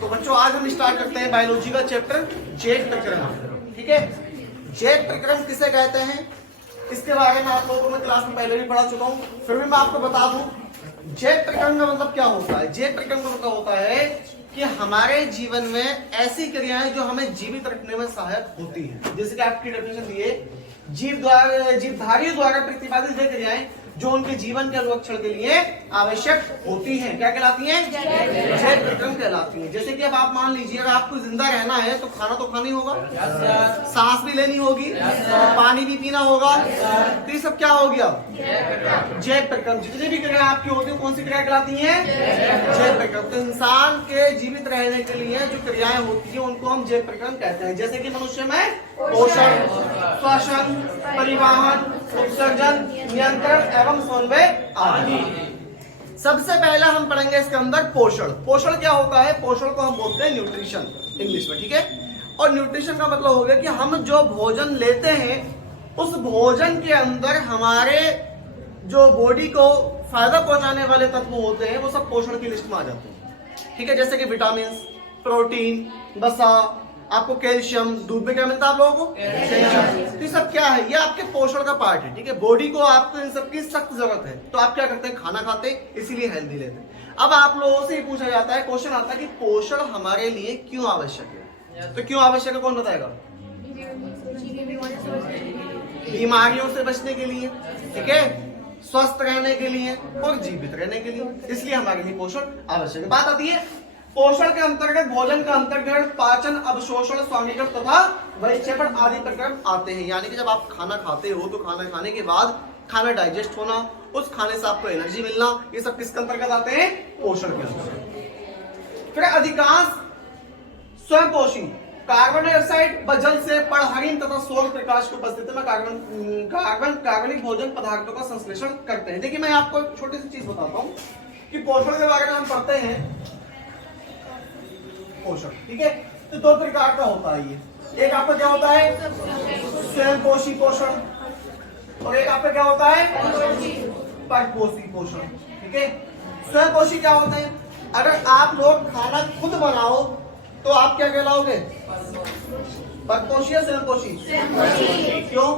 तो बच्चों आज हम स्टार्ट करते हैं बायोलॉजी का चैप्टर जेट प्रकरण। ठीक है, जेट प्रकरण किसे कहते हैं इसके बारे में आप लोगों को मैं क्लास में पहले भी पढ़ा चुका हूँ, फिर भी मैं आपको बता दूं जेट प्रकरण का मतलब क्या होता है। जेट प्रकरण का मतलब होता है कि हमारे जीवन में ऐसी क्रियाएं जो हमें जीवित रखने में सहायक होती हैं। जैसे कि आपकी डेफिनेशन दिए, जीवधारियों द्वारा प्रतिपादित वे क्रियाएं जो उनके जीवन के अनुरक्षण के लिए आवश्यक होती हैं, क्या कहलाती हैं? जेट प्रकरण कहलाती हैं। जैसे कि अब आप मान लीजिए अगर आपको जिंदा रहना है तो खाना तो खाना ही होगा, सांस भी लेनी होगी, पानी भी पीना होगा, तो ये सब क्या हो गया? जेट प्रकरण। जितनी भी क्रियाएं आपकी होती है कौन सी क्रिया कहलाती हैं? जेट प्रकरण। तो इंसान के जीवित रहने के लिए जो क्रियाएं होती है उनको हम जेट प्रकरण कहते हैं। जैसे कि मनुष्य में पोषण, श्वसन, परिवहन, उत्सर्जन, नियंत्रण एवं समन्वय आदि। सबसे पहले हम पढ़ेंगे इसके अंदर पोषण। पोषण क्या होता है? पोषण को हम बोलते हैं न्यूट्रिशन इंग्लिश में। ठीक है, और न्यूट्रिशन का मतलब हो गया कि हम जो भोजन लेते हैं उस भोजन के अंदर हमारे जो बॉडी को फायदा पहुंचाने वाले तत्व होते हैं वो सब पोषण की लिस्ट में आ जाते हैं। ठीक है, जैसे कि विटामिन, प्रोटीन, वसा, आपको कैल्शियम, दूध में क्या मिलता है आप लोगों को? कैल्शियम। तो ये सब क्या है? ये आपके पोषण का पार्ट है। ठीक है, बॉडी को आपको इन सब की सख्त जरूरत है, तो आप क्या करते हैं? खाना खाते हैं, इसीलिए हेल्दी लेते हैं। अब आप लोगों से पूछा जाता है, क्वेश्चन आता है कि पोषण हमारे लिए क्यों आवश्यक है? तो क्यों आवश्यक है कौन बताएगा? बीमारियों से बचने के लिए, ठीक है, स्वस्थ रहने के लिए और जीवित रहने के लिए, इसलिए हमारे लिए पोषण आवश्यक है। बात आती है पोषण के अंतर्गत भोजन का अंतर्गत पाचन, अवशोषण, स्वामीकरण तथा वैक्षेपण आदि प्रक्रम आते हैं। यानी कि जब आप खाना खाते हो तो खाना खाने के बाद खाना डाइजेस्ट होना, उस खाने से आपको एनर्जी मिलना, ये सब किसके अंतर्गत आते हैं? पोषण के अंतर्गत। फिर अधिकांश स्वयंपोषी कार्बन डाइऑक्साइड व जल से परहरीन तथा सौर प्रकाश की उपस्थिति में कार्बनिक भोजन पदार्थों का संश्लेषण करते हैं। देखिए मैं आपको एक छोटी सी चीज बताता हूँ कि पोषण के बारे में हम पढ़ते हैं पोषण। ठीक है, तो दो प्रकार का होता है ये। एक आपका क्या होता है? स्वयंपोषी पोषण, और एक आपका क्या होता है? परपोषी पोषण। ठीक है, स्वयंपोषी क्या होते हैं? अगर आप लोग खाना खुद बनाओ तो आप क्या कहलाओगे? परपोषी या स्वयंपोषी? क्यों?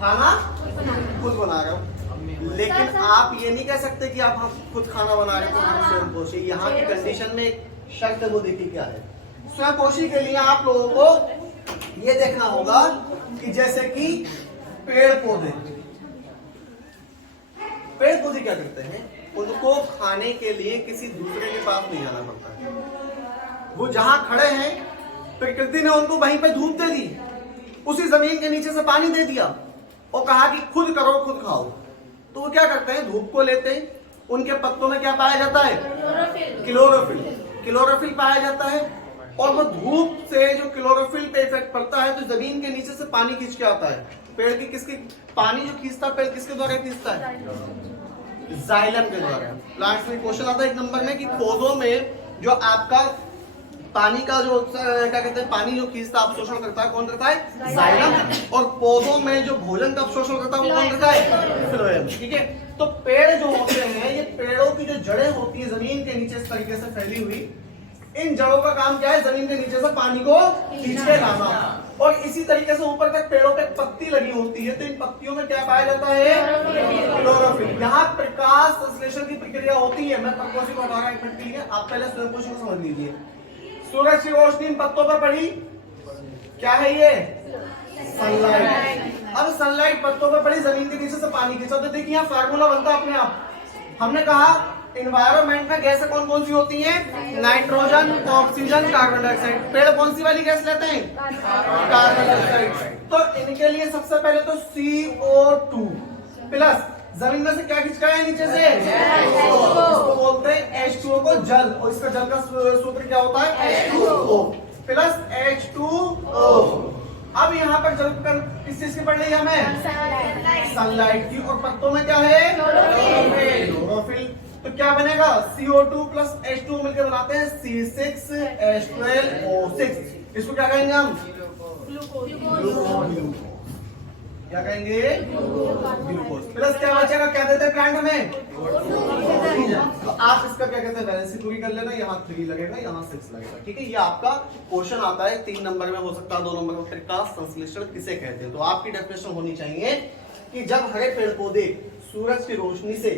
खाना खुद बना रहे हो, लेकिन आप ये नहीं कह सकते कि आप हम खुद खाना बना रहे तो हम स्वयंपोषी। यहाँ की कंडीशन में एक शर्त वो देखिए क्या है। स्वयंपोषी के लिए आप लोगों को ये देखना होगा कि जैसे कि पेड़ पौधे क्या करते हैं? उनको खाने के लिए किसी दूसरे के पास नहीं जाना पड़ता है। वो जहां खड़े हैं प्रकृति ने उनको वहीं पे धूप दे दी, उसी जमीन के नीचे से पानी दे दिया और कहा कि खुद करो खुद खाओ। तो वो क्या करते हैं? धूप को लेते हैं, उनके पत्तों में क्या पाया जाता है? क्लोरोफिल पाया जाता है, और वो धूप से जो क्लोरोफिल पे इफेक्ट पड़ता है तो जमीन के नीचे से पानी खींच के आता है। पेड़ की किसकी पानी जो खींचता है, पेड़ किसके द्वारा खींचता है? जाइलम के द्वारा। प्लांट्स में क्वेश्चन आता है एक नंबर में कि पौधों में जो आपका पानी का जो क्या कहते हैं, पानी जो खींचता अवशोषण करता है, कौन करता है? जाइलम। और पौधों में जो भोजन का अवशोषण करता है वो कौन करता है? फ्लोएम। ठीक है, तो पेड़ जो होते हैं, ये पेड़ों की जो जड़ें होती है जमीन के नीचे इस तरीके से फैली हुई, इन जड़ों का काम क्या है? जमीन के नीचे से पानी को खींच के लाना। और इसी तरीके से ऊपर तक पेड़ों पे पत्ती लगी होती है, तो इन पत्तियों में क्या पाया जाता है? क्लोरोफिल। यहाँ प्रकाश संश्लेषण की प्रक्रिया होती है। मैं परपोषी को हटा रहा हूं एक मिनट के लिए, आप पहले स्वयंपोषी को समझ लीजिए। सूरज की रोशनी इन पत्तों पर पड़ी, क्या है ये? सनलाइट। अब सनलाइट पत्तों पर पड़ी, जमीन के नीचे से पानी खींचा, तो देखिए यहाँ फार्मूला बनता है अपने आप। हमने कहा एनवायरनमेंट में गैसें कौन कौन सी होती हैं? Nitrogen, oxygen, carbon dioxide. पेड़ कौन सी वाली गैस लेते हैं? Carbon dioxide. तो इनके लिए सबसे पहले तो CO2 प्लस जमीन में से क्या खींच है नीचे से? इसको बोलते हैं H2O को जल, और इसका जल का सूत्र क्या होता है? H2O plus H2O। अब यहाँ पर जल कर किस चीज की पड़ रही है हमें? सनलाइट की। और पत्तों में क्या है? क्लोरोफिल। तो क्या बनेगा? CO2 प्लस H2O मिलकर बनाते हैं C6H12O6। इसको क्या कहेंगे हम? ग्लूकोज। क्या कहेंगे? ग्लूकोज। प्लस क्या बचेगा, क्या देते हैं प्लांट में? तो आप इसका क्या कहते हैं, वैलेंसी पूरी कर लेना। यहाँ 3 लगेगा, यहाँ 6 लगेगा, ठीक है। ये आपका क्वेश्चन आता है 3 नंबर में, हो सकता है 2 नंबर में। प्रकाश संश्लेषण किसे कहते हैं? तो आपकी डेफिनेशन होनी चाहिए कि जब हरे पेड़ पौधे सूरज की रोशनी से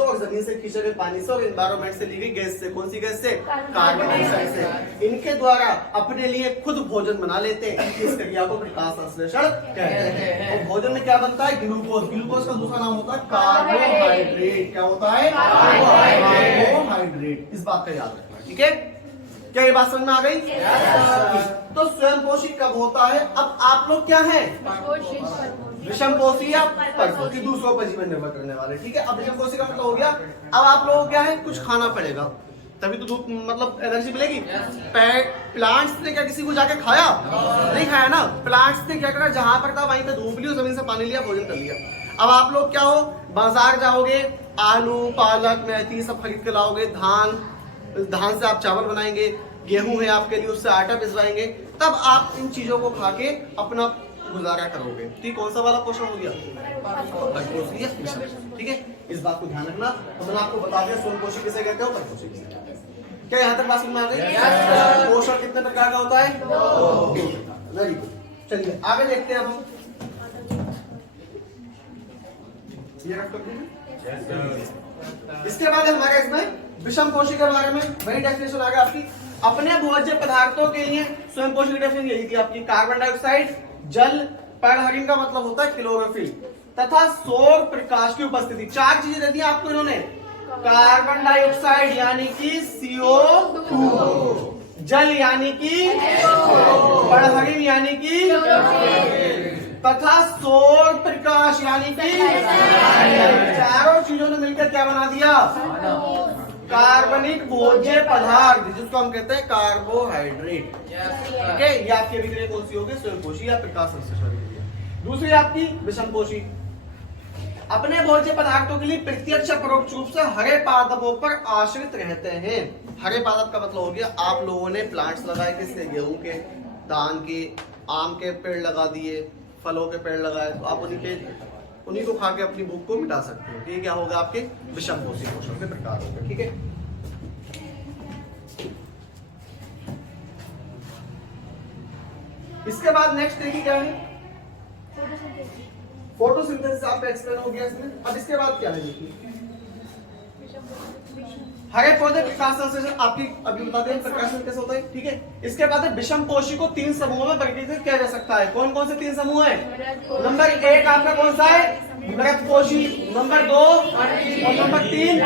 और जमीन से खींचे गए पानी से और एनवायरमेंट से ली गई गैस से, कौन सी गैस से? कार्बन डाइऑक्साइड से, इनके द्वारा अपने लिए खुद भोजन बना लेते हैं। इस क्रिया को प्रकाश संश्लेषण कहते हैं। और भोजन में क्या बनता है? ग्लूकोज। ग्लूकोज का दूसरा नाम होता है कार्बोहाइड्रेट। क्या होता है? कार्बोहाइड्रेट। इस बात का याद रखना, ठीक है। क्या ये बात समझ में आ गई? तो स्वयंपोषी कब होता है? अब आप लोग क्या है? विषमपोषी या परपोषी, दूसरों पर जीवन निर्भर करने वाले, ठीक है। अब विषमपोषी का मतलब हो गया, अब आप लोगों को क्या है? कुछ खाना पड़ेगा, तभी तो धूप मतलब एनर्जी मिलेगी। प्लांट्स ने क्या किसी को जाके खाया? नहीं खाया ना। प्लांट्स ने क्या करा? जहां पर था वहीं पे धूप लिया, जमीन से पानी लिया, भोजन कर लिया। अब आप लोग क्या हो? बाजार जाओगे, आलू, पालक, मेथी सब खरीद के लाओगे, धान से आप चावल बनाएंगे, गेहूं है आपके लिए, उससे आटा पिसवाएंगे, तब आप इन चीजों को खा के अपना गुजारा करोगे। ठीक, कौन सा वाला पोषण हो गया? ठीक है, इस बात को ध्यान रखना। तो मैंने आपको बता दिया स्वयंपोषी किसे कहते हो, परपोषी किसे कहते हैं। क्या यहाँ तक बात समझ में आ गई? पोषण कितने प्रकार का होता है? 2। Very good. चलिए आगे देखते हैं अब हम। ये रख इसके बाद हमारे इसमें विषमपोषी के बारे में वही डेफिनेशन आ गया आपकी। अपने भोज्य पदार्थों के लिए स्वयंपोषी की डेफिनेशन यही थी आपकी। कार्बन डाइऑक्साइड, जल, पर्णहरिण का मतलब होता है क्लोरोफिल, तथा सौर प्रकाश की उपस्थिति। 4 चीजें दे दी आपको इन्होंने। कार्बन डाइऑक्साइड यानी कि CO2, जल यानी कि पर्णहरिण यानी कि, तथा सौर प्रकाश यानी कि, चारों चीजों ने मिलकर क्या बना दिया? कार्बनिक भोज्य पदार्थ, जिसको हम कहते हैं कार्बोहाइड्रेट। ठीक है, ये आपकी अभिक्रिया कौन सी होगी? स्वयंपोषी या प्रकाश संश्लेषण अभिक्रिया। दूसरी आपकी विषमपोषी। अपने भोज्य पदार्थों के लिए प्रत्यक्ष परोक्ष रूप से हरे पादपों पर आश्रित रहते हैं। हरे पादप का मतलब हो गया, आप लोगों ने प्लांट्स लगाए, किससे? गेहूं के, धान के, आम के पेड़ लगा दिए, फलों के पेड़ लगाए, तो आप उन्हीं को खा के अपनी भूख को मिटा सकते हो। ये क्या होगा? आपके विषमपोषी पोषण के प्रकार होंगे। ठीक है, इसके बाद नेक्स्ट देखिए क्या है? फोटोसिंथेसिस आपका एक्सप्लेन हो गया इसमें। अब इसके बाद क्या है? देखिए हरे पौधे प्रकाश संश्लेषण आपकी अभी बता दें प्रकाशन कैसे होता है। ठीक है, इसके बाद विषमपोषी को 3 समूहों में वर्गीकृत किया जा सकता है। कौन कौन से 3 समूह है? नंबर 1 आपका कौन सा है? मृतपोषी, नंबर 2 और नंबर 3।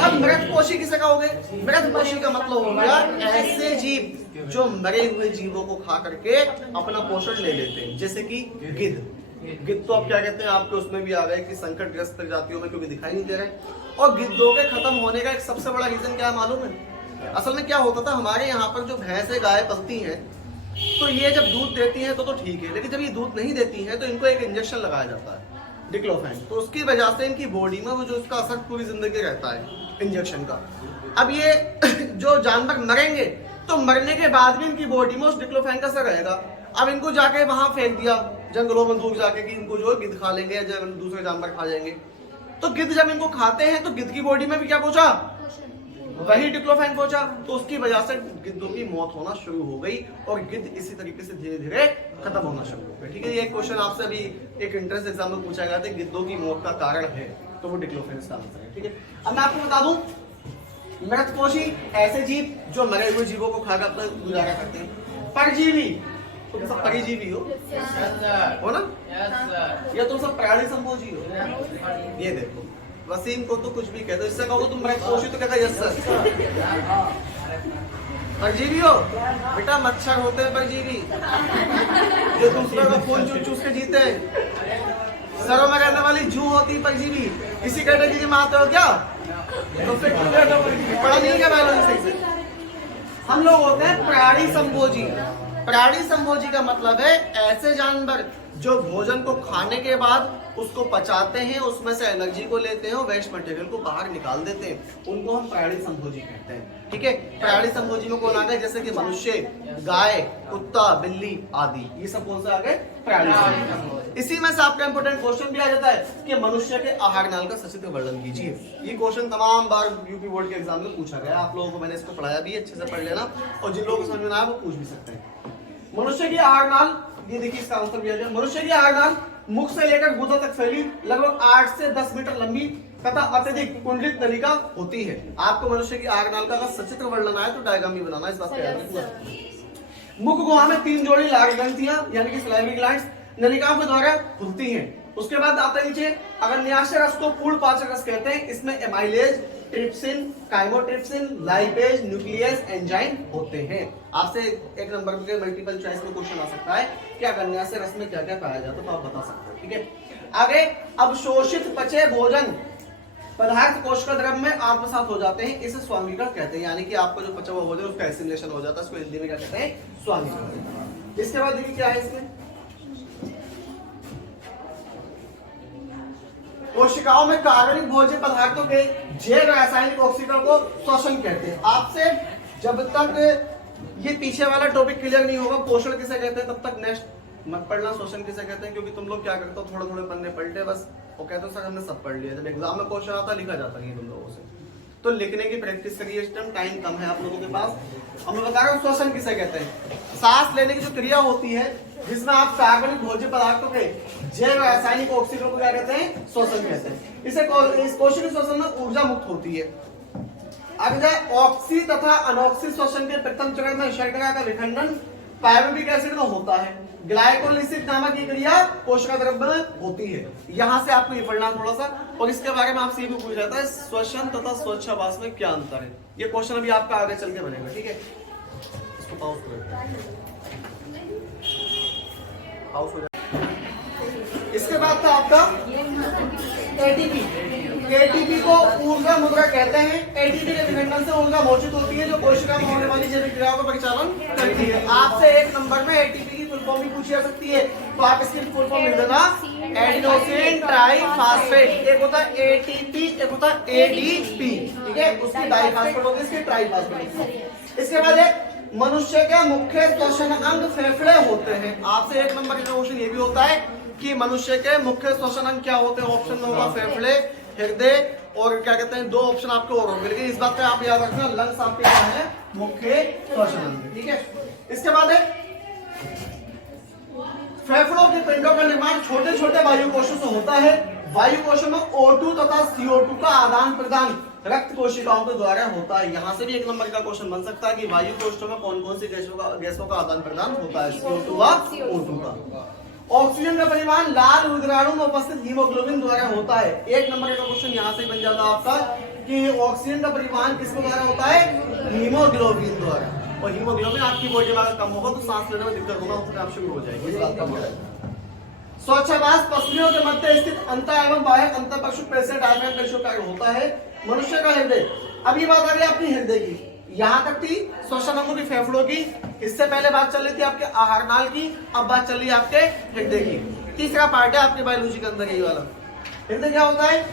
अब मृतपोषी किसे कहोगे? मृतपोषी का मतलब हो गया ऐसे जीव जो मरे हुए जीवों को खा करके अपना पोषण ले लेते हैं, जैसे कि गिद्ध। गिद्ध तो आप क्या कहते हैं, आपके उसमें भी आ गए कि संकटग्रस्त प्रजातियों में क्योंकि दिखाई नहीं दे रहे। और गिद्धों के खत्म होने का एक सबसे बड़ा रीजन क्या है मालूम है? असल में क्या होता था, हमारे यहाँ पर जो भैंसे गाय पलती हैं, तो ये जब दूध देती हैं तो ठीक है, लेकिन जब ये दूध नहीं देती हैं तो इनको एक इंजेक्शन लगाया जाता है, डिक्लोफेन। तो उसकी वजह से इनकी बॉडी में वो जो उसका असर पूरी जिंदगी रहता है इंजेक्शन का। अब ये जो जानवर मरेंगे तो मरने के बाद भी इनकी बॉडी में उस डिक्लोफेन का असर रहेगा। अब इनको जाके वहां फेंक दिया जंगलों में दूर जाके कि इनको जो गिद्ध खा लेंगे या दूसरे जानवर खा जाएंगे। तो गिद्ध जब इनको खाते हैं तो गिद्ध की बॉडी में भी क्या पहुंचा? वही डिक्लोफेन पहुंचा। तो उसकी वजह से गिद्धों की मौत होना शुरू हो गई और गिद्ध इसी तरीके से धीरे धीरे खत्म होना शुरू हो गए। ठीक है, ये क्वेश्चन आपसे अभी एक इंट्रेंस एग्जाम में पूछा गया था, गिद्धों की मौत का कारण है, तो वो डिक्लोफेन इसका आंसर है। ठीक है, अब मैं आपको बता दूं, मृतपोषी ऐसे जीव जो मरे हुए जीवों को खाकर अपना गुजारा करते हैं। परजीवी, तुम सब परिजीवी हो ना? या तुम सब प्राणी संभोजी हो? ये देखो, वसीम को तो कुछ भी कहते, इससे कहो तुम मृतपोषी तो कहता यस सर। परजीवी हो बेटा, मच्छर होते हैं परजीवी, जो दूसरों का खून चूस के जीते हैं। सरों में रहने वाली जू होती है परजीवी। इसी कैटेगरी में आते हो क्या? तो फिर पढ़ा नहीं क्या बायोलॉजी से? हम लोग होते हैं प्राणी संभोजी। प्राणी संभोजी का मतलब है ऐसे जानवर जो भोजन को खाने के बाद उसको पचाते हैं, उसमें से एनर्जी को लेते हैं और वेस्ट मटेरियल को बाहर निकाल देते हैं, उनको हम प्राणी संभोजी कहते हैं। ठीक है, प्राणी संभोजी में कौन आ गए? जैसे कि मनुष्य, गाय, कुत्ता, बिल्ली आदि, ये सब कौन से आ गए? प्राणी संभोजी। इसी में से आपका इंपोर्टेंट क्वेश्चन भी आ जाता है कि मनुष्य के आहार नाल का सचित्र वर्णन कीजिए। ये क्वेश्चन तमाम बार यूपी बोर्ड के एग्जाम में पूछा गया, आप लोगों को मैंने इसको पढ़ाया भी, अच्छे से पढ़ लेना, और जिन लोगों को समझ में ना आए वो पूछ भी सकते हैं। मनुष्य की आहार नाल, ये देखिए इसका आंसर भी आ जाए। मनुष्य की आहार नाल मुख से लेकर गुदा तक फैली, लगभग 8 से 10 मीटर लंबी तथा अत्यधिक कुंडलित नलिका होती है। आपको मनुष्य की आहार नाल का सचित्र वर्णन आए तो डायग्राम भी बनाना, इस बात का याद रखना। मुख गुहा में 3 जोड़ी लार ग्रंथियां यानी कि सलाइवी ग्लैंड्स नलिकाओं के द्वारा खुलती हैं। उसके बाद आता है नीचे अग्न्याशय रस को पूर्ण पाचक रस कहते हैं। इसमें amylase, trypsin, chymotrypsin, lipase, nucleus, enzyme होते हैं। आपसे एक नंबर के मल्टीपल चॉइस में क्वेश्चन आ सकता है कि अग्न्याशय रस में क्या क्या पाया जाता है, तो आप बता सकते हैं। ठीक है, आगे अवशोषित पचे भोजन पदार्थ कोशिका द्रव में आत्मसात हो जाते हैं, इसे स्वांगीकरण कहते हैं। यानी कि आपको जो पचा हुआ भोजन उसका एसिमिलेशन हो जाता है, इसको हिंदी में क्या कहते हैं? स्वांगीकरण। इसके बाद देखिए क्या है इसमें, कोशिकाओं में कार्बनिक भोज्य पदार्थों के जैव रासायनिक ऑक्सीकरण को श्वसन कहते हैं। आपसे जब तक ये पीछे वाला टॉपिक क्लियर नहीं होगा पोषण किसे कहते हैं तब तक नेक्स्ट मत पढ़ना श्वसन किसे कहते हैं, क्योंकि तुम लोग क्या करते हो थोड़े थोड़े पन्ने पलटे बस, वो कहते हो सर हमने सब पढ़ लिया, जब एग्जाम में क्वेश्चन आता लिखा जाता नहीं तुम लोगों से, तो लिखने की प्रैक्टिस करिए, इस टाइम कम है आप लोगों के पास। हम लोग बता रहे हैं श्वसन किसे कहते हैं, सांस लेने की जो क्रिया होती है जिसमें आप कार्बनिक भोज्य पदार्थों के जैव रासायनिक ऑक्सीकरण को क्या कहते हैं? श्वसन कहते हैं। इसे इस कोशिका श्वसन में ऊर्जा मुक्त होती है। अगर ऑक्सी तथा अनऑक्सी श्वसन के प्रथम चरण में शर्करा का विखंडन पायरुविक एसिड में होता है। ग्लाइकोलिसिस नामक ये क्रिया कोशिका द्रव्य में होती है। यहाँ से आपको ये पढ़ना थोड़ा सा, और इसके बारे में आपसे ये भी पूछा जाता है श्वसन तथा स्वच्छावास में क्या अंतर है। ये क्वेश्चन अभी आपका आगे चल के बनेगा। ठीक है, इसको पॉज करो, पॉज हो जाए। इसके बाद था आपका एटीपी। एटीपी को ऊर्जा मुद्रा कहते हैं। एटीपी के विखंडन से ऊर्जा मौजूद होती है जो कोशिका में होने वाली जैविक क्रियाओं का परिचालन करती है। आपसे एक नंबर में एटीपी की फुल फॉर्म भी पूछी जा सकती है, तो आप इसकी फुल फॉर्म लिख देना एडिनोसिन ट्राइफॉस्फेट। एक होता है एटीपी, एक होता है एडीपी। ठीक है, उसकी डाइफॉस्फेट होती है, इसकी ट्राइफॉस्फेट होती है। इसके बाद है मनुष्य के मुख्य श्वसन अंग फेफड़े होते हैं। आपसे एक नंबर का क्वेश्चन ये भी होता है कि मनुष्य के मुख्य श्वसन अंग क्या होते हैं। ऑप्शन में होगा फेफड़े, हृदय, और क्या कहते हैं दो ऑप्शन आपको और होंगे, लेकिन इस बात पे आप याद रखना लंग्स आपके क्या है? मुख्य श्वसन अंग। ठीक है, इसके बाद है फेफड़ों के पिंडों का निर्माण छोटे छोटे वायु कोशों से होता है। वायु कोशों में O2 तथा CO2 का आदान प्रदान रक्त कोशिकाओं के द्वारा होता है। यहाँ से भी एक नंबर का क्वेश्चन बन सकता है कि वायु कोशिकाओं में कौन कौन सी गैसों का आदान प्रदान होता है, CO2 व O2 का। ऑक्सीजन का परिमाण लाल रुधिराणु में उपस्थित हीमोग्लोबिन द्वारा होता है। एक नंबर का क्वेश्चन यहाँ से बन जाता है आपका कि ऑक्सीजन का परिमाण किसके द्वारा होता है? हीमोग्लोबिन द्वारा। और हीमोग्लोबिन आपकी बॉडी में अगर कम होगा तो सांस लेने में दिक्कत होगा, उसका काम शुरू हो जाएगी। इस बात का मॉडल स्वच्छवास पसलियों के मध्य स्थित अंतर एवं बाह्य अंतर पशु पेशी डायफ्राम पेशियों का होता है। मनुष्य का हृदय, अब ये बात आ रही है अपनी हृदय की, यहाँ तक थी श्वसन अंगों की, फेफड़ों की। इससे पहले बात चल रही थी आपके आहार नाल की, अब बात चल रही है आपके हृदय की। तीसरा पार्ट है आपके बायोलॉजी के अंदर यही वाला। हृदय क्या होता है?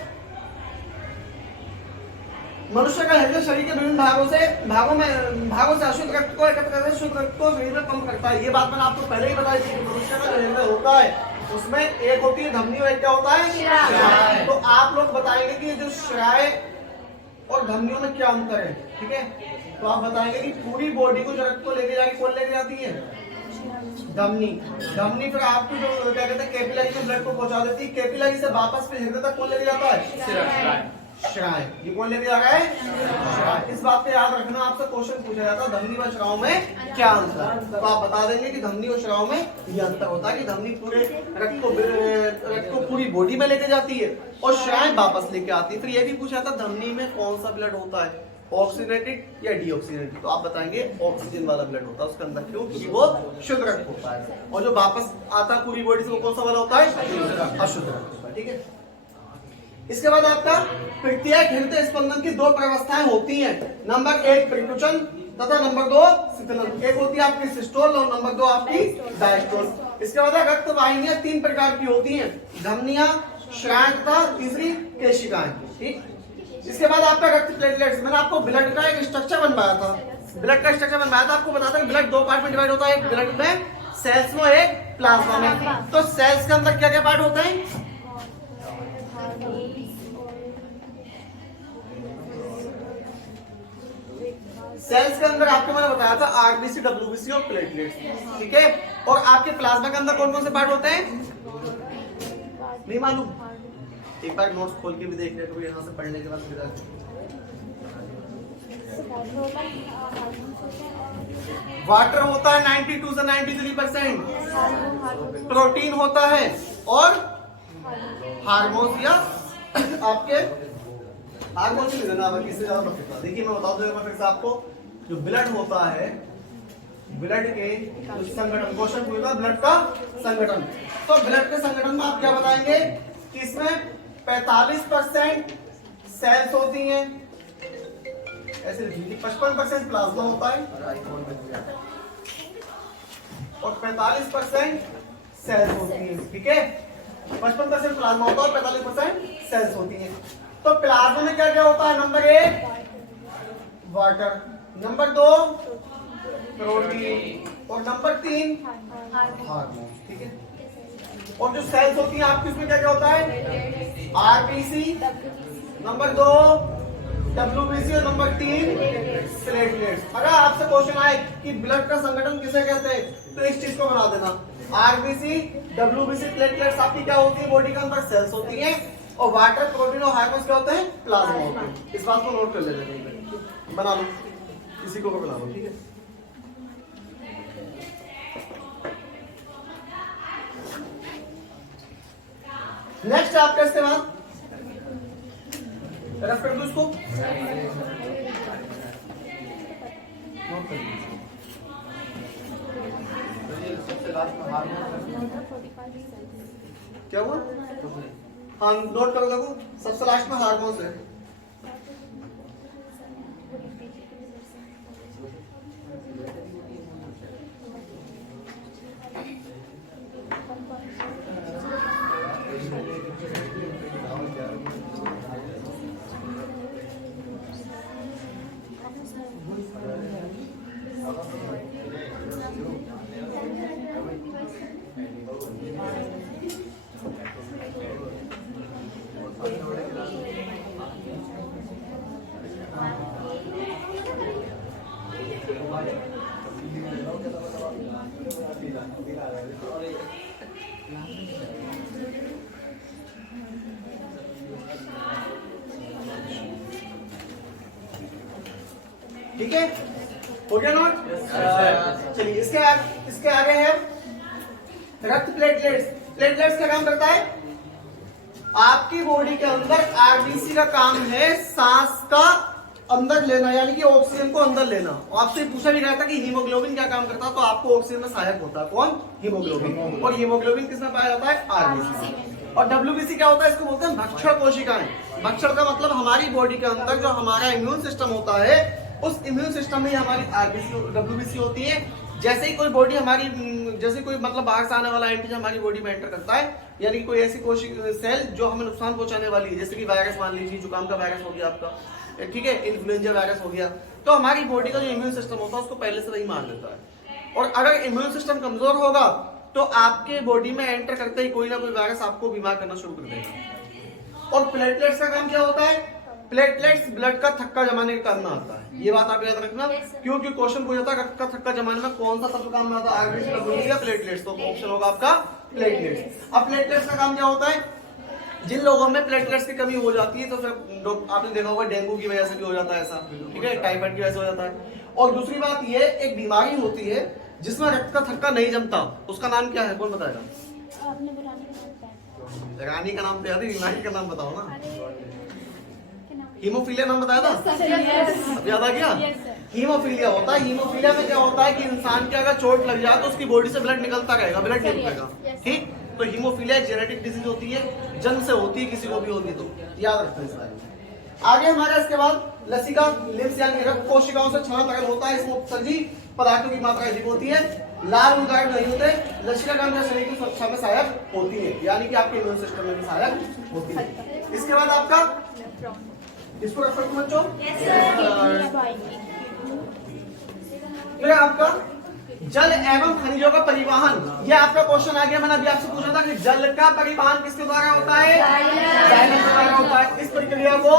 मनुष्य का हृदय शरीर के विभिन्न भागों से अशुद्ध रक्त को एकत्र करके शुद्ध रक्त को शरीर में पंप करता है। ये बात मैंने आपको पहले ही बताई थी कि मनुष्य का हृदय होता है उसमें एक होती है धमनी और एक क्या होता है? श्राय। तो आप लोग बताएंगे कि जो श्राय और धमनियों में क्या अंतर है। ठीक है, तो आप बताएंगे कि पूरी बॉडी को जो रक्त को लेके जाके कौन लेके जाती है? धमनी। धमनी फिर आपकी जो क्या कहते हैं कैपिलरी को ब्लड को पहुंचा देती है। कैपिलरी से वापस फिर हृदय तक कौन लेके जाता है? श्राय। ये कौन लेके जा रहा है? श्राय। इस बात पे याद रखना, आपसे क्वेश्चन पूछा जाता है धमनी व श्राव में क्या अंतर है, तो आप बता देंगे कि धमनी और श्राव में ये अंतर होता है कि धमनी पूरे रक्त को पूरी बॉडी में लेके जाती है और श्राय वापस लेके आती है। फिर ये भी पूछा था धमनी में कौन सा ब्लड होता है, ऑक्सीजनेटेड या डीऑक्सीजनेटेड, तो आप बताएंगे ऑक्सीजन वाला ब्लड होता है उसके अंदर। क्यों? क्योंकि वो शुद्ध रक्त होता है, और जो वापस आता है पूरी बॉडी से वो कौन सा वाला होता है? अशुद्ध रक्त होता है। ठीक है, इसके बाद आपका प्रत्येक हृदय स्पंदन की दो प्रावस्थाएं होती हैं। नंबर 1 परिकुचन तथा नंबर 2 शीतलन। एक होती है आपकी सिस्टोल और नंबर 2 आपकी डायस्टोल। इसके बाद रक्त वाहिनियां 3 प्रकार की होती हैं, धमनियां, श्रांक तथा तीसरी केशिकाएं। ठीक, इसके बाद आपका रक्त प्लेटलेट्स, मैंने आपको ब्लड का एक स्ट्रक्चर बनवाया था, ब्लड का स्ट्रक्चर बनवाया था, आपको बताता है ब्लड 2 पार्ट में डिवाइड होता है, एक ब्लड में, सेल्स में, एक प्लाज्मा में। तो सेल्स के अंदर क्या क्या पार्ट होते हैं? सेल्स के अंदर आपको मैंने बताया था आरबीसी, डब्ल्यूबीसी और प्लेटलेट्स। ठीक है, और आपके प्लाज्मा के अंदर कौन कौन से पार्ट होते हैं? नहीं मालूम? एक बार नोट्स खोल के भी देख ले, तो यहाँ से पढ़ने के बाद वाटर होता है 92 से 93%, प्रोटीन होता है, और हार्मोन्स या आपके हार्मोन्स नहीं देना, बाकी इससे ज्यादा पता। देखिए मैं बता दूं फिर से आपको, जो ब्लड होता है, ब्लड के संगठन, क्वेश्चन पूछा ब्लड का संगठन, तो ब्लड के संगठन में आप क्या बताएंगे कि इसमें 45% सेल्स होती हैं, ऐसे 55% प्लाज्मा होता है और 45% सेल्स होती हैं। ठीक है, 55% प्लाज्मा होता है और 45% सेल्स होती हैं। तो प्लाज्मा में क्या क्या होता है? नंबर 1 वाटर, नंबर 2 प्रोटीन और नंबर 3 हार्मोन। ठीक है, और जो सेल्स होती हैं आपकी उसमें क्या क्या होता है? आरबीसी, नंबर 2 डब्ल्यूबीसी और नंबर 3 प्लेटलेट्स। अगर आपसे क्वेश्चन आए कि ब्लड का संगठन किसे कहते हैं, तो इस चीज को बना देना, आरबीसी, डब्ल्यूबीसी, प्लेटलेट्स आपकी क्या होती है? बॉडी के अंदर सेल्स होती हैं, और वाटर, प्रोटीन और हार्मोन्स क्या होते हैं? प्लाज्मा होते हैं। इस बात को नोट कर लेना, बना लो, किसी को बना लो। ठीक है, नेक्स्ट आपका इसके बाद रफ कर दो इसको, नोट कर लीजिए। क्या हुआ? हाँ नोट करो, देखो सबसे लास्ट में हार्मोन्स है। ठीक है, हो गया नोट? चलिए इसके आगे है रक्त प्लेटलेट्स। प्लेटलेट्स क्या काम करता है? आपकी बॉडी के अंदर आरबीसी का काम है सांस का अंदर लेना, यानी कि ऑक्सीजन को अंदर लेना। आपसे पूछा भी गया था कि हीमोग्लोबिन क्या काम करता है, तो आपको ऑक्सीजन में सहायक होता है कौन? हीमोग्लोबिन। और हीमोग्लोबिन किसमें पाया जाता है? आरबीसी। और डब्ल्यूबीसी क्या होता है? इसको बोलते हैं भक्षण कोशिकाएं। भक्षण का मतलब हमारी बॉडी के अंदर जो हमारा इम्यून सिस्टम होता है, उस इम्यून सिस्टम में हमारी आरबीसी डब्ल्यूबीसी होती है। जैसे ही कोई बॉडी हमारी, जैसे कोई मतलब बाहर से आने वाला एंटीजन हमारी बॉडी में एंटर करता है, यानी कोई ऐसी कोशिका सेल जो हमें नुकसान पहुंचाने वाली है, जैसे कि वायरस, मान लीजिए जुकाम का वायरस हो गया आपका, ठीक है, इन्फ्लुएंजा वायरस हो गया, तो हमारी बॉडी का जो इम्यून सिस्टम होता है उसको पहले से वही मार देता है। और अगर इम्यून सिस्टम कमजोर होगा तो आपके बॉडी में एंटर करते ही कोई ना कोई वायरस आपको बीमार करना शुरू कर देगा। और प्लेटलेट्स का काम क्या होता है? प्लेटलेट्स ब्लड का थक्का जमाने का काम में आता है। ये बात आप याद रखना, क्योंकि क्वेश्चन पूछा था रक्त का थक्का जमाने में कौन सा तत्व काम में आता है? आरबीसी, डब्ल्यूबीसी या प्लेटलेट्स? तो ऑप्शन होगा आपका प्लेटलेट्स। अब प्लेटलेट्स का काम क्या होता है? जिन लोगों में प्लेटलेट्स की कमी हो जाती है, तो फिर आपने देखा होगा डेंगू की वजह से भी हो जाता है ऐसा, ठीक है, टाइफाइड की वजह से हो जाता है। और दूसरी बात ये, एक बीमारी होती है जिसमें रक्त का थक्का नहीं जमता, उसका नाम क्या है? कौन बताएगा? रानी का नाम तो याद है, बीमारी का नाम बताओ ना। हीमोफीलिया नाम बताया था? याद आ गया? हीमोफीलिया होता है। हीमोफीलिया में क्या होता है कि इंसान के अगर चोट लग जाए तो उसकी बॉडी से ब्लड निकलता रहेगा, ब्लड नहीं रुकेगा। ठीक, तो हीमोफीलिया जेनेटिक डिजीज होती है, जन्म से होती है, किसी को भी होती है, तो याद रखते हैं इस बारे में। आगे हमारा इसके बाद लसिका लिम्फ यानी रक्त कोशिकाओं से क्षरण तरल होता है। इसमें उत्सर्जी पदार्थों की मात्रा अधिक होती है। लाल उदाहरण नहीं होते, लसीला ग्रंथि शरीर की सुरक्षा में सहायक होती है, यानी कि आपके इम्यून सिस्टम में भी सहायक होती है। इसके बाद आपका इसको रेफर करो बच्चों। फिर आपका जल एवं खनिजों का परिवहन, ये आपका क्वेश्चन आ गया। मैंने अभी आपसे पूछा था कि जल का परिवहन किसके द्वारा होता है? जाइलम के द्वारा होता है। इस प्रक्रिया को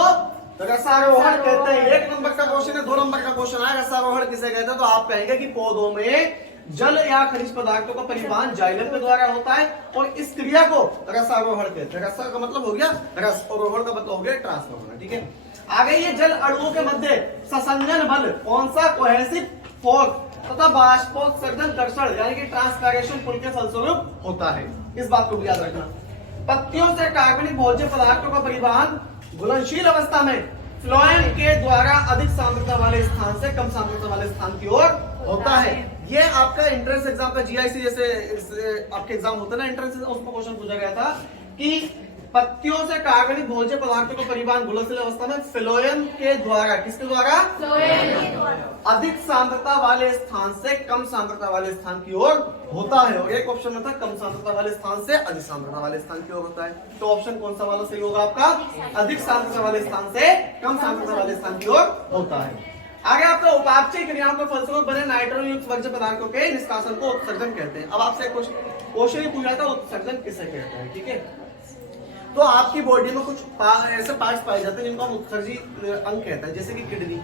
रसारोहण कहते हैं। 1 नंबर का क्वेश्चन है, 2 नंबर का क्वेश्चन है रसारोहण किसे कहते हैं, तो आप कहेंगे कि पौधों में जल या खनिज पदार्थों का परिवहन जाइलम के द्वारा होता है और इस क्रिया को रसारोहण कहते हैं। रसा का मतलब हो गया रस और रोहण का मतलब हो गया ट्रांसफर होना, ठीक है। आगे ये जल अणुओं के मध्य ससंजन बल कौन सा? कोहेसिव फोर्स तथा बाष्पोत्सर्जन घर्षण यानी कि ट्रांसपायरेशन पुल के फलस्वरूप होता है। इस बात को भी याद रखना। पत्तियों से कार्बनिक भोज्य पदार्थों का परिवहन घुलनशील अवस्था में फ्लोएम के द्वारा अधिक सांद्रता वाले स्थान से कम सांद्रता वाले स्थान की ओर होता है। ये आपका एंट्रेंस एग्जाम का जीआईसी जैसे आपके एग्जाम होता है ना एंट्रेंस, उसमें क्वेश्चन पूछा गया था कि पत्तियों से कार्बनिक भोज्य पदार्थों का परिवहन घुलनशील अवस्था में फ्लोएम के द्वारा, किसके द्वारा? अधिक सांद्रता वाले स्थान से कम सांद्रता वाले स्थान की ओर होता है। और एक ऑप्शन में था कम सांद्रता वाले स्थान से अधिक सांद्रता वाले स्थान की ओर होता है। तो ऑप्शन कौन सा वाला सही होगा आपका? अधिक सांद्रता वाले स्थान से कम सांद्रता वाले स्थान की ओर होता है। आगे आपका उपापचय क्रियाओं के फलस्वरूप बने नाइट्रोजन युक्त वर्ज्य पदार्थों के निष्कासन को उत्सर्जन कहते हैं। अब आपसे क्वेश्चन ही पूछा था उत्सर्जन किसे कहते हैं, ठीक है। तो आपकी बॉडी में कुछ ऐसे पार्ट्स पाए जाते हैं जिनको हम उत्सर्जी अंग कहते हैं, जैसे कि किडनी।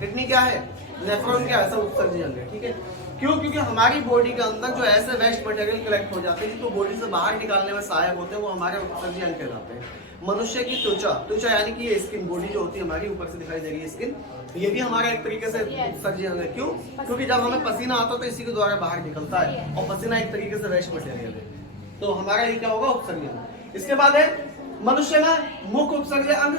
किडनी क्या है? नेफ्रॉन क्या है? सब उत्सर्जी अंग है, ठीक है। क्यों? क्योंकि हमारी बॉडी के अंदर जो ऐसे वेस्ट मटेरियल कलेक्ट हो जाते हैं जिनको बॉडी से बाहर निकालने में सहायक होते हैं, वो हमारे उत्सर्जी अंग कहलाते हैं। मनुष्य की त्वचा यानी कि ये स्किन, बॉडी जो होती है हमारी ऊपर से दिखाई दे रही है स्किन, ये भी हमारा एक तरीके से उत्सर्जी अंग है। क्यों? क्योंकि जब हमें पसीना आता है तो इसी के द्वारा बाहर निकलता है और पसीना एक तरीके से वेस्ट मटेरियल है, तो हमारा ये क्या होगा? उत्सर्जी अंग। इसके बाद है मनुष्य में मुख्य उत्सर्जी अंग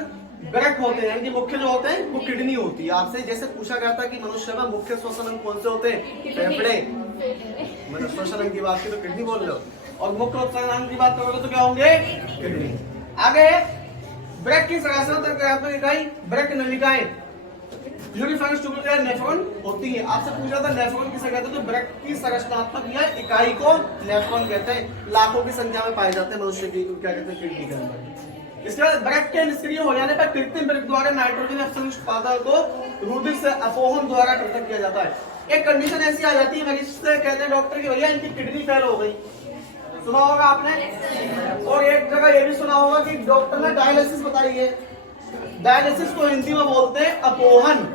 वृक्क होते हैं, मुख्य जो होते हैं वो किडनी होती है। आपसे जैसे पूछा गया था कि मनुष्य में मुख्य श्वसन अंग कौन से होते हैं? फेफड़े। मतलब श्वसन अंग की बात की तो किडनी बोल रहे हो, और मुख्य उत्सर्जन अंग की बात करोगे तो क्या होंगे? किडनी। आगे वृक्क की संरचनात्मक इकाई वृक्क नलिकाएं प्यूरिफाइंग ट्यूबुलर नेफ्रॉन होती है। आपसे पूछा था नेफ्रॉन किसे कहते हैं, तो वृक्क की संरचनात्मक इकाई को नेफ्रॉन कहते हैं। लाखों की संख्या में पाए जाते हैं मनुष्य की क्या कहते हैं? किडनी के अंदर। इसके बाद वृक्क के निष्क्रिय हो जाने पर कृत्रिम वृक्क द्वारा नाइट्रोजन अपशिष्ट पदार्थ को रुधिर से अपोहन द्वारा पृथक किया जाता है। एक कंडीशन ऐसी आ जाती है मरीज से कहते हैं डॉक्टर की भैया इनकी किडनी फेल हो गई, सुना होगा आपने। और एक जगह ये भी सुना होगा कि डॉक्टर ने डायलिसिस बताई है। डायलिसिस को हिंदी में बोलते हैं अपोहन।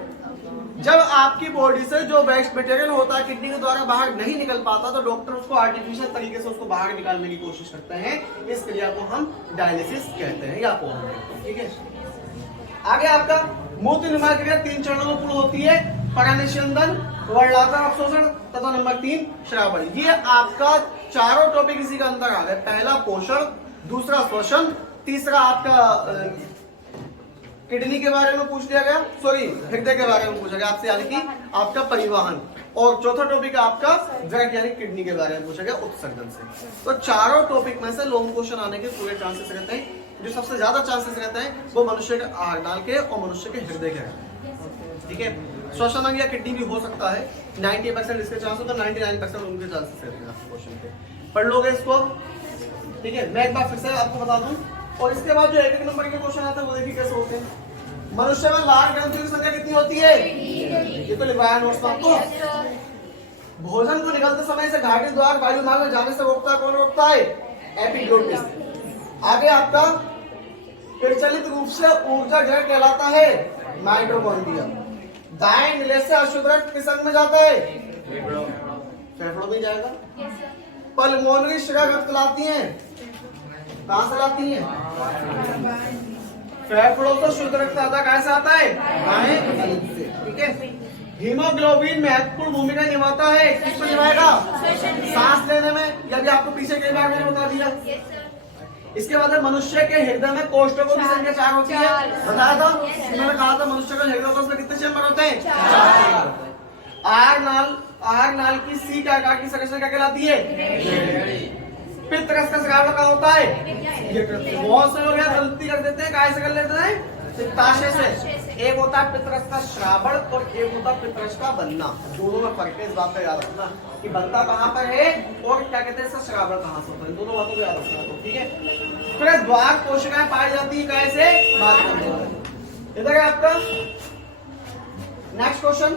जब आपकी बॉडी से जो वेस्ट मटेरियल होता है किडनी के द्वारा बाहर नहीं निकल पाता तो डॉक्टर उसको आर्टिफिशियल तरीके से उसको बाहर निकालने की कोशिश करते हैं। इस क्रिया को हम डायलिसिस कहते हैं या अपोहन कहते हैं, ठीक है। आगे आपका मूत्र निर्माण क्रिया 3 चरणों में पूर्ण होती है। परानिस्यंदन, वर्णाकार अवशोषण तथा नंबर 3 श्रावण। ये आपका चारों टॉपिक इसी के अंदर आ गए। पहला पोषण, दूसरा श्वसन, तीसरा आपका किडनी के बारे में पूछ लिया गया, सॉरी हृदय के बारे में पूछा गया आपसे, यानी कि आपका परिवहन। और चौथा टॉपिक आपका वृक्क यानी किडनी के बारे में पूछा गया उत्सर्जन से। तो चारों टॉपिक में से लॉन्ग क्वेश्चन आने के पूरे चांसेस रहते हैं। जो सबसे ज्यादा चांसेस रहते हैं वो मनुष्य के आहार नाल के और मनुष्य के हृदय के रहते हैं, ठीक है। श्वसन अंग या किडनी भी हो सकता है, 90% इसके चांस होते हैं, 99% उनके चांसेस रहते हैं आपके क्वेश्चन के। पढ़ लोगे इसको, ठीक है। मैं एक बार फिर से आपको बता दूं, और इसके बाद जो एक नंबर के क्वेश्चन आते हैं वो देखिए कैसे होते हैं। मनुष्य में लाल ग्रंथियों की संख्या कितनी होती है? ये तो लिखवाया नोट्स में आपको। भोजन को निकलते समय से घाटी द्वार वायु मार्ग में जाने से रोकता है, कौन रोकता है? एपिग्लोटिस। आगे आपका प्रचलित रूप से ऊर्जा जड़ कहलाता है माइटोकॉन्ड्रिया। दाएं नीले से अशुद्ध रक्त किस अंग में जाता है? फेफड़ों में जाएगा। पल्मोनरी शिरा रक्त लाती है, कहां से लाती है? फेफड़ों से शुद्ध रक्त आता कहां से आता है? दाएं नली से, ठीक है। हीमोग्लोबिन महत्वपूर्ण भूमिका निभाता है, किसमें निभाएगा? सांस लेने में, या भी आपको पीछे कई बार मैंने बता दिया। इसके बाद मनुष्य के हृदय में कोष्ठकों की संख्या 4 होती है, बताया था मैंने, कहा था मनुष्य का हृदय उसमें कितने चैम्बर होते हैं? 4। आहार नाल की सी का आकार की संरचना क्या कहलाती है? पित्त रस का स्राव का होता है। बहुत से लोग यहाँ गलती कर देते हैं, कैसे कर लेते हैं? पित्ताशय से। एक होता है पितरस का श्रावण और एक होता है पितरस का बनना। दोनों में फर्क है, इस बात का याद रखना कि बनता कहाँ पर है और क्या कहते हैं इसका श्रावण कहाँ से होता है, दोनों बातों को याद रखना। तो ठीक है, फिर द्वार कोशिकाएं पाई जाती है कैसे, बात करते हैं। इधर है आपका नेक्स्ट क्वेश्चन,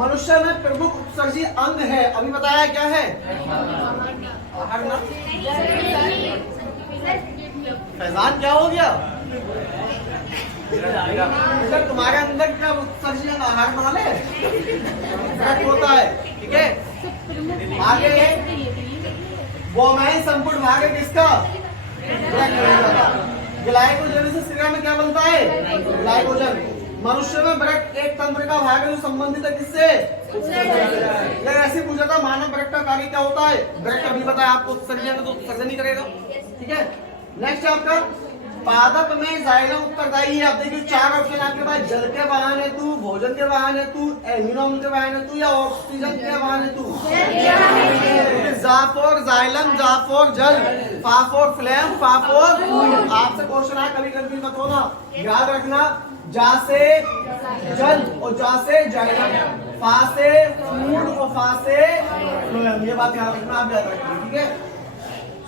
मनुष्य में प्रमुख उत्सर्जी अंग है, अभी बताया क्या है, फैजान क्या हो गया, तुम्हारे अंदर क्या उत्सर्जी अंग आहार नाले होता है। ठीक है, आगे बोमैन संपुट भाग है किसका, ग्लाइकोजन से क्रिया में क्या बनता है, ग्लाइकोजन। मनुष्य में ब्रक एक तंत्र का भाग है जो संबंधित है किससे, ऐसे पूछा था मानव ब्रक का कार्य क्या होता है, ब्रक अभी बताया आपको, उत्सर्जन तो उत्सर्जन नहीं करेगा। ठीक है, नेक्स्ट आपका पादप में जाइलम उत्तरदायी है। अब देखिए 4 ऑप्शन आपके पास, जल के वाहन हेतु, भोजन के वाहन हेतु, एमिनो अम्ल के वाहन हेतु या ऑक्सीजन के वाहन हेतु। जा फॉर जाइलम, जा फॉर जल, फा फॉर फ्लेम, फा फॉर फूड। आपसे क्वेश्चन आया, कभी कंफ्यूज मत होना, याद रखना जा से जल और जा से जाइलम, फा से फूड और फा से फ्लेम, ये बात याद रखना, आप याद रखना। ठीक है,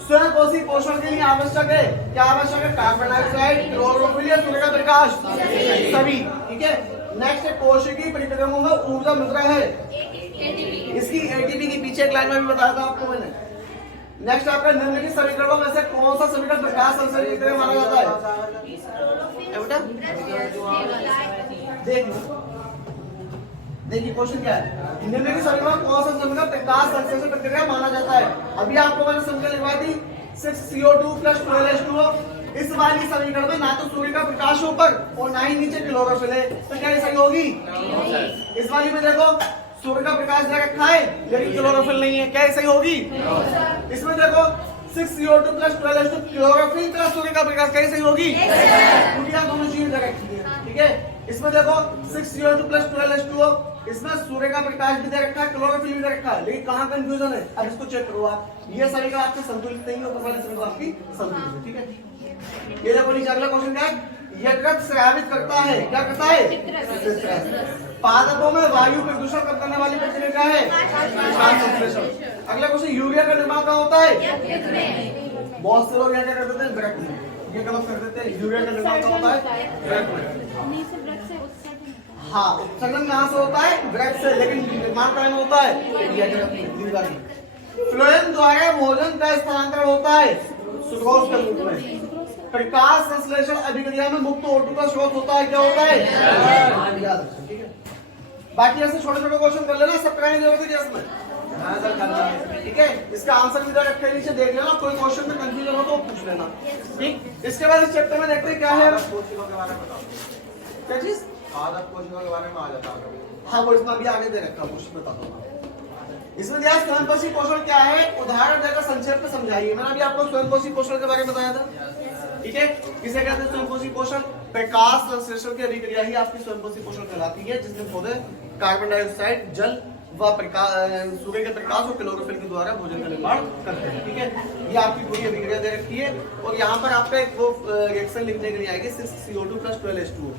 स्वयं पोषी पोषण के लिए आवश्यक है, क्या आवश्यक है, कार्बन डाइऑक्साइड, क्लोरोफिल या सूर्य का प्रकाश, सभी। ठीक है, नेक्स्ट है कोशिकीय परिक्रमों में ऊर्जा मिल रहा है, इसकी एटीपी के पीछे एक लाइन में भी बताया था आपको मैंने। नेक्स्ट आपका निम्नलिखित समीकरणों में से कौन सा समीकरण प्रकाश संश्लेषण की तरह माना जाता है, बेटा देखिए क्वेश्चन क्या है, निम्नलिखित समीकरण कौन सा समीकरण प्रकाश संश्लेषण प्रक्रिया माना जाता है। अभी आपको मैंने समीकरण लिखवा दी 6CO2 + 12H2O। इस वाली समीकरण में ना तो सूर्य का प्रकाश ऊपर और ना ही नीचे क्लोरोफिल है, तो क्या सही होगी। इस वाली में देखो सूर्य का प्रकाश दे रखा है लेकिन क्लोरोफिल नहीं है, क्या सही होगी। इसमें देखो 6CO2 + 12H2 क्लोरोफिल प्लस सूर्य का प्रकाश, क्या सही होगी, क्योंकि आप दोनों चीजें दे रखी है। ठीक है, इसमें देखो 6CO2 + 12H2O, इसमें सूर्य का प्रकाश भी दे रखा है, क्लोरोफिल भी दे रखा है, लेकिन कहाँ कंफ्यूजन है, अब इसको चेक करो आप, ये समीकरण आपके संतुलित नहीं होगा, वाले समीकरण आपकी संतुलित है। ठीक है, ये देखो नीचे अगला क्वेश्चन क्या है, यकृत स्रावित करता है, क्या करता है, पादपों में वायु प्रदूषण कम करने वाली प्रक्रिया क्या है, संश्लेषण। अगला क्वेश्चन, यूरिया का निर्माण कहाँ होता है, बहुत से लोग क्या करते हैं, ब्रैक में, ये गलत कर देते हैं, यूरिया का निर्माण कहाँ होता है, ब्रैक में। हाँ, उत्सर्जन कहाँ से होता है, ब्रैक से, लेकिन निर्माण कहाँ होता है, फ्लोएम द्वारा भोजन का स्थानांतरण होता है सुक्रोज के रूप में। प्रकाश संश्लेषण अभिक्रिया में मुक्त O2 का स्रोत होता है, क्या होता है। ठीक है, बाकी ऐसे छोटे छोटे क्वेश्चन कर लेना, सब कराने की जरूरत है इसमें। ठीक है, इसका आंसर भी रखे नीचे देख लेना, कोई क्वेश्चन में कंफ्यूजन हो तो पूछ लेना। ठीक, इसके बाद इस चैप्टर में देखते हैं क्या है, क्या चीज पादप कोशिका के बारे में आ जाता है। हाँ, वो इसमें भी आगे दे रखा है, बता दूंगा। इसमें दिया स्वयंपोषी पोषण क्या है, उदाहरण देकर संक्षेप में समझाइए। मैंने अभी आपको स्वयंपोषी पोषण के बारे में बताया था। ठीक है, किसे कहते हैं स्वयंपोषी पोषण, प्रकाश संश्लेषण की अभिक्रिया ही आपकी स्वयंपोषी पोषण कहलाती है, जिसमें पौधे कार्बन डाइऑक्साइड, जल व सूर्य के प्रकाश और क्लोरोफिल के द्वारा भोजन का निर्माण करते हैं। ठीक है, ये आपकी पूरी अभिक्रिया दे रखी है, और यहाँ पर आपका एक वो रिएक्शन लिखने के लिए आएगी 6CO2 + 12H2O।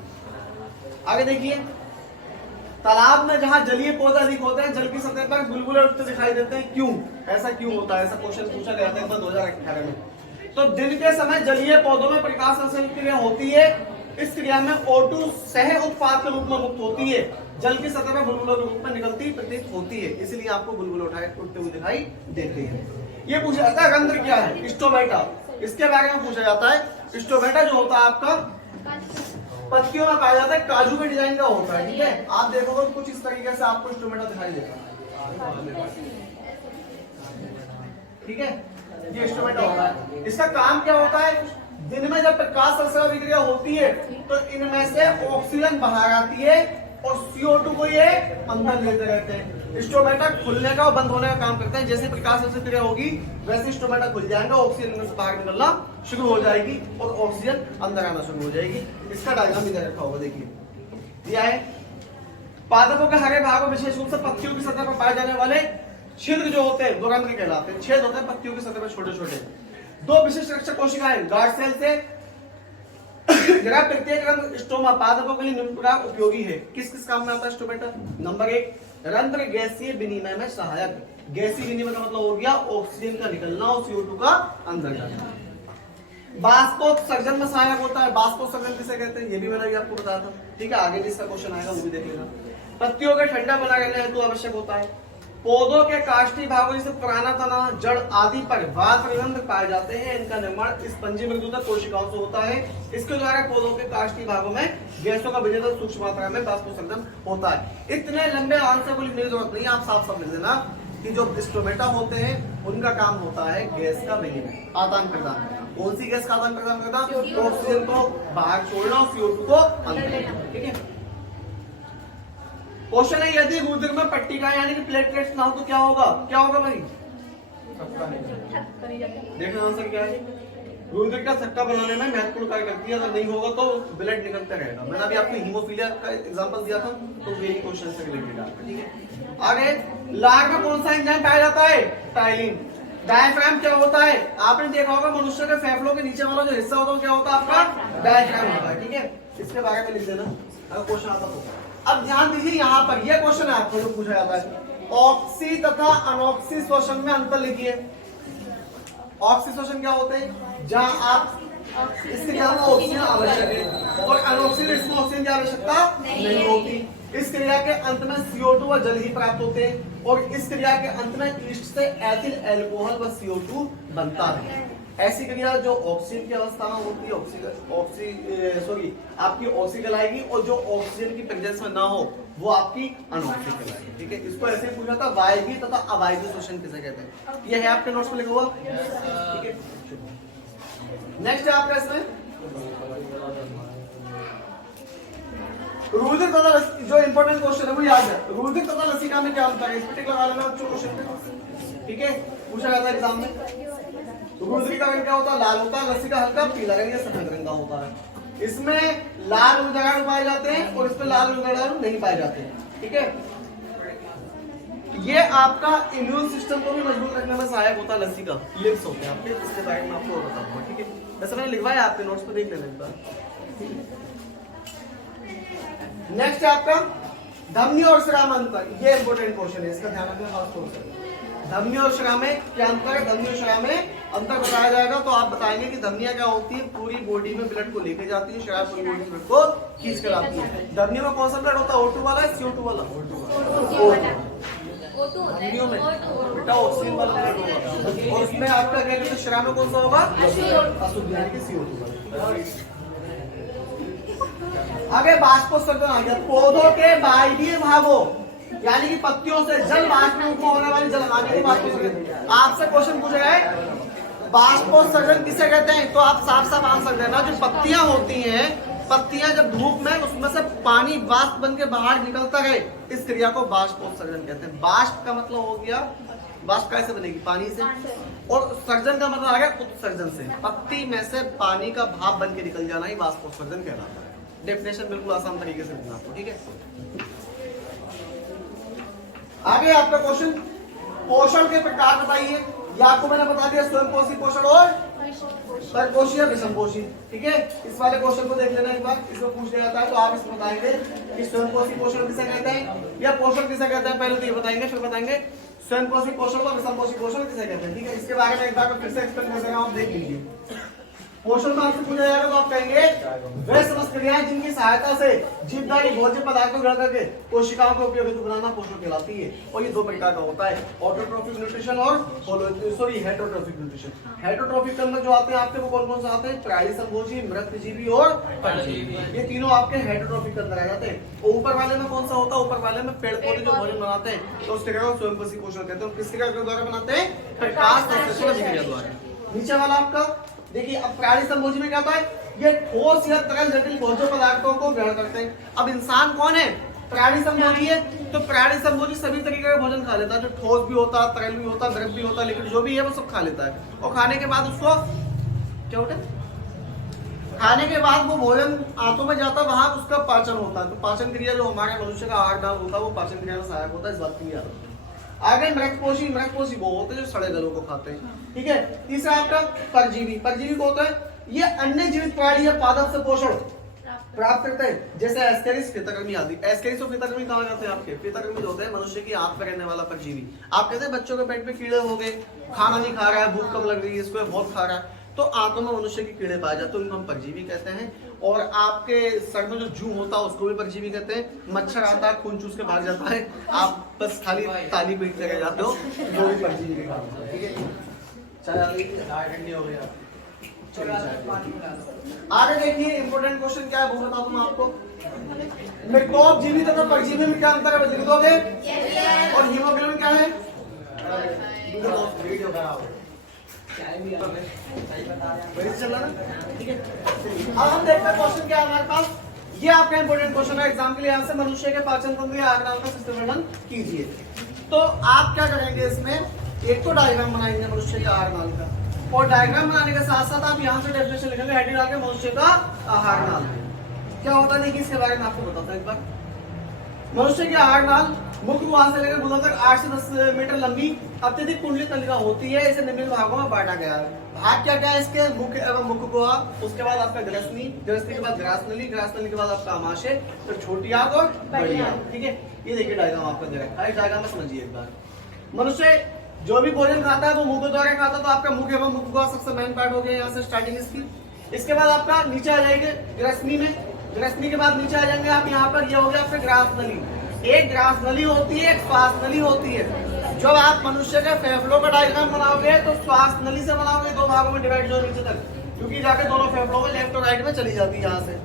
आगे देखिए, तालाब में जहां जलीय पौधे अधिक होते हैं, जल की सतह पर बुलबुले उठते दिखाई देते हैं, क्यों, ऐसा क्यों होता है, ऐसा क्वेश्चन पूछा गया था 2018 में। तो दिन के समय जलीय पौधों में प्रकाश संश्लेषण क्रिया होती है, इस क्रिया में O2 सह उत्पाद के रूप में मुक्त होती है, जल की सतह पर बुलबुलों के रूप में निकलती प्रतीत होती है, इसलिए आपको बुलबुले उठते हुए दिखाई देते हैं। ये पूछा जाता है रंध्र क्या है, स्टोमेटा, इसके बारे में पूछा जाता है। स्टोमेटा जो होता है आपका पत्तियों में पाया जाता है, काजू के डिजाइन का होता है। ठीक है, आप देखोगे कुछ इस तरीके से आपको स्टोमेटा दिखाई देगा। ठीक है, ये स्टोमेटा होता है। इसका काम क्या होता है, दिन में जब प्रकाश संश्लेषण अभिक्रिया होती है तो इनमें से ऑक्सीजन बाहर आती है और CO2 को ये अंदर लेते रहते हैं। स्टोमेटा खुलने का और बंद होने का काम करते हैं। जैसे प्रकाश संश्लेषण क्रिया होगी वैसे स्टोमेटा खुल जाएगा, ऑक्सीजन में से बाहर निकलना शुरू हो जाएगी और ऑक्सीजन अंदर आना शुरू हो जाएगी। इसका डायग्राम इधर रखा होगा, देखिए दिया है। पादपों के हरे भागों, विशेष रूप से पत्तियों की सतह पर पाए जाने वाले छिद्र जो होते हैं रंध्र कहलाते हैं। छेद होते हैं पत्तियों की सतह पर छोटे छोटे। दो विशिष्ट रक्षक कोशिकाएं गार्ड सेल से जरा प्रत्येक रंध्र स्टोमा पादपों के लिए निम्न प्रकार उपयोगी है। किस किस काम में आता है स्टोमेटा? नंबर 1, रंध्र गैसीय विनिमय में सहायक। गैसीय विनिमय का मतलब हो गया ऑक्सीजन का निकलना और CO2 का अंदर जाना। बाष्पोत्सर्जन में सहायक होता है। बाष्पोत्सर्जन किसे कहते हैं ये भी मैंने अभी आपको बताया था, ठीक है। आगे भी इसका क्वेश्चन आएगा, वो भी देख लेना। पत्तियों के ठंडा बना रहने हेतु आवश्यक होता है। पौधों के काष्ठी भागों जैसे पुराना तना, जड़ आदि पर वातरंध्र पाए जाते हैं। इनका निर्माण स्पंजी मृदुता कोशिकाओं से होता है। इसके द्वारा पौधों के काष्ठी भागों में गैसों का विजयन सूक्ष्म मात्रा में बाष्पोत्सर्जन होता है। इतने लंबे आंसर को लिखने की जरूरत नहीं है, आप साफ साफ लिख देना कि जो स्टोमेटा होते हैं उनका काम होता है गैस का विनिमय, आदान प्रदान। कौन सी गैस का आदान प्रदान करता? ऑक्सीजन को बाहर छोड़ना और CO2 को अंदर लेना, ठीक है। क्वेश्चन है यदि रुधिर में पट्टिका यानी कि प्लेटलेट्स ना हो तो क्या होगा? क्या होगा भाई? देखना आंसर क्या है। रुधिर का थक्का बनाने में महत्वपूर्ण कार्य करती है। अगर नहीं होगा तो ब्लड निकलता रहेगा। मैंने अभी आपको हीमोफीलिया का एग्जांपल दिया था, तो यही क्वेश्चन से रिलेटेड है, ठीक है। आगे लार में कौन सा एंजाइम पाया जाता है? टाइलिन। डायफ्राम क्या होता है? आपने देखा होगा मनुष्य के फेफड़ों के नीचे वाला जो हिस्सा होता है क्या होता है? आपका डायफ्राम होता है, ठीक है। इसके बारे में लिख देना अगर क्वेश्चन आता तो। अब ध्यान दीजिए यहाँ पर यह क्वेश्चन है आपको जो पूछा जाता है, ऑक्सी तथा अनऑक्सी श्वसन में अंतर लिखिए। ऑक्सी श्वसन क्या होते हैं? जहां आप इसके क्रिया में ऑक्सीजन आवश्यक है और अनऑक्सी इसमें ऑक्सीजन की आवश्यकता नहीं होती। इस क्रिया के अंत में CO2 व जल ही प्राप्त होते हैं और इस क्रिया के अंत में ईस्ट से एथिल एल्कोहल व CO2 बनता है। ऐसी क्रिया जो ऑक्सीजन की अवस्था में होती है आपकी ऑक्सीजन आएगी, और जो ऑक्सीजन की प्रेजेंस में ना हो वो आपकी अनऑक्सी कहलाएगी, ठीक है। इसको ऐसे ही पूछा था वायवीय तथा अवायवीय श्वसन किसे कहते हैं। ये है आपके नोट्स में लिखा हुआ, ठीक है। नेक्स्ट है आपका इसमें रुधिर तथा जो इंपॉर्टेंट क्वेश्चन है वो याद है। रुधिर तथा लसिका में क्या अंतर है? इस पे लगा लेना बच्चों क्वेश्चन, ठीक है। पूछा जाता है एग्जाम में। रुधिर का रंग क्या होता है? लाल होता है। लसिका हल्का पीला रंग या सफेद रंग का होता है। इसमें लाल रुधिराणु पाए जाते हैं और इसमें लाल रुधिराणु नहीं पाए जाते हैं, ठीक है। ये आपका इम्यून सिस्टम को भी मजबूत रखने में सहायक होता है। लसिका लिप्स होते हैं आपके, इसके बारे में आपको बताऊंगा, ठीक है। वैसे मैंने लिखवाया आपके नोट्स पे, देख लेना एक बार। नेक्स्ट है आपका धमनी और शिरा में अंतर। ये इंपॉर्टेंट क्वेश्चन है, इसका ध्यान रखना खास तौर से। धमनी और शिरा में क्या अंतर है? धमनी और शिरा में अंतर बताया जाएगा तो आप बताएंगे कि धमनियां क्या होती है? पूरी बॉडी में ब्लड को लेके जाती है, शिरा पूरी बॉडी में ब्लड को खींच कर आती है। धमनियों में कौन सा ब्लड होता है? O2 वाला है CO2 वाला? धमनियों में बेटा ऑक्सीजन वाला ब्लड होगा, और उसमें आपका क्या कहते हैं शिरा में कौन सा होगा? अशुद्ध यानी कि CO2 वाला। आगे बाष्पोत्सर्जन आ गया। पौधों के बाह्य भागों यानी कि पत्तियों से जल वाष्प में होने वाली जलहानि को बाष्पोत्सर्जन। आपसे क्वेश्चन पूछा है बाष्पोत्सर्जन किसे कहते हैं, तो आप साफ साफ आंसर देना। जो पत्तियां होती हैं, पत्तियां जब धूप में उसमें से पानी वाष्प बन के बाहर निकलता है, इस क्रिया को बाष्पोत्सर्जन कहते हैं। बाष्प का मतलब हो गया, वाष्प कैसे बनेगी? पानी से, और सर्जन का मतलब आ गया उत्सर्जन से। पत्ती में से पानी का भाप बन के निकल जाना ही बाष्पोत्सर्जन कहलाता है। डेफिनेशन बिल्कुल आसान तरीके से लिखना आपको, ठीक है। आगे आपका क्वेश्चन, पोषण के प्रकार बताइए। या आपको मैंने बता दिया स्वयंपोषी पोषण और परपोषी या विषमपोषी, ठीक है। इस वाले क्वेश्चन को देख लेना एक बार, इसको पूछ लिया जाता है तो आप इसमें बताएंगे कि स्वयंपोषी पोषण किसे कहते हैं या पोषण किसे कहते हैं। पहले तो ये बताएंगे, फिर बताएंगे स्वयंपोषी पोषण और विषमपोषी पोषण किसे कहते हैं, ठीक है। इसके बारे में एक बार फिर से एक्सप्लेन कर देगा, आप देख लीजिए। पोषण में आपसे पूछा जाएगा तो आप कहेंगे वे समस्त क्रियाएं जिनकी सहायता से जीवधारी भोज्य पदार्थ को ग्रहण करके कोशिकाओं को उपयोगी बनाना पोषण कहलाती है। और ये दो प्रकार का होता है, ऑटोट्रोफिक न्यूट्रिशन और हेटरोट्रोफिक न्यूट्रिशन। हेटरोट्रोफिक के अंदर जो आते हैं आपके वो कौन कौन से आते हैं? प्राणी संभोजी, मृतजीवी और परजीवी। ये तीनों आपके हेटरोट्रोफिक के अंदर आ जाते हैं। ऊपर वाले में कौन सा होता है? ऊपर वाले में पेड़ पौधे जो भोजन बनाते हैं तो उस क्रिया को स्वयंपोषी पोषण कहते हैं। किस क्रिया के द्वारा बनाते हैं? प्रकाश संश्लेषण अभिक्रिया द्वारा। नीचे वाला आपका देखिए, अब प्राणी संभोजी में क्या होता है? ये ठोस या तरल जटिल भोज्य पदार्थों को ग्रहण करते हैं। अब इंसान कौन है? प्राणी संभोजी है। तो प्राणी संभोजी सभी तरीके का भोजन खा लेता है, जो ठोस भी होता है, तरल भी होता है, द्रव भी होता है, लिक्विड जो भी है वो सब खा लेता है। और खाने के बाद उसको क्या होता है? खाने के बाद वो भोजन आंतों में जाता है, वहां उसका पाचन होता है। तो पाचन क्रिया जो हमारे मनुष्य का आहार नाम होता है वो पाचन क्रिया में सहायक होता है, इस बात की याद रखना। आगे मृतपोषी वो होते हैं जो सड़े गलों को खाते हैं, ठीक है। तीसरा आपका परजीवी। परजीवी को होता है ये अन्य जीवित प्राणी या पादप से पोषण प्राप्त करते हैं, जैसे एस्केरिस, फितरकर्मी आदि। एस्केरिस और फितरकर्मी कहाँ जाते हैं आपके? फितरकर्मी जो होते हैं मनुष्य की आंत में रहने वाला परजीवी। आप कहते हैं बच्चों के पेट में कीड़े हो गए, खाना नहीं खा रहा है, भूख कम लग रही है, इसको बहुत खा रहा है, तो आंतों में मनुष्य की कीड़े पाए जाते हैं, उनको हम परजीवी कहते हैं। और आपके सर में जो जू होता है उसको भी परजीवी कहते हैं। मच्छर आता है, खून चूस के भाग जाता है, आप बस खाली ताली पीटते रह जाते हो, जो भी परजीवी के काम होता है। ठीक है, चलिए हो गया। आगे देखिए इंपोर्टेंट क्वेश्चन क्या है वो बता दूं आपको। मिक्रोब जीवी तथा परजीवी में क्या अंतर है लिख दोगे? और हीमोग्लोबिन क्या है? चल रहा ना, ठीक है। अब हम देखते हैं क्वेश्चन क्या है हमारे पास। ये आपका इंपोर्टेंट क्वेश्चन है एग्जाम के लिए। यहाँ से मनुष्य के पाचन तंत्र या आहार नाल का सिस्टम वर्णन कीजिए। तो आप क्या करेंगे इसमें, एक तो डायग्राम बनाएंगे मनुष्य के आहार नाल का, और डायग्राम बनाने के साथ साथ आप यहाँ से डेफिनेशन लिखेंगे हेडिंग डाल के मनुष्य का आहार नाल क्या होता है। देखिए इसके बारे में आपको बताता हूँ एक बार। मनुष्य की आहार नाल मुख्य वहां से लेकर गुदा तक 8 से 10 मीटर लंबी अत्यधिक कुंडली तंत्रिका होती है। इसे निम्न भागों में बांटा गया है। भाग क्या क्या है इसके? मुख्य एवं मुख्य गुहा, उसके बाद आपका ग्रसनी, ग्रसनी के बाद ग्रासनली, ग्रासनली के बाद आपका आमाशय, फिर छोटी आंत और बड़ी आंत। ठीक है, ये देखिए डायग्राम आपका दे रखा है, इस डायग्राम में समझिए एक बार। मनुष्य जो भी भोजन खाता है वो मुंह के द्वारा खाता है, तो आपका मुख्य एवं मुख्य गुहा सबसे मेन पार्ट हो गया यहाँ से स्टार्टिंग इसकी। इसके बाद आपका नीचे आ जाएंगे ग्रसनी में, ग्रसनी के बाद नीचे आ जाएंगे आप यहाँ पर, ये हो गया आपका ग्रासनली। एक ग्रास नली होती है, एक श्वास नली होती है। जब आप मनुष्य के फेफड़ों का डायग्राम बनाओगे तो श्वास नली से बनाओगे, दो भागों में डिवाइड जो नीचे तक, क्योंकि जाके दोनों फेफड़ों में लेफ्ट और राइट में चली जाती है यहाँ से।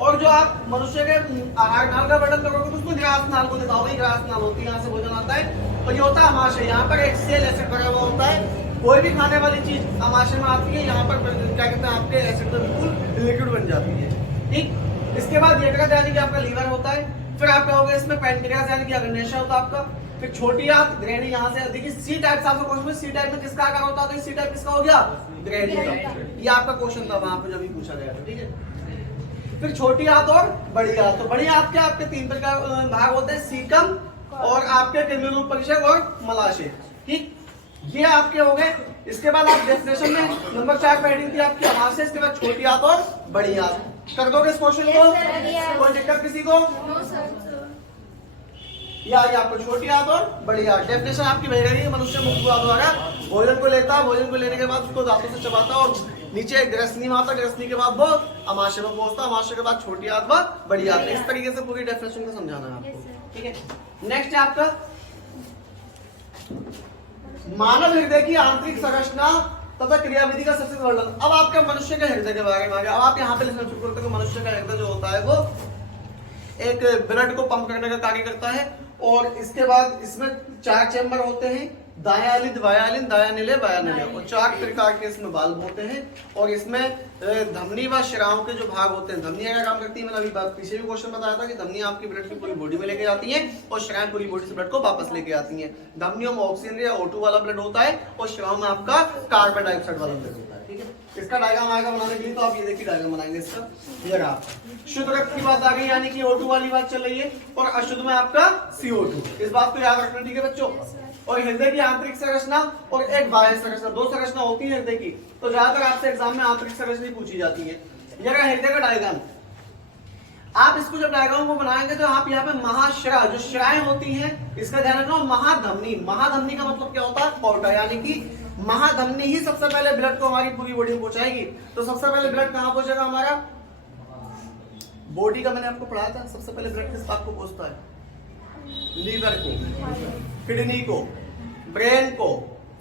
और जो आप मनुष्य के आहार नाल का वर्णन करोगे तो उसको ग्रास नाल को दिखाओगे, ग्रास नाल होती है, यहाँ से भोजन आता है। और ये होता है आमाशय, यहाँ पर एक सेल एसिड भरा हुआ होता है। कोई भी खाने वाली चीज आमाशय में आती है, यहाँ पर क्या कहते हैं आपके एसिड तो बिल्कुल लिक्विड बन जाती है। ठीक, इसके बाद यकृत यानी कि आपका लीवर होता है। फिर आप कहोगे इसमें पैनक्रियास यानी कि अग्न्याशय होता है आपका। फिर छोटी आंत, ग्रहणी यहाँ से। देखिए सी टाइप से आपका क्वेश्चन में सी टाइप में किसका आकार होता है, तो सी टाइप किसका हो गया? ग्रहणी का। ये आपका क्वेश्चन था वहां पे जब भी पूछा गया था। ठीक है, फिर छोटी आंत और बड़ी आंत। तो बड़ी आंत के आपके 3 प्रकार भाग होते हैं, सीकम और आपके कृमिरूप परिषद और मलाशय। ठीक, ये आपके हो गए। इसके बाद आप डेफिनेशन में नंबर 4 पे हेडिंग थी आपकी आमाशय, इसके बाद छोटी आंत और बड़ी आंत। कर दोगे इस क्वेश्चन को? कोई दिक्कत किसी को? या आपको छोटी आंत और बड़ी आंत। डेफिनेशन आपकी बह रही है, मनुष्य मुख्य गुहा द्वारा भोजन को लेता है, भोजन को लेने के बाद उसको दांतों से चबाता और नीचे ग्रसनी में आता, ग्रसनी के बाद वो आमाशय में पहुंचता, आमाशय के बाद छोटी आंत व बड़ी आंत। इस तरीके से पूरी डेफिनेशन को समझाना है आपको। ठीक है, नेक्स्ट है आपका मानव हृदय की आंतरिक संरचना तथा क्रियाविधि का सचित्र वर्णन। अब आपका मनुष्य के हृदय के बारे में आ गया। अब आप यहाँ पे लिखना शुरू करते हो कि मनुष्य का हृदय जो होता है वो एक ब्लड को पंप करने का कार्य करता है। और इसके बाद इसमें 4 चैम्बर होते हैं, दायालिद, वायालिन, दायानिलय, वायानिलय, और 4 प्रकार के इसमें वाल्व होते हैं। और इसमें धमनी व शिराओं के जो भाग होते हैं, धमनी क्या काम करती है, मैंने अभी पीछे भी क्वेश्चन बताया था कि धमनी आपकी ब्लड की पूरी बॉडी में लेके जाती है और शिराएं पूरी बॉडी से ब्लड को वापस लेके आती हैं। धमनियों में ऑक्सीजन या O2 वाला ब्लड होता है और शिराओं में आपका कार्बन डाइऑक्साइड वाला ब्लड होता है। ठीक है, इसका डायग्राम आएगा बनाने के लिए, तो आप ये देखिए डायग्राम बनाएंगे इसका। ये रहा शुद्ध रक्त की बात आ गई, यानी कि O2 वाली बात चल रही है, और अशुद्ध में आपका CO2। इस बात को याद रखना, ठीक है बच्चों। और हृदय की आंतरिक संरचना और एक बाह्य संरचना, 2 संरचना होती है हृदय की। तो ज्यादातर आपसे एग्जाम में आंतरिक संरचना पूछी जाती है। यह रहा हृदय का डायग्राम। आप इसको जब डायग्राम को बनाएंगे तो आप यहाँ पे महाशिरा, जो शिराएं होती हैं, इसका ध्यान रखना। महाधमनी, महाधमनी का मतलब क्या होता है? पोर्टा, यानी कि महाधमनी ही सबसे पहले ब्लड को हमारी पूरी बॉडी में पहुंचाएगी। तो सबसे पहले ब्लड कहाँ पहुंचेगा हमारा? बॉडी का मैंने आपको पढ़ाया था, सबसे पहले ब्लड किस पार्ट को पहुंचता है? लीवर को, किडनी को, ब्रेन को,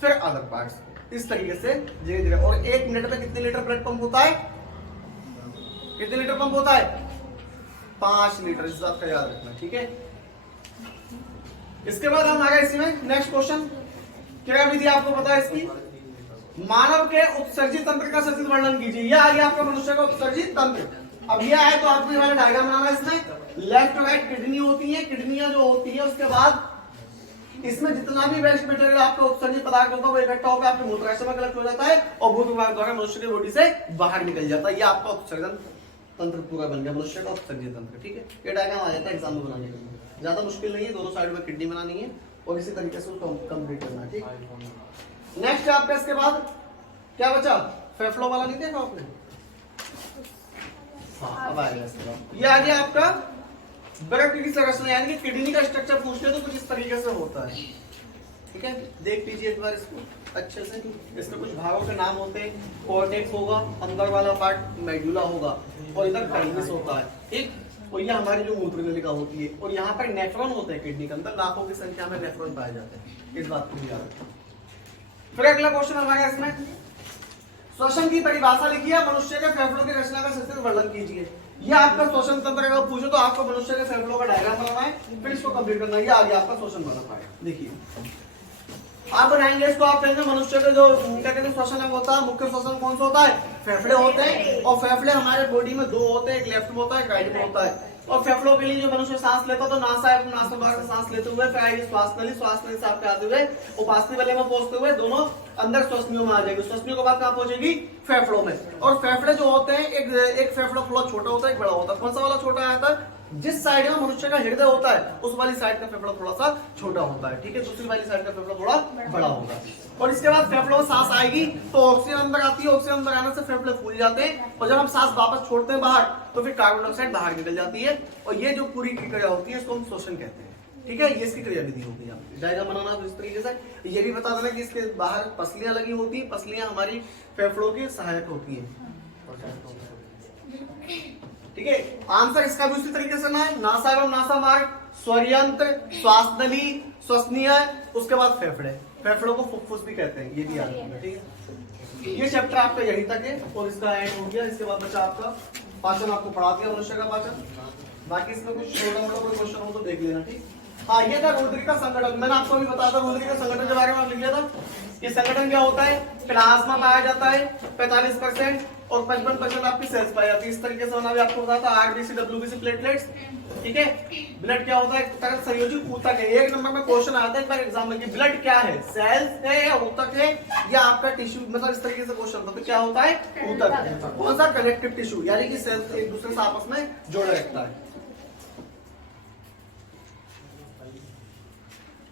फिर अदर पार्ट्स को। इस तरीके से धीरे धीरे। और 1 मिनट में कितने लीटर ब्लड पंप होता है? कितने लीटर पंप होता है? 5 लीटर। इस बात का याद रखना, ठीक है। इसके बाद हम आ गए इसमें नेक्स्ट क्वेश्चन। क्या विधि आपको पता है इसकी? मानव के उत्सर्जित तंत्र का सचित्र वर्णन कीजिए। यह आ गया आपका मनुष्य का उत्सर्जित तंत्र। अब यह है तो आपको ये वाला डायग्राम बनाना है। इसमें लेफ्ट राइट किडनी होती है, किडनियां जो होती है, उसके बाद इसमें जितना भी वेस्ट मटेरियल आपका उत्सर्जित पदार्थ होता है वो इकट्ठा होकर आपके मूत्राशय में कलेक्ट हो जाता है और भूत विभाग द्वारा मनुष्य की बॉडी से बाहर निकल जाता है। ये आपका उत्सर्जन तंत्र पूरा बन गया, मनुष्य का उत्सर्जित तंत्र। ठीक है, ये डायग्राम आ जाता है एग्जाम में बनाने के लिए। ज्यादा मुश्किल नहीं है, दोनों साइड में किडनी बनानी है और इसी तरीके से उसको कंप्लीट करना है। ठीक, नेक्स्ट आपका इसके बाद क्या बचा? फेफड़ों वाला नहीं देखा आपने? हाँ अब आएगा इसके बाद। ये आ गया आपका ब्लड की संरचना, यानी कि किडनी का स्ट्रक्चर पूछ ले तो कुछ इस तरीके से होता है। ठीक है, देख लीजिए एक बार इसको अच्छे से। इसमें कुछ भागों के नाम होते हैं, कॉर्टेक्स होगा, अंदर वाला पार्ट मेडुला होगा, और इधर काइनेस होता है। ठीक, और ये हमारी जो मूत्र नलिका होती है, और यहाँ पर नेफ्रॉन होते हैं किडनी के अंदर, लाखों की संख्या में नेफ्रॉन पाए जाते हैं, इस बात को भी याद रखें। फिर अगला क्वेश्चन हमारे इसमें श्वसन की परिभाषा लिखी है, मनुष्य के फेफड़ों की रचना का संक्षिप्त वर्णन कीजिए। ये आपका श्वसन तंत्र अगर पूछो तो आपको मनुष्य के फेफड़ों का डायग्राम बनाना है, फिर इसको कंप्लीट करना है। ये आगे आपका श्वसन बना पाएगा। देखिए आप बनाएंगे इसको, आप कहेंगे मनुष्य के जो क्या कहते हैं श्वसन होता है, मुख्य श्वसन कौन सा होता है, फेफड़े होते हैं। और फेफड़े हमारे बॉडी में दो होते हैं, एक लेफ्ट में होता है, एक राइट में होता है। और फेफड़ों के लिए जो मनुष्य सांस लेता है तो नासाबार से सांस लेते हुए, फिर आएगी श्वास नली से आपके आते हुए उपास्थि वाले में पहुंचते हुए दोनों अंदर श्वसनियों में आ जाएगी। श्वसनियों के बाद कहाँ पहुंचेगी, फेफड़ों में। और फेफड़े जो होते हैं, एक फेफड़ा थोड़ा छोटा होता है, एक बड़ा होता है। कौन सा वाला छोटा आता है, जिस साइड में मनुष्य का हृदय होता है उस वाली साइड का फेफड़ा थोड़ा सा छोटा होता है। ठीक है, दूसरी वाली साइड का फेफड़ा थोड़ा बड़ा होगा। और इसके बाद फेफड़ों में सांस आएगी तो ऑक्सीजन अंदर आती है, ऑक्सीजन अंदर आने से फेफड़े फूल जाते हैं, और जब हम सांस वापस छोड़ते हैं बाहर तो फिर कार्बन डाइऑक्साइड बाहर निकल जाती है। और ये जो पूरी क्रिया होती है इसको हम श्वसन कहते हैं। ठीक है, ये इसकी क्रियाविधि होगी। यहाँ डायग्राम बनाना तो इस तरीके से। ये भी बता देना कि इसके बाहर पसलियां लगी होती है, पसलियां हमारी फेफड़ों की सहायक होती है। ठीक है, आंसर इसका भी उसी तरीके से ना है, नासा एवं नासा मार्ग, स्वरयंत्र, श्वास नली, श्वसनीय, उसके बाद फेफड़े। फेफड़ों को फुफ्फुस भी कहते हैं, ये भी याद रखना। ठीक है, ये चैप्टर आपका यहीं तक है और इसका एंड हो गया। इसके बाद बचा आपका पाचन, आपको पढ़ा दिया मनुष्य का पाचन। बाकी इसमें कुछ छोटा मोटा कोई क्वेश्चन हो तो देख लेना। ठीक, हाँ ये था रुद्रिका संगठन। मैंने आपको अभी बताया था रुद्रिका संगठन के बारे में, आप लिख लिया था। ये संगठन क्या होता है, प्लाज्मा पाया जाता है 45% और 55% आपकी सेल्स पाई जाती है। इस तरीके से मैंने आपको बताया था, आरबीसी, डब्ल्यूबीसी, प्लेटलेट्स। ठीक है, ब्लड क्या होता है, एक तरह संयोजित ऊतक है। एक नंबर में क्वेश्चन आता है एक बार एग्जाम में कि ब्लड क्या है, सेल्स है या ऊतक है या आपका टिश्यू, मतलब इस तरीके से क्वेश्चन होता है। क्या होता है, ऊतक। कौन सा, कनेक्टिव टिश्यू, यानी कि सेल्स एक दूसरे से आपस में जोड़े रखता है।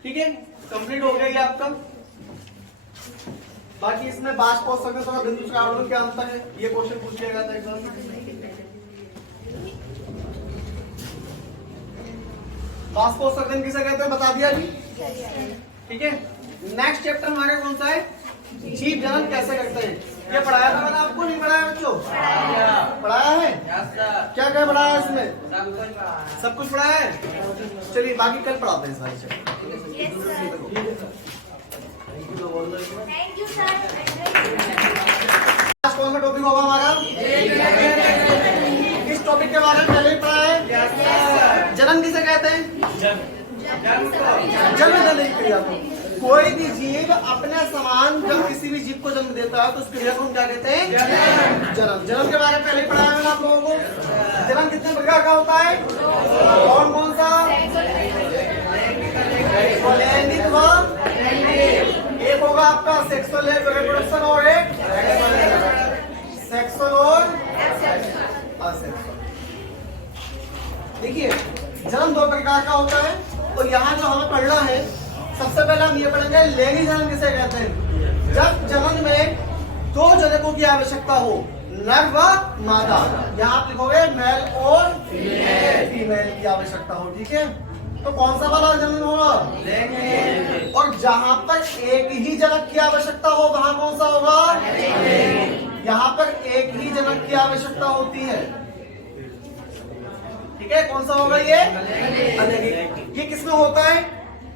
ठीक है, कंप्लीट हो गया ये आपका। बाकी इसमें बाष्पोत्सर्जन तथा बिंदु श्रावण क्या अंतर है, ये क्वेश्चन पूछ लिया गया था एग्जाम में। बाष्पोत्सर्जन किसे कहते हैं बता दिया जी। ठीक है, नेक्स्ट चैप्टर हमारे कौन सा है, जीव जनन कैसे करते हैं। ये पढ़ाया था मैंने आपको, नहीं पढ़ाया बच्चों, पढ़ाया है। क्या क्या पढ़ाया है इसमें, सब कुछ पढ़ाया है। चलिए बाकी कल पढ़ाते हैं सारे चैप्टर। Thank you sir. आज कौन सा टॉपिक होगा हमारा, इस टॉपिक के बारे में पहले ही पढ़ा है। जनन किसे कहते हैं, जन्म देने की क्रिया को। कोई भी जीव अपने समान जब किसी भी जीव को जन्म देता है तो उस क्रिया को हम क्या कहते हैं, जन्म। जन्म के बारे में पहले ही पढ़ाया मैंने आप लोगों को। जन्म कितने प्रकार का होता है, कौन कौन सा, लैंगिक व एक होगा आपका सेक्सुअल रिप्रोडक्शन और एक सेक्सुअल और असेक्सुअल। देखिए जन्म दो प्रकार का होता है और यहाँ जो हमें पढ़ना है सबसे पहले हम ये पढ़ेंगे लैंगिक जन्म किसे कहते हैं। जब जन्म में दो जनकों की आवश्यकता हो, नर व मादा। यहाँ आप लिखोगे मेल और फीमेल की आवश्यकता हो। ठीक है, तो कौन सा वाला जन्म होगा, लैंगिक। और जहां पर एक ही जनक की आवश्यकता हो वहां कौन सा होगा, यहाँ पर एक ही जनक की आवश्यकता होती है। ठीक है, कौन सा होगा ये, अलैंगिक। ये किसमें होता है,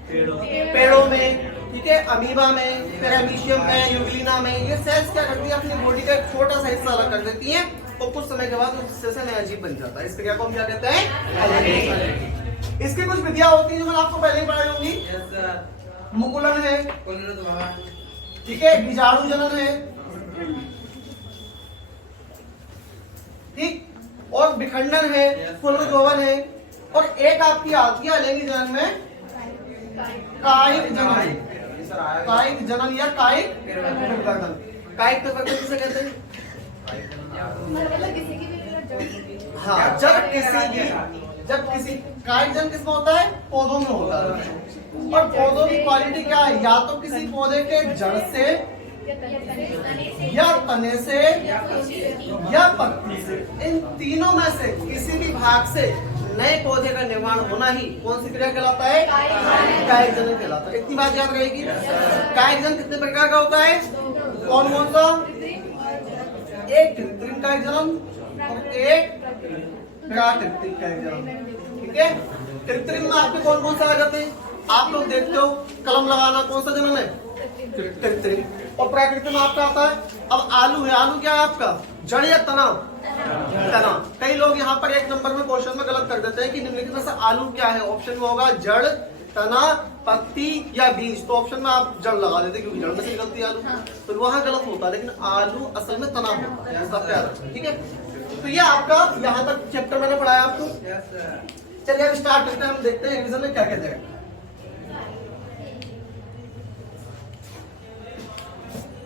पेड़ों में। ठीक है, अमीबा में, पैरामीशियम में, यूग्लिना में। ये सेल्स क्या करती है, अपनी बॉडी का एक छोटा सा हिस्सा अलग कर देती है और कुछ समय के बाद उस हिस्से से नया जीव बन जाता है। इस क्रिया को हम क्या कहते हैं, अलैंगिक। इसकी कुछ विधियां होती हैं जो मैंने आपको पहले ही पढ़ाई होंगी। मुकुलन है, ठीक है, बीजाणु जनन है, ठीक, और विखंडन है, पुनर्गोवन है, और एक आपकी आती है अलैंगिक जनन में कायिक जनन। कायिक जनन या कायिक परिवर्तन। कायिक परिवर्तन किसे कहते हैं, हाँ जब किसी कायिक जनन किसमें होता है, पौधों में होता है। और पौधों की क्वालिटी क्या है, या तो किसी पौधे के जड़ से या तने से या पत्ती से, इन तीनों में से किसी भी भाग से नए पौधे का निर्माण होना ही कौन सी क्रिया कहलाता है? कायिक जनन कहलाता है। इतनी बात याद रहेगी। कायिक जनन कितने प्रकार का होता है? कौन कौन सा? एक कृत्रिम कायिक जनन और एक प्राकृतिक कायिक जनन। ठीक है, कृत्रिम में आपके कौन कौन से आ जाते हैं? आप लोग देखते हो कलम लगाना, कौन सा जनन है? कृत्रिम। और प्राकृतिक में आपका आता है, अब आलू है, आलू क्या है आपका? जड़ या तना? तना। कई लोग यहाँ पर एक नंबर में क्वेश्चन में गलत कर देते हैं कि निम्नलिखित में से आलू क्या है? ऑप्शन में होगा जड़, तना, पत्ती या बीज। तो ऑप्शन में आप जड़ लगा देते क्योंकि जड़ में से निकलती है आलू, तो वहां गलत होता है, लेकिन आलू असल में तना होता है। इसका प्यार, ठीक है। तो ये आपका यहाँ तक चैप्टर मैंने पढ़ाया आपको। चलिए अब स्टार्ट करते हैं, हम देखते हैं रिवीजन में क्या क्या देगा।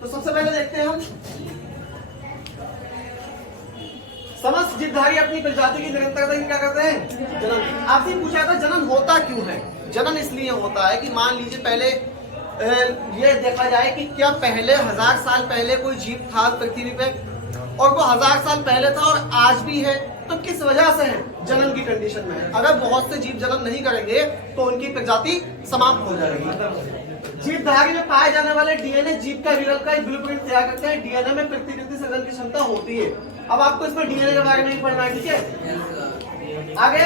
तो सबसे पहले देखते हैं हम समस्त जीवधारी अपनी प्रजाति की निरंतरता की क्या करते हैं? जनन। आपसे पूछा था जनन होता क्यों है? जनन इसलिए होता है कि मान लीजिए पहले ये देखा जाए कि क्या पहले 1000 साल पहले कोई जीव था पृथ्वी पे, और वो 1000 साल पहले था और आज भी है, तो किस वजह से है? जनन की कंडीशन में है। अगर बहुत से जीव जनन नहीं करेंगे तो उनकी प्रजाति समाप्त हो जाएगी। जीवधारी में पाए जाने वाले डीएनए जीव का विकल्प का एक ब्लूप्रिंट तैयार करते हैं। डीएनए में प्रतिकृति सृजन की क्षमता होती है। अब आपको इसमें डीएनए के बारे में ही पढ़ना है, ठीक है। आगे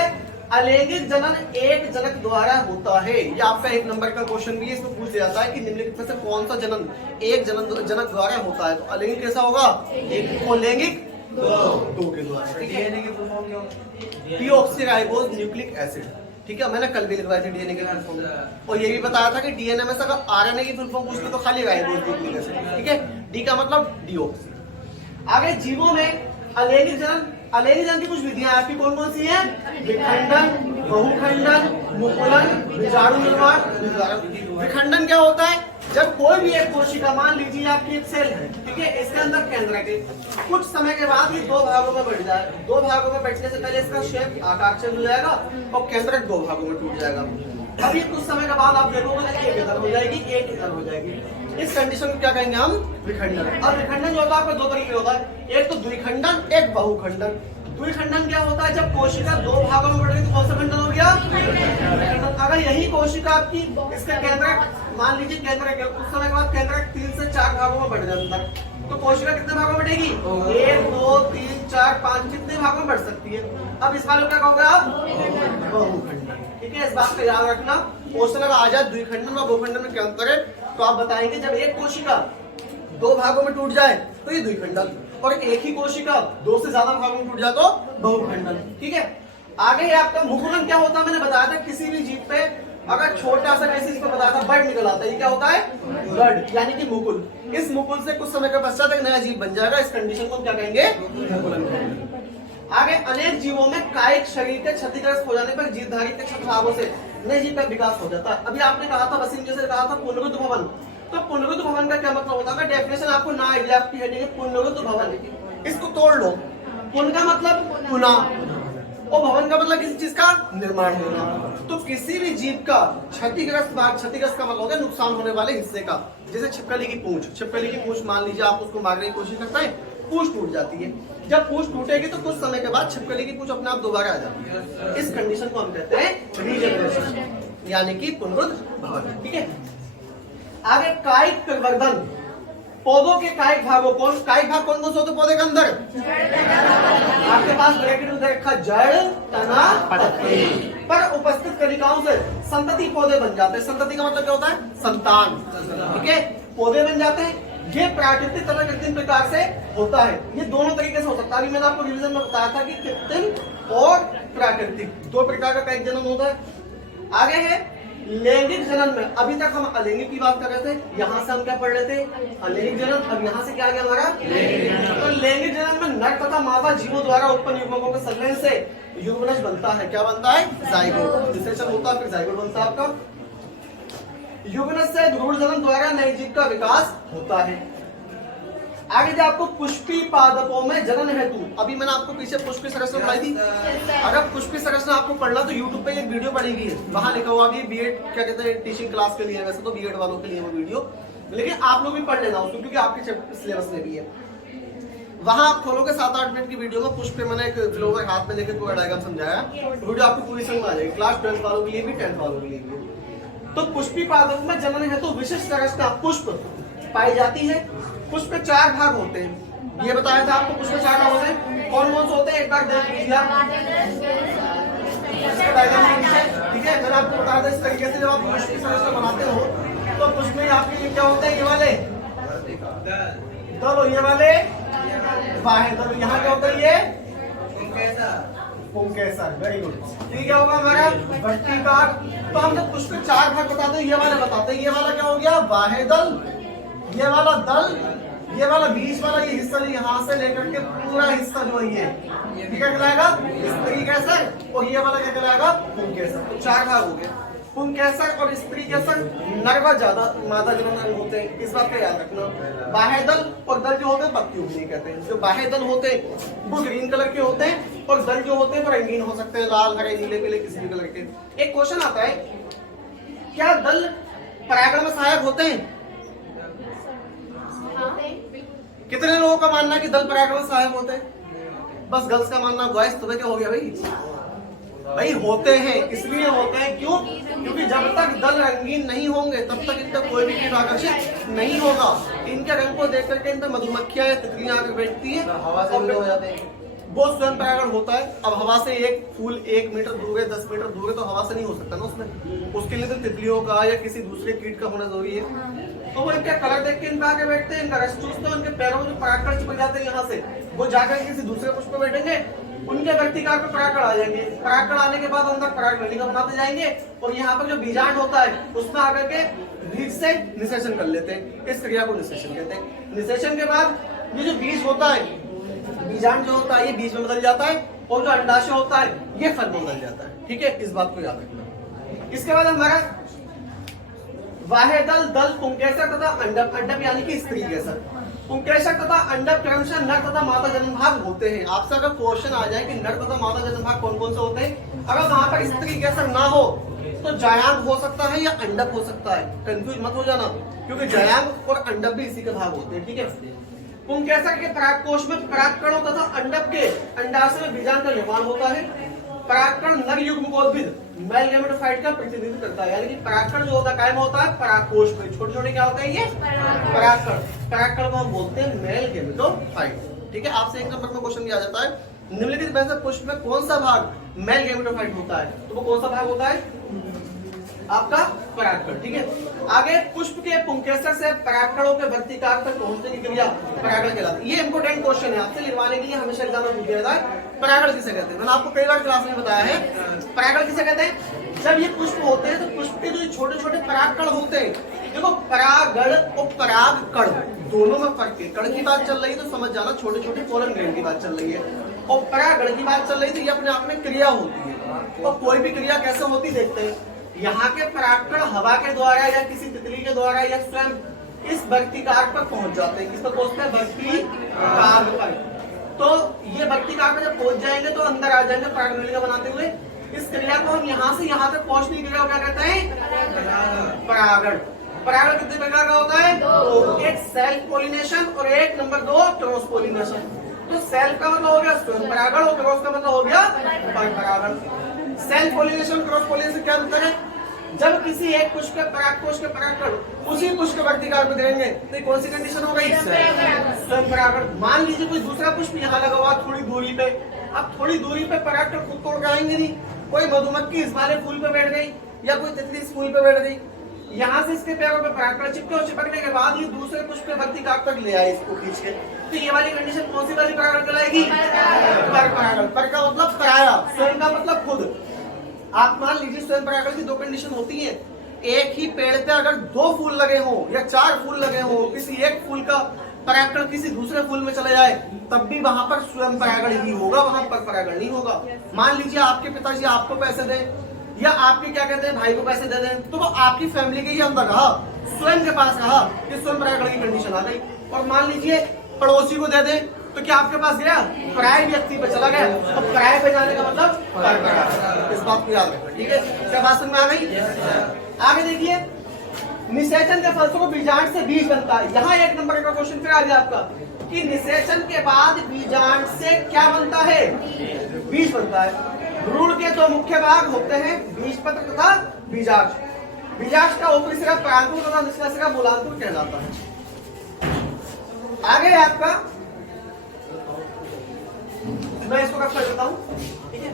अलैंगिक जनन एक जनक द्वारा होता है। ये आपका एक नंबर का क्वेश्चन भी है, इसमें पूछ दिया जाता है कि निम्नलिखित में से कौन सा जनन एक जनक द्वारा होता है? तो अलैंगिक कैसा होगा? एक। और लैंगिक दो के द्वारा। डीएनए की फुल फॉर्म क्या होती है? Deoxyribose nucleic acid. ठीक है, मैंने कल भी लिखवाई थी डीएनए की फुल फॉर्म, और ये भी बताया था कि डीएनए में से अगर आरएनए की फुल फॉर्म पूछते तो खाली राइबोज न्यूक्लिक एसिड। ठीक है, डी का मतलब डीऑक्सी। आगे जीवों में अलैंगिक जनन, अलैंगिक जनन की कुछ विधियां आपकी कौन कौन सी है? विखंडन, बहुखंडन, मुकुलन, बीजाणु निर्माण, विभाजन। विखंडन क्या होता है? जब कोई भी एक कोशिका, मान लीजिए आपकी एक सेल है, ठीक है, इसके अंदर केंद्रक है, कुछ समय के बाद ये दो भागों में बढ़ जाए। दो भागों में बढ़ने से पहले इसका शेप आकार चेंज हो जाएगा और केंद्रक दो भागों में टूट जाएगा। अभी कुछ समय के बाद आप देखोगे एक इधर हो जाएगी, एक इधर हो जाएगी। इस कंडीशन को क्या कहेंगे हम? विखंडन। और विखंडन जो होता है आपको दो तरीके होता है, एक तो द्विखंडन, एक बहुखंडन। द्विखंडन क्या होता है? जब कोशिका दो भागों में बढ़ गई तो कौन सा खंडन हो गया? अगर यही कोशिका आपकी इसका केंद्रक, मान लीजिए केंद्रक है, कुछ समय के बाद केंद्रक 3 से 4 भागों में बढ़ जाता है, तो कोशिका कितने भागों में बढ़ेगी? 1 2 3 4 5 कितने भागों में बढ़ सकती है? अब इस बारे में क्या कहोगे आप? बहुखंडन। ठीक है, इस बात का याद रखना। क्वेश्चन अगर आ जाए द्विखंडन और बहुखंडन में क्या अंतर है, तो आप बताएंगे जब एक कोशिका दो भागों में टूट जाए तो ये द्विखंडन, और एक ही कोशिका दो से ज्यादा भागों में टूट जाए तो बहुखंडन। ठीक है, आगे आपका मुकुलन क्या होता है? मैंने बताया था किसी भी जीव पे अगर छोटा सा बेसिस पे बताया था बर्ड निकल आता है, ये क्या होता है? बर्ड, यानी कि मुकुल। इस मुकुल से कुछ समय के पश्चात एक नया जीव बन जाएगा। इस कंडीशन को क्या कहेंगे? मुकुलन कहेंगे। आगे अनेक जीवों में कायिक शरीर के क्षतिग्रस्त हो जाने पर जीवधारी के छत्रावों से नए जीव का विकास हो जाता है। अभी आपने कहा था, वसीम जैसे कहा था पुनरुद्ध भवन, तो पुनरुद्ध भवन का क्या मतलब होता है? डेफिनेशन आपको ना आइडिया आपकी हेडिंग है पुनरुद्ध भवन, इसको तोड़ लो। पुन का मतलब पुनः, और भवन का मतलब किसी चीज का निर्माण होना। तो किसी भी जीव का क्षतिग्रस्त भाग, क्षतिग्रस्त का मतलब होता है नुकसान होने वाले हिस्से का। जैसे छिपकली की पूंछ, छिपकली की पूंछ मान लीजिए आप उसको मारने की कोशिश करते हैं, पूंछ टूट जाती है। जब पूंछ टूटेगी तो कुछ समय के बाद छिपकली की पूंछ अपने आप दोबारा आ जाती है। इस कंडीशन को हम कहते हैं रीजनरेशन, यानी कि पुनरुद्ध भवन। ठीक है, आगे कायिक प्रवर्धन, पौधों के कायिक भागों, कौन कायिक भाग कौन कौन से होते पौधे के अंदर? आपके पास ब्रैकेट में रखा जड़, तना, पत्ती पर उपस्थित कलिकाओं से संतति पौधे बन जाते हैं। संतति का मतलब क्या होता है? संतान। ठीक है, पौधे बन जाते हैं। ये प्राकृतिक तथा कृत्रिम प्रकार से होता है। ये दोनों तरीके से हो सकता है। अभी मैंने आपको रिवीजन में बताया था कि कृत्रिम और प्राकृतिक दो प्रकार का कायिक जनन होता है। आगे है लैंगिक जनन में, अभी तक हम अलैंगिक की बात कर रहे थे, यहाँ से हम क्या पढ़ रहे थे? अलैंगिक जनन। अब यहाँ से क्या आ गया हमारा? तो लैंगिक जनन में नर तथा मादा जीवों द्वारा उत्पन्न युग्मकों के संलयन से युग्मनज बनता है। क्या बनता है? जाइगोट। निषेचन होता है, फिर जाइगोट बनता है आपका। युग्मनज से भ्रूण जनन द्वारा नए जीव का विकास होता है। आगे जो आपको पुष्पी पादपों में जनन हेतु, अभी मैंने आपको पीछे पुष्पी संरचना बताई थी। अगर पुष्पी संरचना आपको पढ़ना तो YouTube पे एक वीडियो पड़ी हुई है, वहां लिखा हुआ भी बीएड क्या कहते हैं टीचिंग क्लास के लिए, वैसे तो बीएड वालों के लिए वो वीडियो, लेकिन आप लोग भी पढ़ लेना उसको, क्योंकि आपके सिलेबस में भी है। वहां आप खोलोगे 7-8 मिनट की वीडियो में पुष्प पे मैंने एक फ्लोवर हाथ में लेकर पूरा डायग्राम समझाया, वीडियो आपको पूरी समझ आ जाएगी, क्लास 12 वालों के लिए भी 10 वालों के लिए भी। तो पुष्पी पादप में जनन है तो विशिष्ट रचना पुष्प पाई जाती है। पुष्प के 4 भाग होते हैं, ये बताया था आपको। पुष्प 4 भाग होते हैं, कौन कौन से होते हैं एक बार देख लीजिए आप, इसका डायग्राम लीजिए, ठीक है। मैंने आपको बताया था इस तरीके से जब आप पुष्प की संरचना बनाते हो तो पुष्प में आपके क्या होते हैं, ये वाले दल, ये वाले बाहें दल, यहाँ क्या होता है ये पुंकेसर। Very good. ठीक है, होगा हमारा वर्तिकाक। तो हम जब पुष्प के 4 भाग बताते हैं, ये वाले बताते हैं, ये वाला क्या हो गया बाहें दल, ये वाला दल, ये वाला बीच वाला ये हिस्सा यहाँ से लेकर के पूरा हिस्सा जो है ये क्या कहलाएगा स्त्री कैसर, और ये वाला क्या कहलाएगा पुंकेसर। तो 4 भाग हो गए, पुंकेसर और स्त्री कैसर। नर व ज्यादा मादा जनन अंग होते हैं, इस बात का याद रखना। बाह्य दल और दल जो होते हैं पत्ती उगनी कहते हैं। जो बाह्य दल होते हैं वो ग्रीन कलर के होते हैं, और दल जो होते हैं वो रंगीन हो सकते हैं, लाल हरे नीले पीले किसी भी कलर के। एक क्वेश्चन आता है, क्या दल परागण में सहायक होते हैं? कितने लोगों का मानना है कि दल परागण में सहायक होते हैं? बस गर्ल्स का मानना, बॉयज तो क्या हो गया भाई होते हैं। इसलिए होते हैं क्यों? क्योंकि जब तक दल रंगीन नहीं होंगे तब तक इन पर कोई भी कीट आकर्षित नहीं होगा। इनके रंग को देख करके इन पर मधुमक्खियां या तितलियां आकर बैठती है, हवा से हो जाते हैं, वो स्वयं परागण होता है। अब हवा से एक फूल 1 मीटर दूर है, 10 मीटर दूर है, तो हवा से नहीं हो सकता ना उसमें, उसके लिए तो तितलियों का या किसी दूसरे कीट का होना जरूरी है। तो वो इनका कलर देख के इन पे आके बैठते हैं, इनका रस चूसते हैं, उनके पैरों में जो परागकण चिपक जाते हैं यहाँ से, वो जाकर किसी दूसरे पुष्प पे बैठेंगे, उनके वर्तिकाक पे परागकण आ जाएंगे। परागकण आने के बाद अंदर परागनलिका बनाते जाएंगे, और यहाँ पर जो बीजांड होता है उसमें आकर के बीज से निषेचन कर लेते हैं। इस क्रिया को निषेचन कहते हैं। निषेचन के बाद ये जो बीज होता है, बीजांड जो होता है ये बीज में बदल जाता है, और जो अंडाशय होता है ये फल में बदल जाता है। ठीक है, इस बात को याद रखना। इसके बाद हमारा बाह्य दल, दल पुंकेसर तथा अंडप, अंडप यानी कि स्त्री केसर। पुंकेसर तथा अंडप क्रमशः नर तथा मादा जनन भाग होते हैं। आपसे अगर क्वेश्चन आ जाए कि नर तथा मादा जनन भाग कौन कौन से होते हैं, अगर वहां पर स्त्री केसर ना हो तो जायांग हो सकता है या अंडप हो सकता है। कंफ्यूज मत हो जाना, क्योंकि जायांग और अंडप भी इसी के भाग होते हैं। ठीक है, पुंकेसर के परागकोश में परागकणों तथा अंडप के अंडाशय में बीजांड का निर्माण होता है। परागकण नर युग्मकोद्भिद मेल गैमेटोफाइट का प्रतिनिधित्व करता है, यानी कि परागकण जो होता है कायम होता है परागकोश में। छोटे छोटे क्या होते हैं ये परागकण। परागकण को हम बोलते हैं मेल गैमेटोफाइट। ठीक है, आपसे 1 नंबर में क्वेश्चन दिया जाता है, निम्नलिखित में से पुष्प में कौन सा भाग मेल गैमेटोफाइट होता है? तो वो कौन सा भाग होता है? आपका परागकण। ठीक है, आगे पुष्प के पुंकेसर से परागकणों के वर्तिकाक तक पहुंचने की क्रिया परागण कहलाती है। ये इंपोर्टेंट क्वेश्चन है, आपसे लिखवाने के लिए हमेशा एग्जाम में पूछा जाता है परागण किसे कहते हैं। मैंने आपको कई बार क्लास में बताया है परागण किसे कहते हैं। जब ये पुष्प होते हैं तो पुष्प के जो छोटे छोटे परागकण होते हैं, देखो परागण और परागकण दोनों में फर्क है। कण की बात चल रही है तो समझ जाना छोटे छोटे पोलन ग्रेन की बात चल रही है, और परागण की बात चल रही थी, ये अपने आप में क्रिया होती है। और कोई भी क्रिया कैसे होती देखते हैं, यहाँ के परागकण हवा के द्वारा या किसी तितली के द्वारा या स्वयं इस वर्तिकाक पर पहुंच जाते हैं। किस पर पहुंचते हैं? वर्तिकाक पर। तो ये वर्तिकाक में जब पहुंच जाएंगे तो अंदर आ जाएंगे परागनलिका बनाते हुए। इस क्रिया को हम यहाँ से यहाँ तक पहुंचने की क्रिया क्या कहते हैं? परागण। परागण कितने प्रकार का होता है? 2। एक सेल्फ पोलिनेशन और एक नंबर 2 क्रॉस पोलिनेशन। तो सेल्फ का मतलब हो गया स्वयं परागण, और क्रॉस का मतलब हो गया परागण। सेल्फ पोलिनेशन क्रॉस पोलिनेशन क्या अंतर है? जब किसी एक पुष्प के परागकोश के परागकण उसी पुष्प के वर्तिकाक में गिरेंगे तो कौन सी कंडीशन हो गई? स्वयं परागण। मान लीजिए कोई दूसरा पुष्प यहाँ लगा हुआ थोड़ी दूरी पे, अब थोड़ी दूरी पे परागकण खुद तोड़ के आएंगे नहीं। कोई मधुमक्खी इस वाले फूल पे बैठ गई या कोई तितली इस फूल पे बैठ गई, यहाँ से इसके पैरों पे परागकण चिपके, और चिपकने के बाद ये दूसरे पुष्प के वर्तिकाक तक ले आए इसको खींच के, तो ये वाली कंडीशन कौन सी वाली परागण कहलाएगी? पर परागण। पर का मतलब पराया, स्वयं का मतलब खुद। आप मान लीजिए स्वयं परागण की 2 कंडीशन होती है। एक ही पेड़ पे अगर 2 फूल लगे हो या 4 फूल लगे हो, किसी एक फूल का परागकण किसी दूसरे फूल में चले जाए तब भी वहां पर स्वयं परागण ही होगा, वहां पर परागण नहीं होगा। मान लीजिए आपके पिताजी आपको पैसे दें या आपके क्या कहते हैं भाई को पैसे दे दें, तो वो आपकी फैमिली के ही अंदर रहा, स्वयं के पास रहा, ये स्वयं परागण की कंडीशन आ गई। और मान लीजिए पड़ोसी को दे दें तो क्या आपके पास गया? पराये व्यक्ति पे चला गया, तो पराये पे जाने का मतलब पर। इस बात को याद रखना। ठीक है, क्या बात समझ में आ गई? आगे देखिए, निषेचन के फलस्वरूप को बीजांड से बीज बनता है। यहाँ एक नंबर का क्वेश्चन फिर आ गया आपका कि निषेचन के बाद बीजांड से क्या बनता है? बीज बनता है। भ्रूण के दो मुख्य भाग होते हैं, बीजपत्र तथा बीजाक्ष। बीजाक्ष का ऊपरी सिरा परांकुर तथा निचला सिरा मूलांकुर कहलाता है। आगे आपका मैं इसको कब कर देता हूं, ठीक है।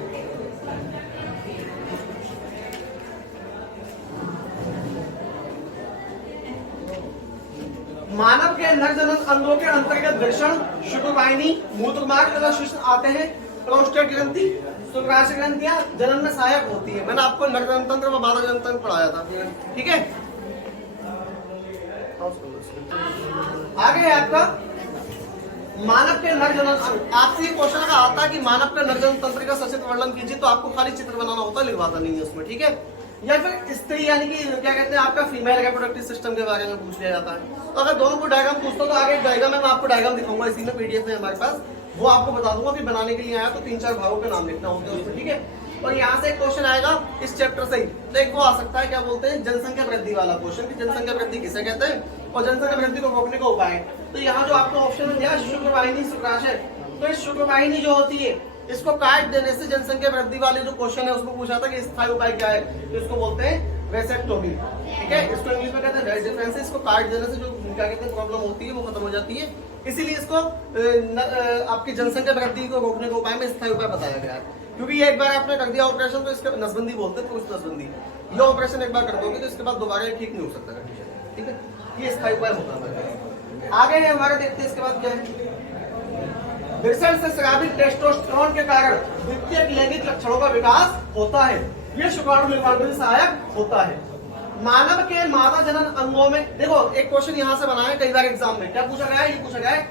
मानव के नर जनन अंगों के अंतर्गत वृषण, शुक्रवाहिनी, मूत्रमार्ग तथा शिश्न आते हैं। प्रोस्टेट ग्रंथि, शुक्राशय ग्रंथियां जनन में सहायक होती है। मैंने आपको नर जनन तंत्र व मादा जनन तंत्र पढ़ाया था, ठीक है। आगे है आपका मानव के नर जनन। आपसे ये क्वेश्चन का आता है कि मानव के नर जनन तंत्र का सचित्र वर्णन कीजिए, तो आपको खाली चित्र बनाना होता है, लिखवाता नहीं है उसमें, ठीक है। या फिर स्त्री यानी कि क्या कहते हैं आपका फीमेल रिप्रोडक्टिव सिस्टम के बारे में पूछ लिया जाता है। तो अगर दोनों को डायग्राम पूछता तो आगे डायग्राम में मैं आपको डायग्राम दिखाऊंगा, इसी में पीडीएफ में हमारे पास, वो आपको बता दूंगा कि बनाने के लिए आया तो 3-4 भागों के नाम लिखना होते हैं उसमें, ठीक है। और यहाँ से एक क्वेश्चन आएगा इस चैप्टर से ही, तो एक वो आ सकता है, क्या बोलते हैं, जनसंख्या वृद्धि वाला क्वेश्चन, कि जनसंख्या वृद्धि किसे कहते हैं और जनसंख्या वृद्धि को रोकने का उपाय। तो यहाँ जो आपको ऑप्शन दिया शुक्रवाहिनी, शुक्राशय, तो इस शुक्रवाहिनी जो होती है इसको काट देने से जनसंख्या वृद्धि वाले जो क्वेश्चन है उसको पूछा था कि स्थायी उपाय क्या है, तो इसको बोलते हैं वेसेक्टोमी, ठीक है। इसको इंग्लिश में कहते हैं वेज डिफरेंस। इसको काट देने से जो क्या कहते हैं प्रॉब्लम होती है वो खत्म हो जाती है, इसीलिए इसको आपकी जनसंख्या वृद्धि को रोकने के उपाय में स्थायी उपाय बताया गया है। क्योंकि ये एक बार आपने कर दिया ऑपरेशन तो इसके नसबंदी बोलते हैं, पुरुष नसबंदी। ये ऑपरेशन एक बार कर दोगे तो इसके बाद दोबारा ठीक नहीं हो सकता कंडीशन, ठीक है। ये स्थायी उपाय होता है। आगे है हमारे, देखते हैं इसके बाद क्या है। विषण से स्रावित टेस्टोस्टेरोन के कारण द्वितीयक लैंगिक लक्षणों का विकास होता है। ये शुक्राणु निर्माण में सहायक होता है। मानव के मादा जनन अंगों में, देखो एक क्वेश्चन यहाँ से बना है कई बार एग्जाम में, क्या पूछा गया है, ये पूछा गया है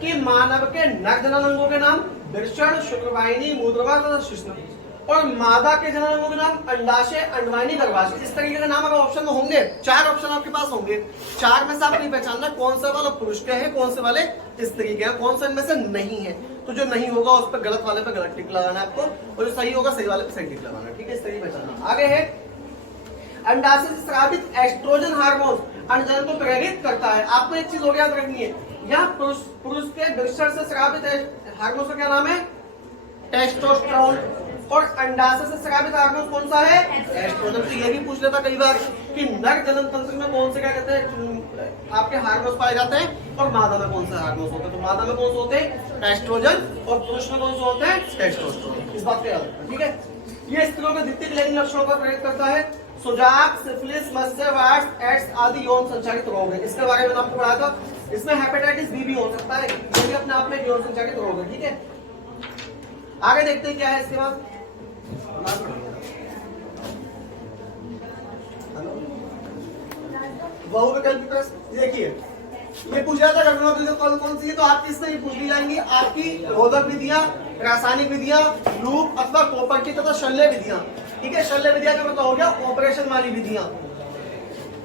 कि मानव के नर जनन अंगों के नाम वृषण, शुक्रवाहिनी, मूत्रवाहिनी तथा शिश्न, और मादा के जनन अंगों के नाम अंडाशय, अंडवाहिनी, गर्भाशय। इस तरीके के नाम अगर ऑप्शन में होंगे, 4 ऑप्शन आपके पास होंगे, 4 में से आप नहीं पहचानना कौन से वाला पुरुष के हैं, कौन से वाले स्त्री के हैं, कौन से इनमें से नहीं है। तो जो नहीं होगा उस पर गलत वाले पे गलत टिक लगाना है आपको, और जो सही होगा सही वाले पे सही टिक लगाना है, ठीक है। इस तरीके पहचानना। आगे है अंडाशय से स्रावित एस्ट्रोजन हार्मोन अंडजनन को प्रेरित करता है। आपको एक चीज और याद रखनी है, यहाँ पुरुष के वृषण से स्रावित हार्मोन का क्या नाम है, टेस्टोस्टेरोन, और अंडाशय से स्रावित हार्मोन कौन सा है, एस्ट्रोजन। तो ये भी पूछ लेता कई बार कि नर जनन तंत्र में कौन से क्या कहते हैं आपके हार्मोन पाए जाते हैं, और मादा में कौन से हार्मोन होते हैं। तो मादा में कौन से होते हैं, एस्ट्रोजन, और पुरुष में कौन से होते हैं, टेस्टोस्टेरोन। इस बात को याद रखना, ठीक है। ये स्त्रियों के द्वितीयक लैंगिक लक्षणों को प्रेरित करता है। सुजाक, सिफिलिस, मत्स्य, वार्स, एड्स आदि यौन संचारित रोग है। इसके बारे में आपको पढ़ाया था। इसमें हेपेटाइटिस बी भी हो सकता है, ये भी अपने आप में यौन संचारित रोग है, ठीक है। आगे देखते हैं क्या है इसके बाद। बहुविकल्पी प्रश्न देखिए, ये पूछा था घटना कौन सी है, तो आपकी इसमें ये पूछ ली जाएंगी आपकी रोधक विधियां, रासायनिक विधियां, लूप अथवा कोपर्टी तथा शल्य विधियां, ठीक है। शल्य विधियां का मतलब हो गया ऑपरेशन वाली विधियां।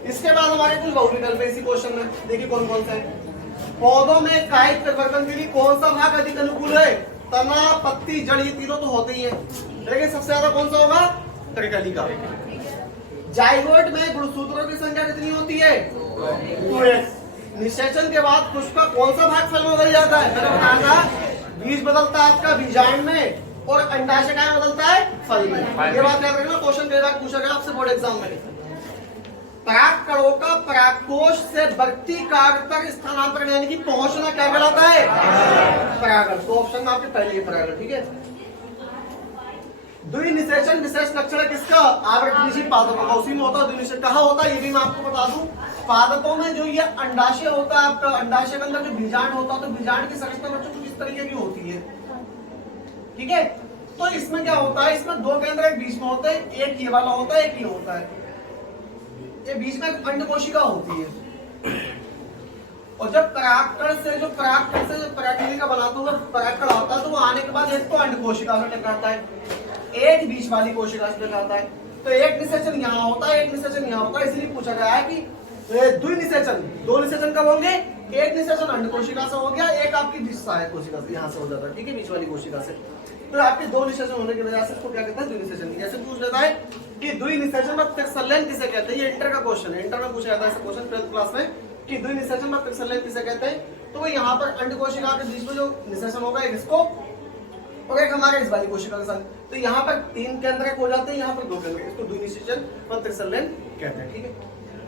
इसके बाद हमारे कुछ बहुविकल्प है इसी क्वेश्चन में, देखिए कौन कौन सा है। पौधों में कायिक परिवर्तन के लिए कौन सा भाग अधिक अनुकूल है, तना, पत्ती, जड़, ये तीनों तो होते ही है, लेकिन सबसे ज्यादा कौन सा होगा, त्रिकली का। जाइगोट में गुणसूत्रों की संख्या कितनी होती है, 2x। निषेचन के बाद पुष्प का कौन सा भाग फल में बदल जाता है, मैंने बताया था बीज बदलता है आपका बीजांड में, और अंडाशय कहाँ बदलता है, फल में। ये बात याद रखना, क्वेश्चन कई बार पूछा गया आपसे बोर्ड एग्जाम में। परागकणों का परागकोश से वर्तिकाग्र तक स्थानांतरण यानी कि पहुंचना क्या कहलाता है, परागण। तो ऑप्शन में आपके पहले ही परागण, ठीक है। द्विनिषेचन विशेष लक्षण है किसका, आवृतनिशी पादपों का, उसी में होता है द्विनिषेचन। कहाँ होता है ये भी मैं आपको बता दूं, पादपों में जो ये अंडाशय होता है आपका, अंडाशय के अंदर जो बीजांड होता है, तो बीजांड की संरचना बच्चों कुछ इस तरीके की होती है, ठीक है। तो इसमें क्या होता है, इसमें 2 केंद्र एक बीच में होते हैं, एक ये वाला होता है, एक ये होता है। ये बीच में अंड कोशिका होती है, और जब परागकण से जो परागकणिका बनाते हुए परागकण आता है, तो वो आने के बाद एक तो अंड कोशिका से टकराता है, एक बीच वाली कोशिका से टकराता है। तो एक निषेचन यहाँ होता है, एक निषेचन यहाँ होता है, इसलिए पूछा गया है कि द्विनिषेचन, 2 निषेचन कब होंगे, एक निषेचन अंड कोशिका से हो गया, एक आपकी बीच सहायक कोशिका से यहाँ से हो जाता है, ठीक है, बीच वाली कोशिका से। तो आपके दो निषेचन होने की वजह से इसको क्या कहते हैं, द्विनिषेचन। जैसे पूछ लेता है कि द्विनिषेचन में त्रिसंलयन किसे कहते हैं, ये इंटर का क्वेश्चन है, इंटर में पूछा जाता है ऐसा क्वेश्चन 12th क्लास में कि द्विनिषेचन में त्रिसंलयन किसे कहते हैं। तो यहाँ पर अंड कोशिका के बीच में जो निषेचन होगा एक इसको और एक हमारे इस वाली कोशिका के साथ, तो यहाँ पर 3 केंद्रक हो जाते हैं, यहाँ पर 2 केंद्रक, इसको द्विनिषेचन व त्रिसंलयन कहते हैं। ठीक है,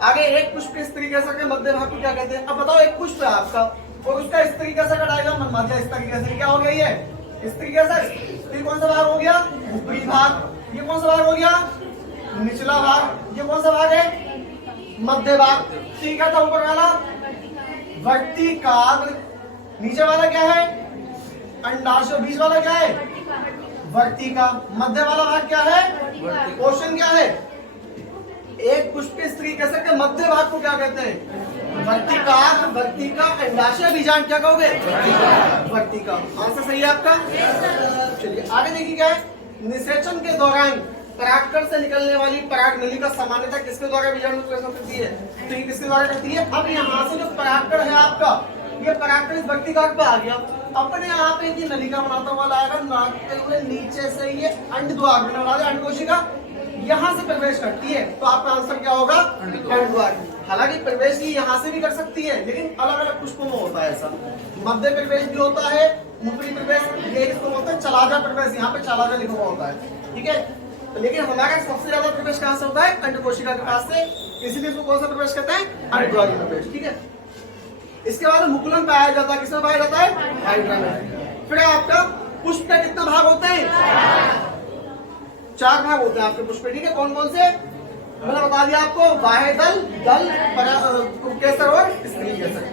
आगे एक पुष्प इस तरीके से मध्य भाग को क्या कहते हैं। अब बताओ एक पुष्प है आपका और उसका इस तरीके से कटाएगा मध्य, इस तरीके से क्या हो गया, ये इस तरीके से, ये कौन सा भाग हो गया, ऊपरी भाग, ये कौन सा भाग हो गया, निचला भाग, ये कौन सा भाग है, मध्य भाग। ठीक है, तो ऊपर वाला वर्तिकाग्र, नीचे वाला क्या है, अंडाशय, बीच वाला क्या है, वर्तिका, मध्य वाला भाग क्या है, क्वेश्चन क्या है, एक पुष्प इस तरीके से मध्य भाग को क्या कहते हैं, वर्तिकाग्र, वर्तिका, अंडाशय, बीजांड क्या कहोगे, वर्तिका। आंसर सही है आपका। चलिए आगे देखिए क्या है, निषेचन के दौरान परागकण से निकलने वाली पराग नली का सामान्यतः किसके द्वारा बीजाणु प्रवेशन करती है, तो ये किसके द्वारा करती है। अब यहाँ से जो परागकण है आपका, ये परागकण इस वर्तिकाग्र पे आ गया, अपने यहाँ पे ये नलिका बनाता हुआ लाएगा, नापते हुए नीचे से ये अंड द्वार में बना दे, अंड कोशिका यहाँ से प्रवेश करती है, तो आपका आंसर क्या होगा, अंड द्वार। हालांकि प्रवेश ही यहाँ से भी कर सकती है, लेकिन अलग अलग पुष्पों में होता है ऐसा, मध्य प्रवेश भी होता है, ऊपरी प्रवेश, ये इसको बोलते हैं चलाजा प्रवेश, यहाँ पे चलाजा लिखा हुआ होता है। ठीक है, लेकिन हमारा सबसे ज्यादा प्रवेश कहाँ से होता है, अंड कोशिका के पास से, इसीलिए इसको कौन सा प्रवेश कहते हैं, अंड द्वार प्रवेश। ठीक है, इसके बाद मुकुलन पाया जाता है, किसमें पाया जाता है, हाइड्रा में। फिर आपका पुष्प का कितना भाग होते हैं, 4 भाग होते हैं आपके पुष्प। ठीक है, कौन कौन से, मैंने बता दिया आपको, बाह्य दल, दल, केसर और स्त्री केसर।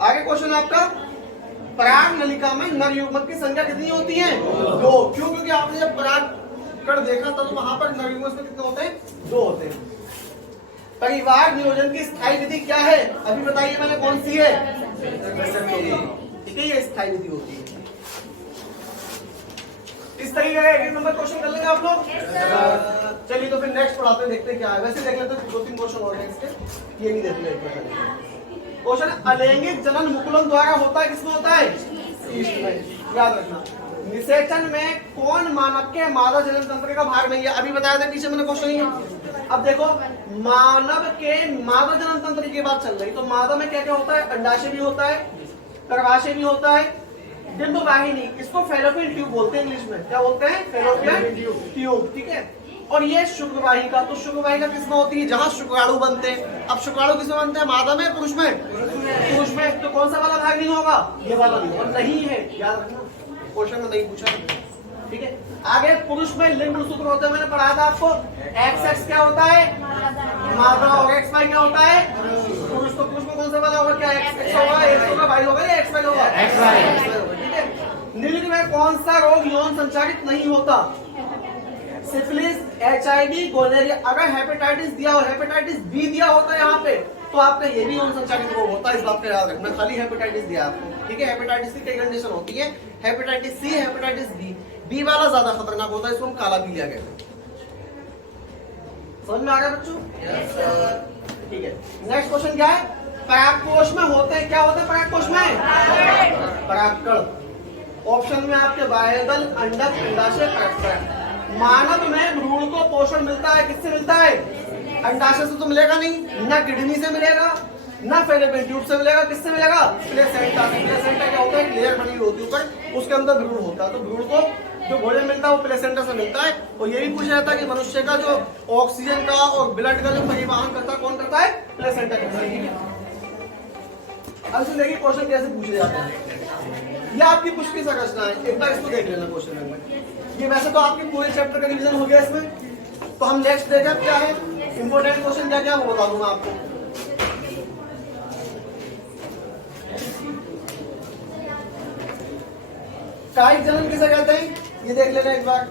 आगे क्वेश्चन आपका, पराग नलिका में नर युग्मक की संख्या कितनी होती है, 2। क्यों, क्योंकि आपने जब परागकण देखा था तो वहां पर नर युग्मक में कितने होते हैं, 2 होते हैं। परिवार नियोजन की स्थायी विधि क्या है, अभी बताइए मैंने, कौन सी है, ठीक है, ये स्थायी विधि होती है। इस तरीके का 1 नंबर क्वेश्चन कर लेंगे आप लोग। चलिए तो फिर नेक्स्ट पढ़ाते हैं, देखते हैं क्या है। वैसे देख लेते हैं 2-3 क्वेश्चन और हैं इसके, ये नहीं देख लेते। क्वेश्चन, अलैंगिक जनन मुकुलन द्वारा होता है, किसमें होता है, ईस्ट में। याद रखना, निषेचन में कौन मानव के मादा जनन तंत्र का भाग नहीं है, अभी बताया था पीछे मैंने क्वेश्चन ही। अब देखो, मानव के मादा जनन तंत्र की बात चल रही, तो मादा में क्या क्या होता है, अंडाशय भी होता है, गर्भाशय भी होता है, डिंब वाहिनी, इसको फेलोपियन ट्यूब बोलते हैं इंग्लिश में, क्या बोलते हैं, फेलोपियन ट्यूब। ठीक है, और ये शुक्रवाहिका, तो शुक्रवाहिका किसमें होती है, जहां शुक्राणु बनते हैं। अब शुक्राणु किसमें बनते हैं, मादा में, पुरुष में, पुरुष में, तो कौन सा वाला भाग नहीं होगा, ये वाला भी, और नहीं है, याद रखना, क्वेश्चन में नहीं पूछा। ठीक है, आगे पुरुष में लिंग सूत्र होते हैं, मैंने पढ़ाया था आपको, XX क्या होता है, मादा, और XY क्या होता है, पुरुष। तो पुरुष में कौन सा वाला होगा, क्या XX होगा, X होगा, Y होगा या XY होगा, XY। ठीक है, निम्न में कौन सा रोग यौन संचारित नहीं होता, सिफिलिस, HIV, गोनोरिया। अगर हेपेटाइटिस दिया हो, हेपेटाइटिस B दिया होता है यहाँ पे, तो आपका ये भी यौन संचारित रोग होता है, इस बात का याद रखना। खाली हेपेटाइटिस दिया आपको, ठीक है, हेपेटाइटिस की कई कंडीशन होती है, हेपेटाइटिस C, हेपेटाइटिस B वाला ज्यादा खतरनाक होता है, इसको हम काला पी लिया कहते हैं। समझ में आ गया बच्चों? ठीक है, नेक्स्ट क्वेश्चन क्या है, परागकोश में होते हैं, क्या होता है परागकोश में, परागकण। ऑप्शन में आपके बाह्यदल, अंडक, अंडाशय, परागकण। मानव में भ्रूण को पोषण मिलता है, किससे मिलता है, अंडाशय से तो मिलेगा नहीं, ना किडनी से मिलेगा, ना फेलोपियन ट्यूब से मिलेगा, किससे मिलेगा, प्लेसेंटा से। प्लेसेंटा क्या होता है, लेयर बनी होती है ऊपर, उसके अंदर भ्रूण होता है, तो भ्रूण को जो भोजन मिलता है वो प्लेसेंटा से मिलता है। और ये भी पूछा जाता है कि मनुष्य का जो ऑक्सीजन का और ब्लड का जो परिवहन करता है, कौन करता है, प्लेसेंटा करता है। अब से देखिए क्वेश्चन कैसे पूछे जाते हैं, ये आपकी पुष्पी संरचना है, एक बार इसको देख लेना क्वेश्चन में। ये वैसे तो आपके पूरे चैप्टर का रिवीजन हो गया इसमें, तो हम नेक्स्ट देखें क्या है, इंपोर्टेंट क्वेश्चन क्या क्या वो बता दूंगा आपको। कायिक जनन किसे कहते हैं, ये देख लेना एक बार,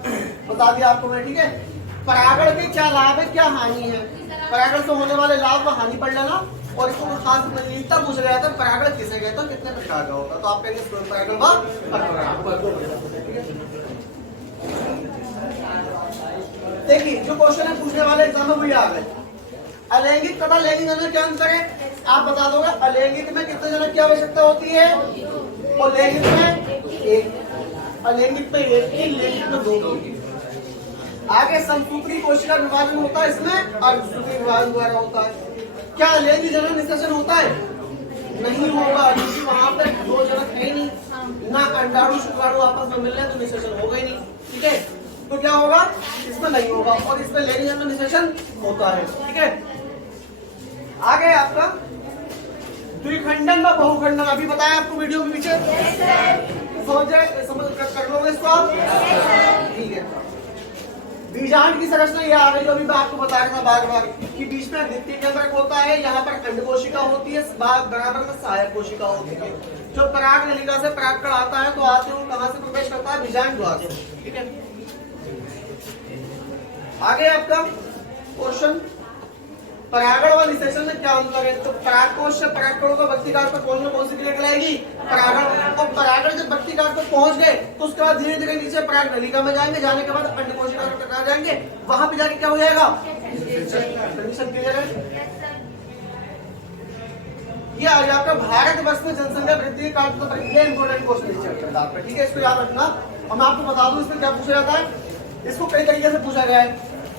बता दिया आपको मैं। ठीक है, परागण के क्या लाभ है, क्या हानि है, परागण से होने वाले लाभ व हानि पढ़ लेना। और इसको खास पूछा जाता है, परागण किसे कहते हैं, कितने प्रकार का होगा, तो आप कहेंगे परागण व परपरागण। देखिए जो क्वेश्चन है पूछने वाले एग्जाम में वही आ गए। अलैंगिक तथा लैंगिक जनन क्या अंतर है, आप बता दोगे। अलैंगिक में कितने जनन की आवश्यकता होती है, और लैंगिक में 1। अलैंगिक में एक की, लैंगिक में 2 की। आगे समसूत्री कोशिका विभाजन होता है, इसमें अर्धसूत्री विभाजन द्वारा होता है। क्या अलैंगिक जनन निषेचन होता है? नहीं होगा, क्योंकि वहां पर 2 जनक है नहीं, ना अंडाणु शुक्राणु आपस में मिल रहे हैं तो निषेचन होगा ही नहीं। ठीक है, तो क्या होगा? इसमें नहीं होगा, और इसमें लैंगिक जनन निषेचन होता है। ठीक है, आगे आपका द्विखंडन व बहुखंडन अभी बताया आपको वीडियो के पीछे। समझ कर लोगे इसको आप? ठीक है, बीजांड की संरचना ये आ गई। अभी मैं आपको बताया था बार बार कि बीच में द्वितीय केंद्रक होता है, यहाँ पर अंड कोशिका होती है, बराबर में सहायक कोशिका होती है। जो पराग नलिका से परागकण आता है तो आते हुए कहां से प्रवेश करता है? बीजांड द्वार से। ठीक है, आगे आपका क्वेश्चन, परागण व निषेचन में क्या अंतर है? तो परागकोश से परागकणों का व्यक्तिकाट पर कौन सी क्रिया कहलाएगी? परागण। और परागण जब व्यक्तिकाट पर पहुंच गए तो उसके बाद धीरे धीरे नीचे पराग नलिका में जाएंगे, जाने के बाद अंड कोशिका में टकरा जाएंगे, वहां पे जाके क्या हो जाएगा? कंडीशन क्लियर है? ये आ गया आपका भारतवर्ष में जनसंख्या वृद्धि के कारण तो ये इंपॉर्टेंट क्वेश्चन है चैप्टर आपका। ठीक है, इसको याद रखना। और मैं आपको बता दूं इसमें क्या पूछा जाता है। इसको कई तरीके से पूछा गया है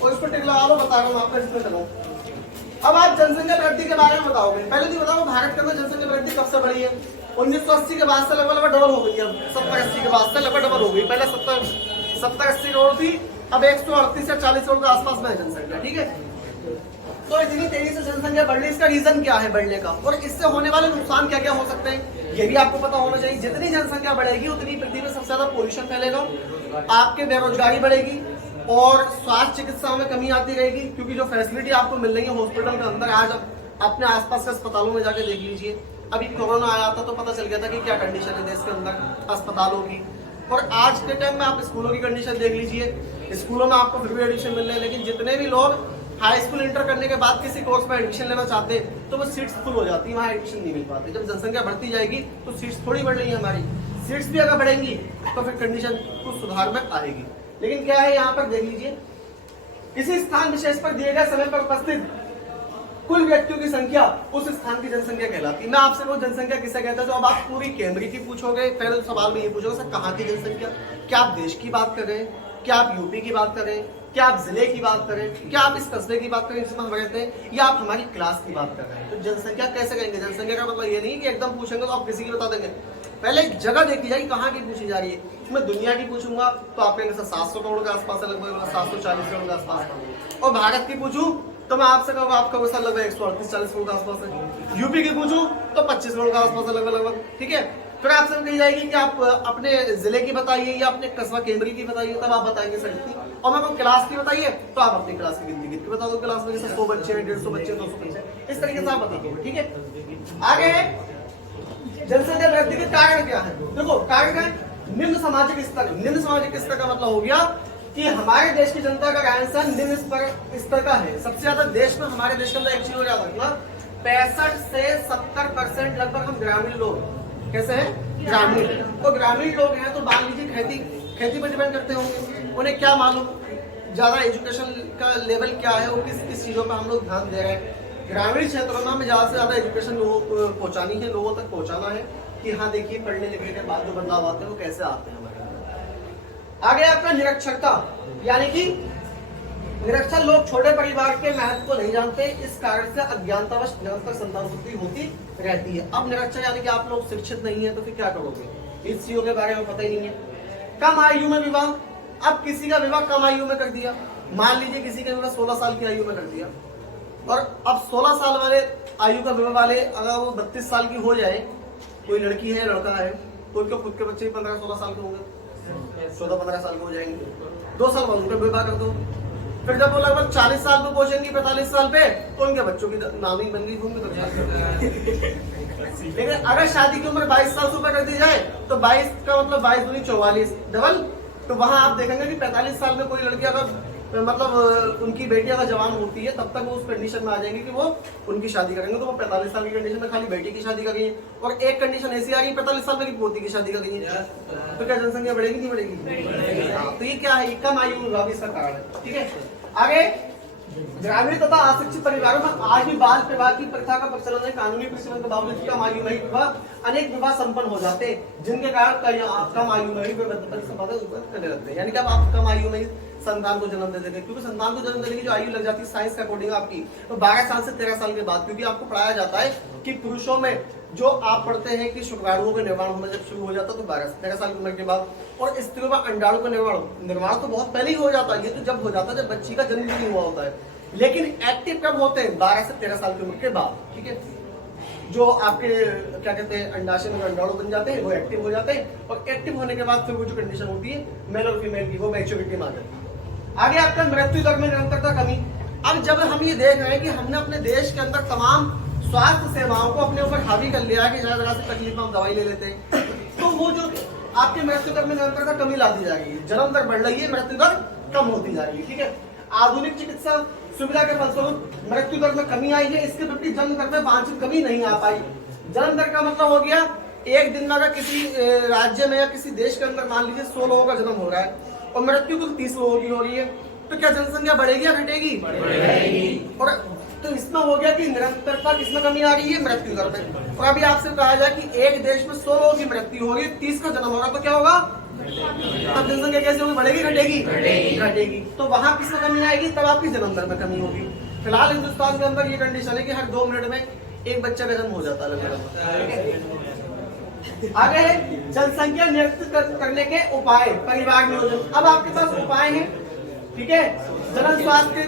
और इसको टिक लगा लो, बता रहा हूँ आपको इसमें। चलो, अब आप जनसंख्या वृद्धि के बारे में बताओगे। पहले तो बताओ भारत के अंदर जनसंख्या वृद्धि कब से बढ़ी है? 1980 के बाद से लगभग डबल हो गई है। 70-80 के बाद से लगभग डबल हो गई। पहले 70-80 करोड़ थी, अब 138 से 40 करोड़ के आसपास में है जनसंख्या। ठीक है, तो इतनी तेजी से जनसंख्या बढ़ने, इसका रीजन क्या है बढ़ने का, और इससे होने वाले नुकसान क्या क्या हो सकते हैं, ये भी आपको पता होना चाहिए। जितनी जनसंख्या बढ़ेगी उतनी पृथ्वी में सबसे ज्यादा पोल्यूशन फैलेगा, आपके बेरोजगारी बढ़ेगी और स्वास्थ्य चिकित्सा में कमी आती रहेगी। क्योंकि जो फैसिलिटी आपको मिल रही है हॉस्पिटल के अंदर, आज आप अपने आसपास के अस्पतालों में जाके देख लीजिए। अभी कोरोना आया था तो पता चल गया था कि क्या कंडीशन है देश के अंदर अस्पतालों की। और आज के टाइम में आप स्कूलों की कंडीशन देख लीजिए। स्कूलों में आपको फिर भी एडमिशन मिल रहे हैं, लेकिन जितने भी लोग हाई स्कूल इंटर करने के बाद किसी कोर्स में एडमिशन लेना चाहते हैं तो वो सीट्स फुल हो जाती है, वहाँ एडमिशन नहीं मिल पाती। जब जनसंख्या बढ़ती जाएगी तो सीट्स थोड़ी बढ़ रही है हमारी, सीट्स भी अगर बढ़ेंगी तो फिर कंडीशन कुछ सुधार में आएगी। लेकिन क्या है, यहाँ पर देख लीजिए, किसी स्थान विशेष पर दिए गए समय पर उपस्थित कुल व्यक्तियों की संख्या उस स्थान की जनसंख्या कहलाती है। मैं आपसे वो जनसंख्या किसे कहता है? जो अब आप पूरी कैमरे की पूछोगे, पहले सवाल में ये पूछोगे सर कहाँ की जनसंख्या, क्या आप देश की बात कर रहे हैं, क्या आप यूपी की बात कर रहे हैं, क्या आप जिले की बात करें, क्या आप इस कस्बे की बात करें जिसमें हम रहते हैं, या आप हमारी क्लास की बात कर रहे हैं। तो जनसंख्या कैसे कहेंगे? जनसंख्या का मतलब ये नहीं कि एकदम पूछेंगे तो आप किसी की बता देंगे। पहले जगह देखी जाएगी कहाँ की पूछी जा रही है। मैं दुनिया की पूछूंगा तो आप कहेंगे 700 करोड़ के आसपास है, लगभग 740 करोड़ के आसपास। और भारत की पूछूं तो मैं आपसे कहूँगा आपका वैसा लगभग 138-40 करोड़ के आसपास है। यूपी की पूछूं तो 25 करोड़ के आसपास है लगभग। ठीक है, फिर आपसे कही जाएगी कि आप अपने जिले की बताइए या अपने कस्बा केंद्र की बताइए, तब आप बताएंगे सर इतनी। और मैं क्लास की बताइए तो आप अपनी क्लास की गिनती कितनी बता दो। क्लास में जैसे 100 बच्चे हैं, 150 बच्चे, 200 बच्चे, इस तरीके से आप बता दो। ठीक है, आगे जनसंख्या वृद्धि के कारण क्या है? देखो कारण है निम्न सामाजिक स्तर। निम्न सामाजिक स्तर का मतलब हो गया कि हमारे देश की जनता का रहन सहन निम्न स्तर का है। सबसे ज्यादा देश में, हमारे देश के अंदर एक चीज हो याद रखना, 65 से 70% लगभग हम ग्रामीण लोग। कैसे है? ग्रामीण। तो ग्रामीण लोग हैं तो मान लीजिए खेती पर डिपेंड करते होंगे। उन्हें क्या मालूम ज्यादा एजुकेशन का लेवल क्या है, वो किस चीजों पर हम लोग ध्यान दे रहे हैं। ग्रामीण क्षेत्रों में हमें ज्यादा से ज्यादा एजुकेशन पहुंचानी है, लोगों तक पहुंचाना है कि हाँ देखिए पढ़ने लिखने के बाद जो बदलाव आते हैं वो कैसे आते हैं हमारे अंदर। आगे आपका निरक्षरता, यानी कि निरक्षर लोग छोटे परिवार के महत्व को नहीं जानते, इस कारण से अज्ञानतावश निरंतर संतानोत्पत्ति होती रहती है। अब निरक्षर यानी कि आप लोग शिक्षित नहीं है तो फिर क्या करोगे? इस चीजों के बारे में पता ही नहीं है। कम आयु में विवाह, अब किसी का विवाह कम आयु में कर दिया। मान लीजिए किसी का विवाह 16 साल की आयु में कर दिया, और अब 16 साल वाले आयु का विवाह वाले अगर वो 32 साल की हो जाए, कोई लड़की है लड़का है, तो उनके खुद के बच्चे 15-16 साल के होंगे, 14-15 साल के हो जाएंगे, 2 साल बाद उनका विवाह कर दो। फिर जब वो लगभग 40 साल पे पहुंचेंगी, 45 साल पे, तो उनके बच्चों की नामी बन गई होंगी तो लेकिन अगर शादी की उम्र 22 साल से ऊपर कर दी जाए तो 22 का मतलब 22 दूनी 44 डबल। तो वहां आप देखेंगे कि 45 साल में कोई लड़की अगर मतलब उनकी बेटी अगर जवान होती है तब तक वो उस कंडीशन में आ जाएंगे कि वो उनकी शादी करेंगे। तो वो 45 साल की कंडीशन में खाली बेटी की शादी करेंगे, और एक कंडीशन ऐसी आ रही है 45 साल में की पोती की शादी करेंगे। तो क्या जनसंख्या बढ़ेगी नहीं बढ़ेगी? तो ये क्या है? कम आयु में विवाह इसका कारण है। ठीक है, आगे ग्रामीण तथा अशिक्षित परिवारों में आज भी बाल विवाह की प्रथा का प्रचलन है। कानूनी प्रचलन के बावजूद कम आयु में ही विवाह अनेक विवाह संपन्न हो जाते हैं, जिनके कारण कम आयु में ही करने लगते हैं। यानी कि अब आप कम आयु में ही संतान को जन्म दे देते, क्योंकि संतान को जन्म देने की जो आयु लग जाती है साइंस के अकॉर्डिंग आपकी तो 12 साल से 13 साल के बाद, क्योंकि आपको पढ़ाया जाता है कि पुरुषों में जो आप पढ़ते हैं कि शुक्राणुओं का निर्माण होना जब शुरू हो जाता है तो 12 से 13 साल की उम्र के बाद, और स्त्रियों में अंडाणु का निर्माण तो बहुत पहले ही हो जाता है। ये तो जब हो जाता है जब बच्ची का जन्म भी नहीं हुआ होता है, लेकिन एक्टिव कब होते हैं 12 से 13 साल की उम्र के बाद। ठीक है, जो आपके क्या कहते हैं अंडाशय में अंडाणु बन जाते हैं वो एक्टिव हो जाते हैं, और एक्टिव होने के बाद फिर वो जो कंडीशन होती है मेल और फीमेल की वो मैच्योरिटी में आ जाती है। आगे आपका मृत्यु दर में निरंतरता कमी। अब जब हम ये देख रहे हैं कि हमने अपने देश के अंदर तमाम स्वास्थ्य सेवाओं को अपने ऊपर हावी कर लिया है कि जगह से तकलीफ में हम दवाई ले लेते हैं, तो वो जो आपके मृत्यु दर में निरंतरता कमी ला दी जाएगी, जन्म दर बढ़ रही है, मृत्यु दर कम होती जाएगी। ठीक है, आधुनिक चिकित्सा सुविधा के फलस्वरूप मृत्यु दर में कमी आई है, इसके प्रति जन्म दर में वांछित कमी नहीं आ पाई। जन्म दर का मतलब हो गया एक दिन में अगर किसी राज्य में या किसी देश के अंदर मान लीजिए 100 लोगों का जन्म हो रहा है और मृत्यु कुल 30 लोगों की हो रही है, तो क्या जनसंख्या बढ़ेगी या घटेगी? बढ़ेगी। और तो इसमें हो गया कि निरंतरता किसमें कमी आ रही है? मृत्यु दर में। और अभी आपसे कहा जाए कि एक देश में 100 लोगों की मृत्यु होगी, 30 का जन्म होगा, तो क्या होगा? तब जनसंख्या कैसे होगी? बढ़ेगी घटेगी? घटेगी। तो वहां किसमें कमी आएगी? तब आपकी जन्म दर में कमी होगी। फिलहाल हिंदुस्तान के अंदर ये कंडीशन है कि हर 2 मिनट में एक बच्चा का जन्म हो जाता है। आगे है जनसंख्या नियंत्रित करने के उपाय, परिवार नियोजन। अब आपके पास उपाय हैं, ठीक है, जनन स्वास्थ्य।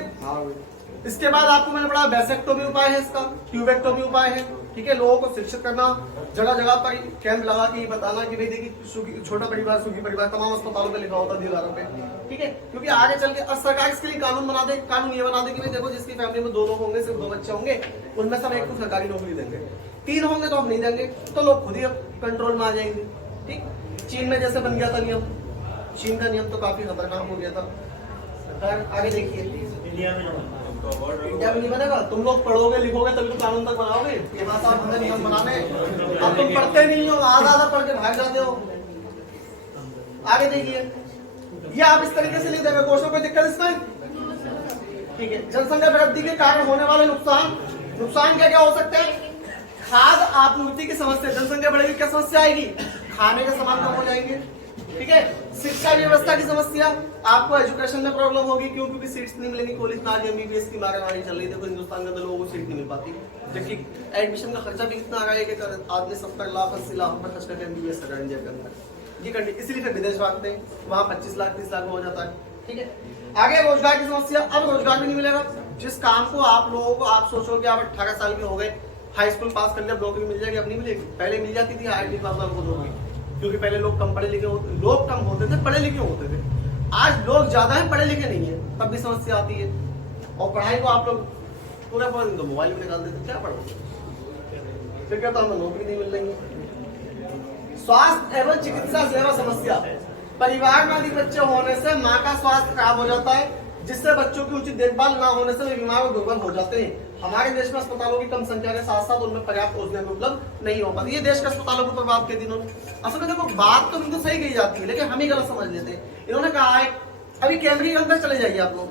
इसके बाद आपको मैंने पढ़ा वैसेक्टोमी उपाय है, इसका ट्यूबेक्टोमी उपाय है। ठीक है, लोगों को शिक्षित करना, जगह जगह पर कैंप लगा के बताना कि भाई देखिए छोटा परिवार सुखी परिवार, तमाम अस्पतालों पे लिखा होता है दीवारों पे। ठीक है, क्योंकि आगे चल के सरकार इसके लिए कानून बना दे, कानून ये बना दे कि भाई देखो जिसकी फैमिली में 2 लोग होंगे, सिर्फ 2 बच्चे होंगे, उनमें से हम एक को सरकारी नौकरी देंगे, 3 होंगे तो हम नहीं देंगे, तो लोग खुद ही अब कंट्रोल में आ जाएंगे। ठीक, चीन में जैसे बन गया था नियम, चीन का नियम तो काफी खतरनाक हो गया था। आगे देखिए, इंडिया में नहीं बनेगा, तुम लोग पढ़ोगे लिखोगे तभी तो कानून तक बनाओगे। ये बात आप हमें नियम बनाने, अब तुम पढ़ते नहीं हो, आधा पढ़ के भाग जाते हो। आगे देखिए, ये आप इस तरीके से लिख देंगे, क्वेश्चन कोई दिक्कत इसमें? ठीक है, जनसंख्या वृद्धि के कारण होने वाले नुकसान क्या क्या हो सकते हैं? खाद्य आपूर्ति की समस्या, जनसंख्या बढ़ेगी क्या समस्या आएगी? खाने के सामान कम हो जाएंगे। ठीक है, शिक्षा व्यवस्था की समस्या, आपको एजुकेशन में प्रॉब्लम होगी, क्यों? क्योंकि सीट्स नहीं मिलेंगी कॉलेज में। आज एमबीबीएस की मारामारी चल रही है, देखो हिंदुस्तान के अंदर लोगों को सीट नहीं मिल पाती, जबकि एडमिशन का खर्चा भी इतना आ रहा है कि आदमी 70 लाख 80 लाख रुपए खर्च करके एमबीबीएस कर इंडिया के अंदर। ये कंट्री इसलिए फिर विदेश भागते हैं, वहाँ 25 लाख 30 लाख में हो जाता है। ठीक है, आगे रोजगार की समस्या। अब रोजगार भी नहीं मिलेगा। जिस काम को आप लोगों को आप सोचो कि आप 18 साल के हो गए, हाई स्कूल पास कर लिया, नौकरी मिल जाएगी, अब नहीं मिलेगी। पहले मिल जाती थी IIT पास वालों को नौकरी, क्योंकि पहले लोग कम पढ़े लिखे होते, लोग कम होते थे, पढ़े लिखे होते थे। आज लोग ज्यादा है, पढ़े लिखे नहीं है, तब भी समस्या आती है। और पढ़ाई को आप लोग पूरा दिन तो मोबाइल में निकाल देते, क्या पढ़ोगे? फिर क्या तो हमें नौकरी नहीं मिल रही। स्वास्थ्य एवं चिकित्सा सेवा समस्या, परिवार में अधिक बच्चे होने से माँ का स्वास्थ्य खराब हो जाता है, जिससे बच्चों की उचित देखभाल न होने से वे बीमार और दुर्बल हो जाते हैं। हमारे देश में अस्पतालों की कम संख्या के साथ साथ उनमें पर्याप्त औषधियां उपलब्ध नहीं हो पाती। ये देश के अस्पतालों को प्रभाव के दिनों असल में देखो, बात तो बिल्कुल सही कही जाती है, लेकिन हम ही गलत समझ लेते हैं। इन्होंने कहा है, अभी कैमरी के अंदर चले जाइए आप लोग,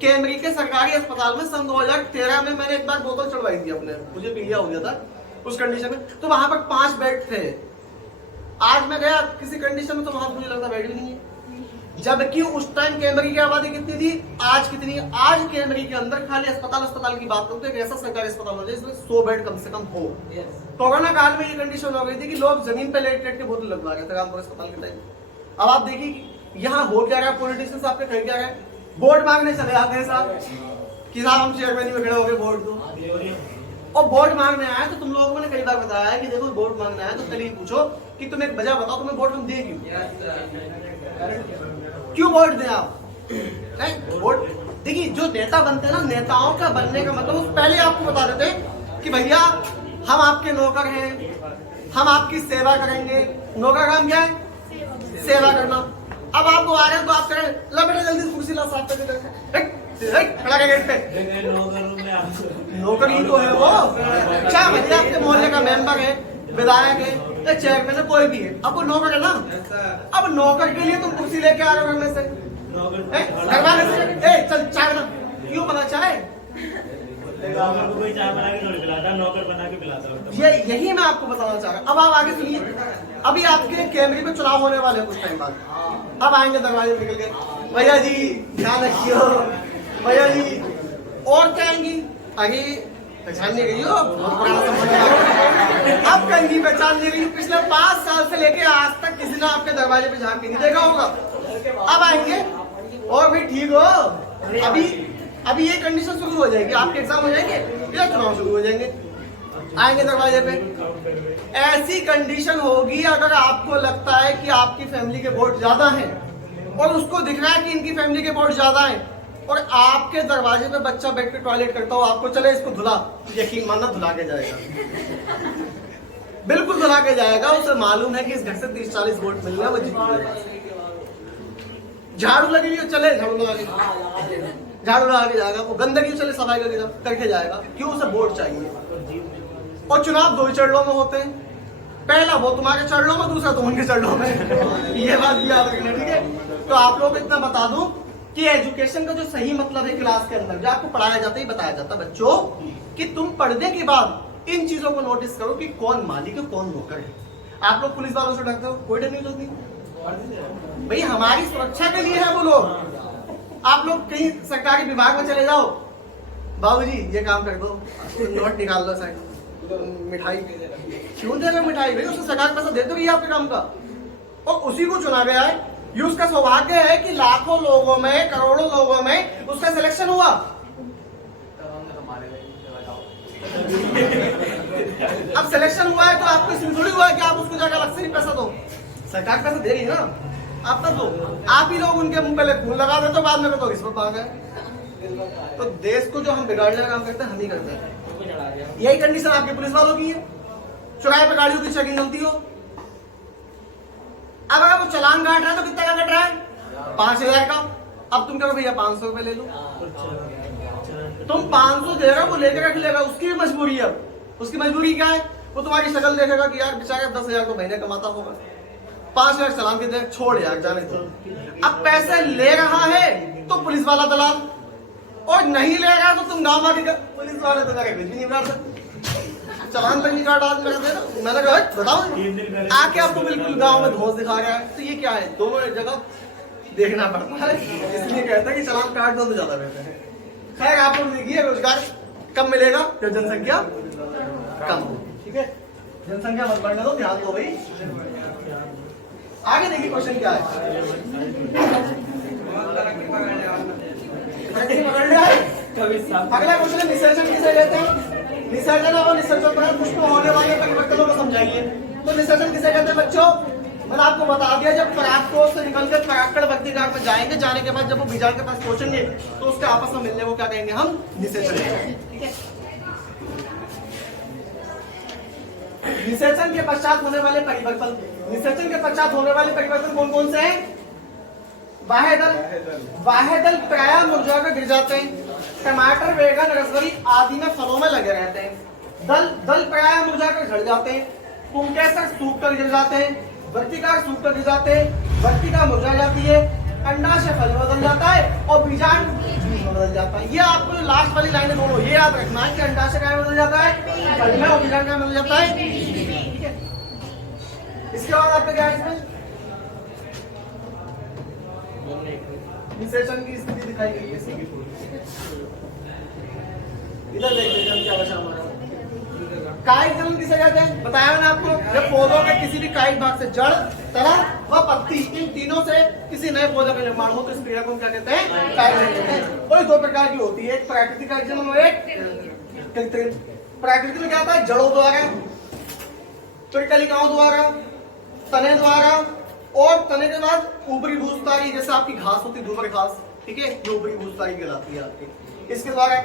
कैमरी के सरकारी अस्पताल में सन 2013 में मैंने एक बार बोतल चढ़वाई थी अपने, मुझे पीलिया हो गया था उस कंडीशन में, तो वहां पर 5 बेड थे। आज मैं गया किसी कंडीशन में तो वहां मुझे लगता बेड भी नहीं है, जबकि उस टाइम कैमरी की आबादी कितनी थी, आज कितनी है? आज कैमरी के अंदर खाली अस्पताल की बात करते हैं, ऐसा सरकारी अस्पताल हो जाए इसमें 100 बेड कम से कम हो। कोरोना काल में ये कंडीशन हो गई थी कि लोग जमीन पे लेट के बोतल लगवा रहे थे रामपुर अस्पताल के टाइम। अब आप देखिए यहाँ हो क्या रहा है, पॉलिटिशियंस आपके कह क्या रहे, वोट मांगने चले आते हैं साहब कि साहब हम चेयरमैन में खड़े हो गए वोट दो, और वोट मांगने आए तो तुम लोगों को मैंने कई बार बताया है कि देखो वोट मांगने आए तो पहले पूछो कि तुम एक वजह बताओ, तुम्हें वोट हम दे क्यों वोट दें आप? वोट देखिए, जो नेता बनते हैं ना, नेताओं का बनने का मतलब पहले आपको बता देते हैं कि भैया हम आपके नौकर हैं, हम आपकी सेवा करेंगे। नौकर काम क्या है? सेवा करना। अब आपको आ रहे हैं तो आप करें, ला बेटा जल्दी कुर्सी ला, साफ करके खड़ा कर गेट पे। नौकर ही तो है वो। अच्छा भैया आपके मोहल्ले का मेंबर है, विधायक है, चेयरमैन है, कोई भी है, अब वो नौकर है ना। अब नौकर के लिए तुम कुर्सी लेके आ रहे हो घर में से, घर वाले से चल चाय बना, क्यों बना चाय? आपको कोई चाय बना के थोड़ी पिलाता, नौकर बना के पिलाता होता। यही मैं आपको बताना चाह रहा हूँ। अब आप आगे सुनिए, अभी आपके कैमरे में चुनाव होने वाले हैं कुछ टाइम बाद। अब आएंगे दरवाजे निकल के, भैया जी ध्यान रखियो, भैया जी। और क्या आएंगी? आगे पहचान नहीं रही हो, बहुत पुराना संबंध है। अब कहेंगी पहचान नहीं रही, पिछले 5 साल से लेके आज तक किसी ने आपके दरवाजे पे झांक के नहीं देखा होगा। अब आएंगे और भी ठीक हो, अभी ये कंडीशन शुरू हो जाएगी, आपके एग्जाम हो जाएंगे या चुनाव शुरू हो जाएंगे, आएंगे दरवाजे पे। ऐसी कंडीशन होगी अगर आपको लगता है कि आपकी फैमिली के वोट ज्यादा हैं और उसको दिख रहा है कि इनकी फैमिली के वोट ज्यादा हैं और आपके दरवाजे पे बच्चा बैठ के टॉयलेट करता हो, आपको चले इसको धुला, यकीन मानना धुला के जाएगा, बिल्कुल धुला के जाएगा। उसे मालूम है कि इस घर से 30-40 वोट मिल रहा है, वो जीत। झाड़ू लगी हुई चले, झाड़ू लगा के जाएगा, वो गंदगी चले सफाई करके जाएगा, क्यों? उसे वोट चाहिए। और चुनाव 2 चरणों में होते हैं, पहला वो तुम्हारे चरणों में, दूसरा तुम उनके चरणों में। ये बात भी याद रखना, ठीक है? तो आप लोगों को इतना बता दूं कि एजुकेशन का जो सही मतलब है क्लास के अंदर जो आपको पढ़ाया जाता है, बताया जाता है बच्चों कि तुम पढ़ने के बाद इन चीजों को नोटिस करो कि कौन मालिक है, कौन नौकर है। आप लोग पुलिस वालों से डरते हो, कोई डर नहीं होती भाई, हमारी सुरक्षा के लिए है वो लोग। आप लोग कहीं सरकारी विभाग में चले जाओ, बाबूजी ये काम कर दो, नोट निकाल लो साइड, मिठाई क्यों दे रहे हो मिठाई? भाई उससे सरकार पैसा देते रहिए आपके काम का, और उसी को चुना गया है। ये उसका सौभाग्य है कि लाखों लोगों में, करोड़ों लोगों में उसका सिलेक्शन हुआ। अब सिलेक्शन हुआ है तो आपको इसलिए थोड़ी हुआ है कि आप उसको जाकर अलग से ही पैसा दो, सरकार पैसा दे रही है ना, आप तब दो। आप ही लोग उनके मुंह पे खून लगा देते हो, बाद में तो रिश्वत मांग है। तो देश को जो हम बिगाड़ने का काम करते हैं, हम ही करते हैं। यही कंडीशन आपके पुलिस वालों की है, चौराहे पे गाड़ियों की चेकिंग चलती हो। अब अगर वो चालान काट रहा है तो कितना का कट रहा है? 5000 का। अब तुम कहो भैया 500 रुपए ले लो, तुम 500 दे रहे हो, वो लेकर रख लेगा, उसकी भी मजबूरी है। उसकी मजबूरी क्या है? वो तुम्हारी शक्ल देखेगा कि यार बेचारा 10,000 तो महीने कमाता होगा, 5,000 चालान के दे, छोड़ यार जाने दो। अब पैसे ले रहा है तो पुलिस वाला दलाल, और नहीं ले रहा तो तुम गाँव वाले पुलिस वाले तो कुछ भी नहीं बना सकते। चालान पर नहीं काट आज मेरा दे रहा, मैंने कहा बताओ, आके आपको बिल्कुल गांव में धोस दिखा रहा है। तो ये क्या है? दोनों जगह देखना पड़ता है, इसलिए कहता है कि चालान काट दो तो ज्यादा बेहतर है। खैर आप लोग देखिए, रोजगार कब मिलेगा जब जनसंख्या कम हो, ठीक है? जनसंख्या मत बढ़ने दो, ध्यान दो भाई। आगे देखिए क्वेश्चन क्या है। अगला क्वेश्चन है निसर्जन किसे कहते हैं? निसर्जन और निसर्जन पर पुष्प होने वाले परिवर्तनों को समझाइए। तो निसर्जन किसे कहते हैं बच्चों? मैंने आपको बता दिया, जब पराग कोश से निकलकर परागकण वर्तिकाग्र में जाएंगे, जाने के बाद जब वो बीजांड के पास पहुंचेंगे तो उसके आपस में मिलने को क्या कहेंगे? हम निषेचन। ठीक है, निषेचन के पश्चात होने वाले परिवर्तन, निषेचन के पश्चात होने वाले परिवर्तन कौन कौन से हैं? बाह्य दल प्रायः मुरझाकर गिर जाते हैं, टमाटर, बैगन, रसवरी आदि में फलों में लगे रहते हैं। दल प्रायः मुरझाकर झड़ जाते हैं, पुंकेसर सूख कर गिर जाते हैं, वर्तिका सूख कर गिर जाते हैं, वर्तिका मुरझा जाती है, अंडाशय फल बदल जाता है और बीजांड बीज में बदल जाता है। ये आपको जो लास्ट वाली लाइनें दोनों ये याद रखना है कि अंडाशय क्या बदल जाता है? फल में, और बीजांड क्या बदल जाता है? ठीक है, इसके बाद आपका क्या है? इसमें निषेचन की स्थिति दिखाई गई है। इधर देख लीजिए क्या बचा हमारा। कायिक जनन किसे कहते हैं? बताया मैंने आपको, जब पौधों के किसी भी कायिक भाग से जड़, तना व पत्ती, इन तीनों से किसी नए पौधे का निर्माण हो तो इस क्रिया को क्या कहते हैं? कायिक जनन कहते हैं। और 2 प्रकार की होती है, एक प्राकृतिक कायिक जनन और एक कृत्रिम। प्राकृतिक में क्या होता है? जड़ों द्वारा, त्रिकलिकाओं द्वारा, तने द्वारा, और तने के बाद ऊपरी भूस्तारी, जैसे आपकी घास होती है धूमर घास, ठीक है, ये ऊपरी भूस्तारी कहलाती है आपकी, इसके द्वारा,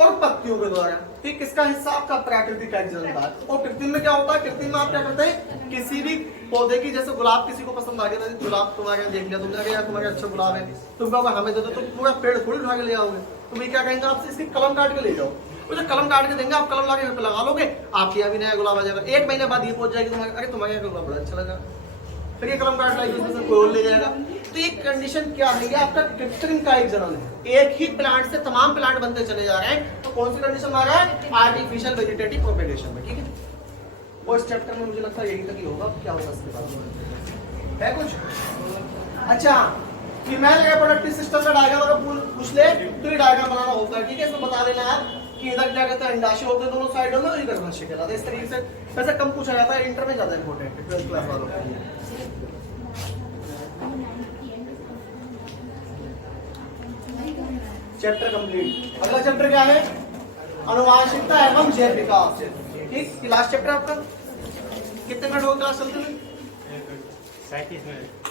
और पत्तियों के द्वारा। ठीक, किसका हिस्सा? आपका प्राकृतिक कायिक जनन था। और कृत्रिम में क्या होता है? कृत्रिम में आप क्या करते हैं? किसी भी पौधे की, जैसे गुलाब किसी को पसंद आ गया, गुलाब तुम्हारे देख लिया तुमने, यार तुम्हारे अच्छा गुलाब है, तुम कहोगे हमें दे दो, तो पूरा पेड़ थोड़ी उठा के ले आओगे, तो भाई क्या कहेंगे आपसे? इसकी कलम काट के ले जाओ। तो कलम काट के देंगे, आप कलम ला के लगा लोगे, आपके यहाँ भी नया गुलाब आ जाएगा। 1 महीने बाद ये पहुंच जाएगी तुम्हारे, अरे तुम्हारे यहाँ गुलाब बड़ा अच्छा लगा, फिर ये कलम काट लाएगी, उसमें से कोई और ले जाएगा। तो ये कंडीशन क्या है, ये आपका कृत्रिम कायिक जनन है। एक ही प्लांट से तमाम प्लांट बनते चले जा रहे हैं, तो कौन सी कंडीशन आ रहा है, आर्टिफिशियल वेजिटेटिव प्रोपेगेशन में, ठीक है। और इस चैप्टर में मुझे लगता है यही तक ही होगा, क्या होगा इसके बाद है कुछ। अच्छा, फीमेल रिप्रोडक्टिव सिस्टम का डायग्राम अगर पूछ ले तो ये डायग्राम बनाना होता है, ठीक है। इसमें बता देना आप कि इधर क्या कहते हैं, अंडाशय होते हैं दोनों साइडों में, और इधर गर्भाशय कहलाता है। इस तरीके से वैसे कम पूछा जाता है, इंटर में ज्यादा इंपॉर्टेंट है 12th क्लास वालों के लिए। Chapter complete. अगला चैप्टर क्या है, अनुवांशिकता एवं जैव विकास, ठीक। लास्ट चैप्टर आपका कितने मिनट हो क्लास चलते हुए,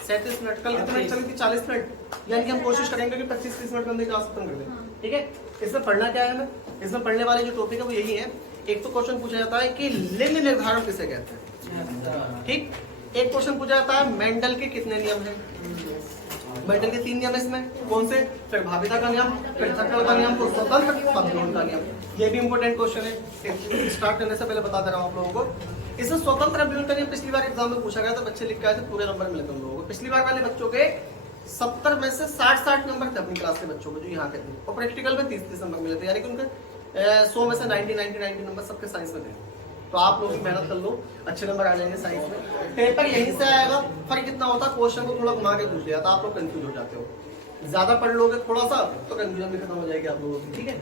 37 मिनट। कल कितने मिनट चली थी, 40 मिनट, यानी कि हम कोशिश करेंगे कि 25-30 मिनट के अंदर क्लास खत्म कर दें, ठीक है। इसमें पढ़ना क्या है, हमें इसमें पढ़ने वाले जो टॉपिक है वो यही है। एक तो क्वेश्चन पूछा जाता है कि लिंग निर्धारण किसे कहते हैं, ठीक। एक क्वेश्चन पूछा जाता है मेंडल के कितने नियम हैं, मेंडल के 3 नियम है इसमें, कौन से, फिर भाभिता का नियम, फिर थक्कल का नियम, तो स्वतंत्र पदग्रहण का नियम। ये भी इंपॉर्टेंट क्वेश्चन है, स्टार्ट करने से पहले बता दे रहा हूँ आप लोगों को। इसमें स्वतंत्र अभिनय का नियम पिछली बार एग्जाम में पूछा गया था, बच्चे लिख के आए थे, पूरे नंबर मिले थे उन लोगों को। पिछली बार वाले बच्चों के 70 में से 60 नंबर थे अपनी क्लास के बच्चों को जो यहाँ के थे, और प्रैक्टिकल में 30 नंबर मिले थे, यानी कि उनके 100 में से 90 नंबर सबके साइंस में थे। तो आप लोग मेहनत कर लो, अच्छे नंबर आ जाएंगे साइंस में। पेपर यहीं से आएगा, फर्क कितना होता है, क्वेश्चन को थोड़ा घुमा के पूछ लिया था, आप लोग कंफ्यूज हो जाते हो। ज्यादा पढ़ लोगे थोड़ा सा तो कंफ्यूजन भी खत्म हो जाएगी आप लोगों की, ठीक है।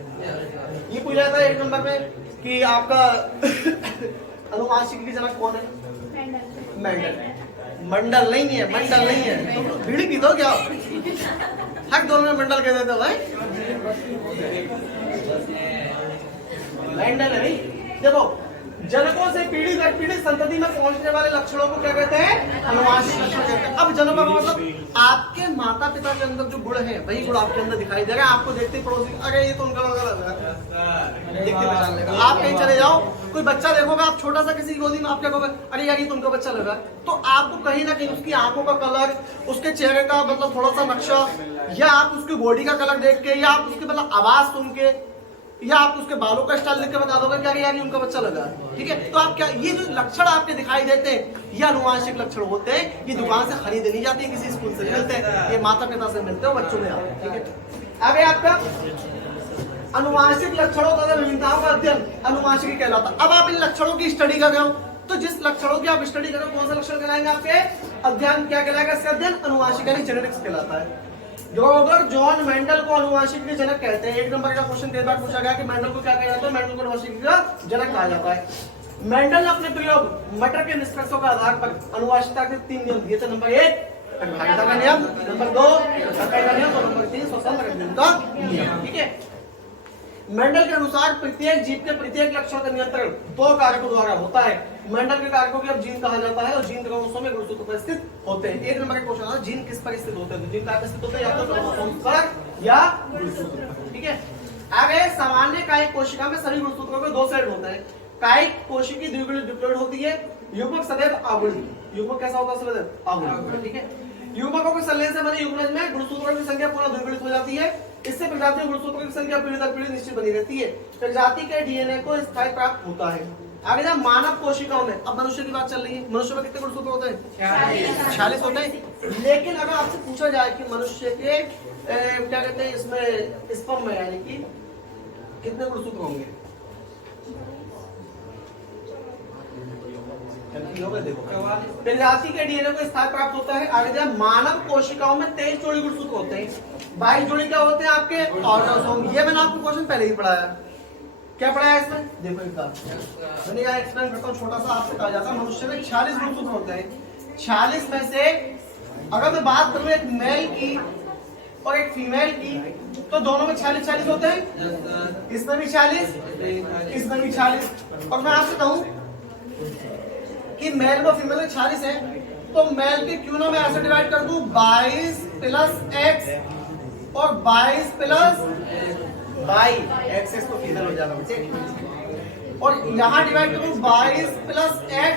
ये पूछा जाता है 1 नंबर में कि आपका अनुवांशिक की जनक कौन है, मेंडल। मंडल नहीं है, मंडल नहीं है, तुम बीड़ी पी दो क्या, हक दो में मंडल कह देते हो भाई, मेंडल है नहीं। देखो, जनकों से पीढ़ी दर पीढ़ी संतति में पहुंचने वाले लक्षणों को क्या कहते हैं, अनुवांशिक लक्षण कहते हैं। अब जनकों का मतलब आपके माता पिता के अंदर जो गुण है वही गुण आपके अंदर दिखाई देगा। आपको देखते ही पड़ोसी, अरे ये तो उनका लग रहा है, देखते पहचान लेगा। आप कहीं चले जाओ, कोई बच्चा देखोगे आप छोटा सा किसी की गोदी में, आप क्या कहोगे, अरे यार ये तो उनका बच्चा लग रहा है। तो आपको कहीं ना कहीं उसकी आंखों का कलर, उसके चेहरे का मतलब थोड़ा सा नक्शा, या आप उसकी बॉडी का कलर देख के, या आप उसकी मतलब आवाज सुन के, या आप उसके बालों का स्टाइल देख के बता दोगे क्या यार ये उनका बच्चा लगा है, ठीक है। तो आप क्या, ये जो लक्षण आपके दिखाई देते हैं ये अनुवांशिक लक्षण होते हैं। ये दुकान से खरीद नहीं जाती है, किसी स्कूल से मिलते हैं, ये माता पिता से मिलते हैं, बच्चों में आते हैं, ठीक है। आगे आपका अनुवांशिक लक्षणों तथा विभिन्नताओं का अध्ययन अनुवांशिकी कहलाता है। अब आप इन लक्षणों की स्टडी कर रहे हो, तो जिस लक्षणों की आप स्टडी कर रहे हो कौन सा लक्षण कहलाएंगे आपके, अध्ययन क्या कहलाएगा, इसका अध्ययन अनुवांशिक यानी जेनेटिक्स कहलाता है। ग्रोगर जॉन मेंडल को अनुवांशिक के जनक कहते हैं। 1 नंबर का क्वेश्चन कई बार पूछा गया कि मेंडल को क्या कहा जाता है, मेंडल को अनुवांशिक का जनक कहा जाता है। मेंडल ने अपने प्रयोग मटर के निष्कर्षों के आधार पर अनुवांशिकता के 3 नियम दिए थे। नंबर 1 भागिता का नियम, नंबर 2 थक्कल का नियम, और नंबर 3 स्वतंत्र अभिनय का नियम, ठीक है। मेंडल के अनुसार प्रत्येक जीव के प्रत्येक लक्षण का नियंत्रण 2 कारकों द्वारा होता है। मेंडल के कारकों को अब जीन कहा जाता है, और जीन क्रोमोसोम में गुणसूत्र पर स्थित होते हैं। 1 नंबर का क्वेश्चन है, जीन किस पर स्थित होते हैं, जीन कहाँ पर स्थित होते हैं, या तो क्रोमोसोम पर या गुणसूत्र पर, ठीक है। आगे सामान्य कायिक कोशिका में सभी गुणसूत्रों के 2 सेट होते हैं। कायिक कोशिकी द्विगुणित डिप्लॉइड होती है, युग्मक सदैव अगुणित। युग्मक कैसा होता है, सदैव अगुणित, ठीक है। युग्मकों के संलयन से बने युग्मज में गुणसूत्रों की संख्या पुनः द्विगुणित हो जाती है। इससे प्रजातियों गुणसूत्रों की संख्या पीढ़ी दर पीढ़ी निश्चित बनी रहती है। प्रजाति के डीएनए को स्थायी प्राप्त होता है। आगे जब मानव कोशिकाओं में, अब मनुष्य की बात चल रही है, मनुष्य में कितने गुणसूत्र होते हैं, 46 होते हैं। लेकिन अगर आपसे पूछा जाए कि मनुष्य के क्या कहते हैं इसमें स्पर्म में यानी कि कितने गुणसूत्र होंगे, देखो प्रजाति के डीएनए को स्थायी प्राप्त होता है। आगे जब मानव कोशिकाओं में 23 जोड़ी गुणसूत्र होते हैं, 22 जोड़ी क्या होते हैं आपके ऑटोसोम। ये मैंने आपको क्वेश्चन पहले ही पढ़ाया, क्या पढ़ाया इसमें, देखो एक बार मैंने यहाँ एक्सप्लेन करता हूँ, छोटा सा आपसे कहा जाता है। मनुष्य में 46 गुणसूत्र होते हैं। 46 में से अगर मैं बात करूँ एक मेल की और एक फीमेल की, तो दोनों में 46 होते हैं। इसमें भी 40, इसमें भी 40। और मैं आपसे कहूँ कि मेल और फीमेल में 46 है, तो मेल के क्यों ना मैं ऐसे डिवाइड कर दूं 22 + x और 22 + y, x तो फीमेल हो जाएगा बच्चे, और यहाँ डिवाइड करूं 22 + x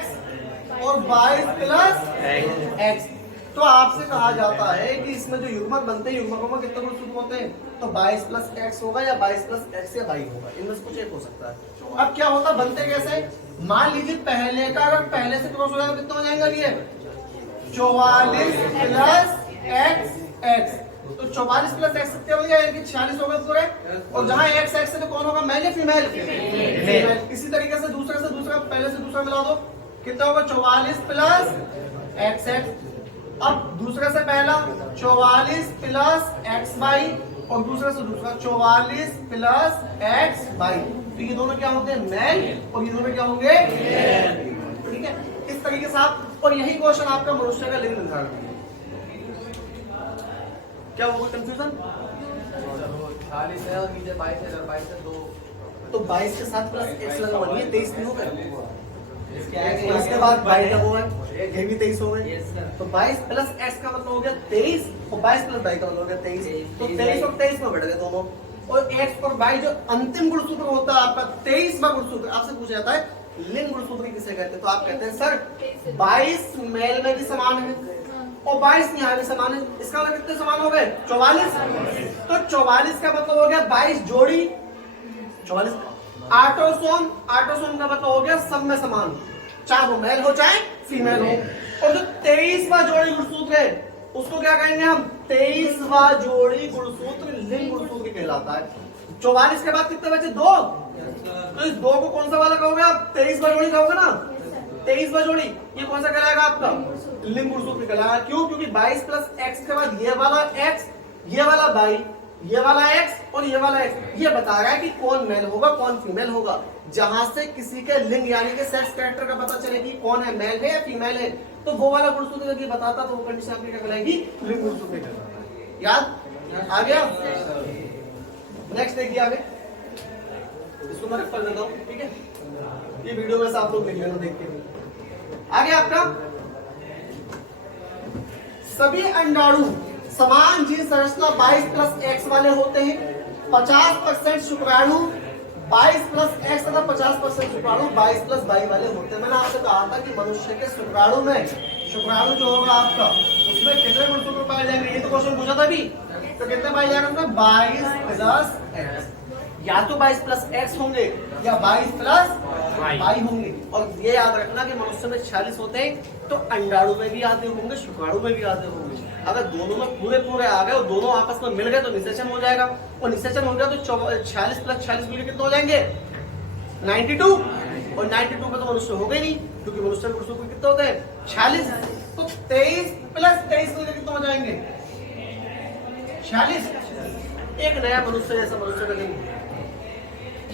और 22 + x। तो आपसे कहा जाता है कि इसमें जो युग्मक बनते हैं, युग्मकों में कितने गुणसूत्र होते हैं, तो 22 + x होगा या 22 + x या y होगा, इनमें से कुछ एक हो सकता है। अब क्या होता, बनते कैसे, मान लीजिए पहले का अगर पहले से क्रॉस हो जाएगा कितना हो जाएगा, ये 44 प्लस एक्स एक्स, तो 44 प्लस एक्स कितने हो गया, यानी 46 हो गए पूरे। और जहां एक्स एक्स है तो कौन होगा, मेल या फीमेल, फीमेल। इसी तरीके से दूसरे पहले से दूसरा मिला दो, कितना होगा 44 प्लस एक्स एक्स। अब दूसरे से पहला 44 प्लस एक्स वाई, और दूसरे से दूसरा 44 प्लस एक्स वाई, तो ये दोनों क्या होते हैं, मेल, और ये दोनों क्या होंगे, ठीक है। इस तरीके से आप, और यही क्वेश्चन आपका मनुष्य का लिंग निर्धारण है। क्या होगा कंफ्यूजन, 40 है और नीचे 22 है, 22 है तो 22 के साथ प्लस एक्स लगा हुआ है, 23 नहीं होगा, इसके बाद 22 लगा हुआ है, ये भी 23 हो गए। तो 22 प्लस एक्स का मतलब हो गया 23, और 22 प्लस 22 का मतलब हो गया 23, तो 23 और 23 में बढ़ गए दोनों। और एक्स और 22 जो अंतिम गुणसूत्र होता है आपका 23वां गुणसूत्र, आपसे पूछा जाता है लिंग गुणसूत्र किसे कहते हैं, तो आप कहते हैं सर 22 मेल में भी समान है और 22 यहाँ भी समान है, इसका मतलब कितने समान हो गए, 44। तो 44 का मतलब हो गया 22 जोड़ी 44, आटोसोम, आटोसोम का मतलब हो गया सब में समान, चाहे वो मेल हो चाहे फीमेल हो। और जो 23वां जोड़ी गुणसूत्र है उसको क्या कहेंगे हम, 23वां जोड़ी गुणसूत्र लिंग गुणसूत्र कहलाता है। 44 के बाद कितने बचे, 2, तो इस 2 को कौन सा वाला कहोगे आप, 23वां जोड़ी कहोगे ना, 23वां जोड़ी, ये कौन सा कहलाएगा आपका, लिंग गुणसूत्र कहलाएगा। क्यों, क्योंकि 22 प्लस एक्स के बाद ये वाला एक्स, ये वाला वाई, ये वाला एक्स और ये वाला एक्स, ये बता रहा है कि कौन मेल होगा कौन फीमेल होगा। जहां से किसी के लिंग यानी कि सेक्स कैरेक्टर का पता चले कि कौन है, मेल है या फीमेल है, तो वो वाला गुणसूत्र यदि बताता तो वो कंडीशन आपकी क्या कहलाएगी, लिंग गुणसूत्र कहलाएगा। याद आ गया। नेक्स्ट देखिए आगे, इसको मैं रेफर देता हूं, ठीक है, ये वीडियो में से आप लोग लिख लेना देख के। आगे आपका सभी अंडाणु समान जीन संरचना 22 प्लस एक्स वाले होते हैं, 50% शुक्राणु 22 प्लस एक्स तथा 50% शुक्राणु 22 प्लस वाई वाले होते हैं। मैंने आपसे कहा था कि मनुष्य के शुक्राणु में, शुक्राणु जो होगा आपका उसमें कितने गुणसूत्र पाए जाएंगे, ये तो क्वेश्चन पूछा था अभी, तो कितने पाए जाएंगे उसमें, 22 प्लस एक्स, या तो 22 प्लस एक्स होंगे या 22 प्लस वाई होंगे। और ये याद रखना कि मनुष्य में 46 होते हैं, तो अंडाणु में भी आते होंगे शुक्राणु में भी आते होंगे। अगर दोनों में पूरे आ गए और दोनों आपस में मिल गए तो निषेचन हो जाएगा, और निषेचन हो गया तो 46 प्लस 46 मिलकर कितने हो जाएंगे, 92, और 92 में तो मनुष्य हो गए नहीं, क्योंकि मनुष्य में पुरुषों को कितने होते हैं 46, तो 23 प्लस 23 मिलकर कितने हो जाएंगे 46, एक नया मनुष्य जैसा मनुष्य का लिंग,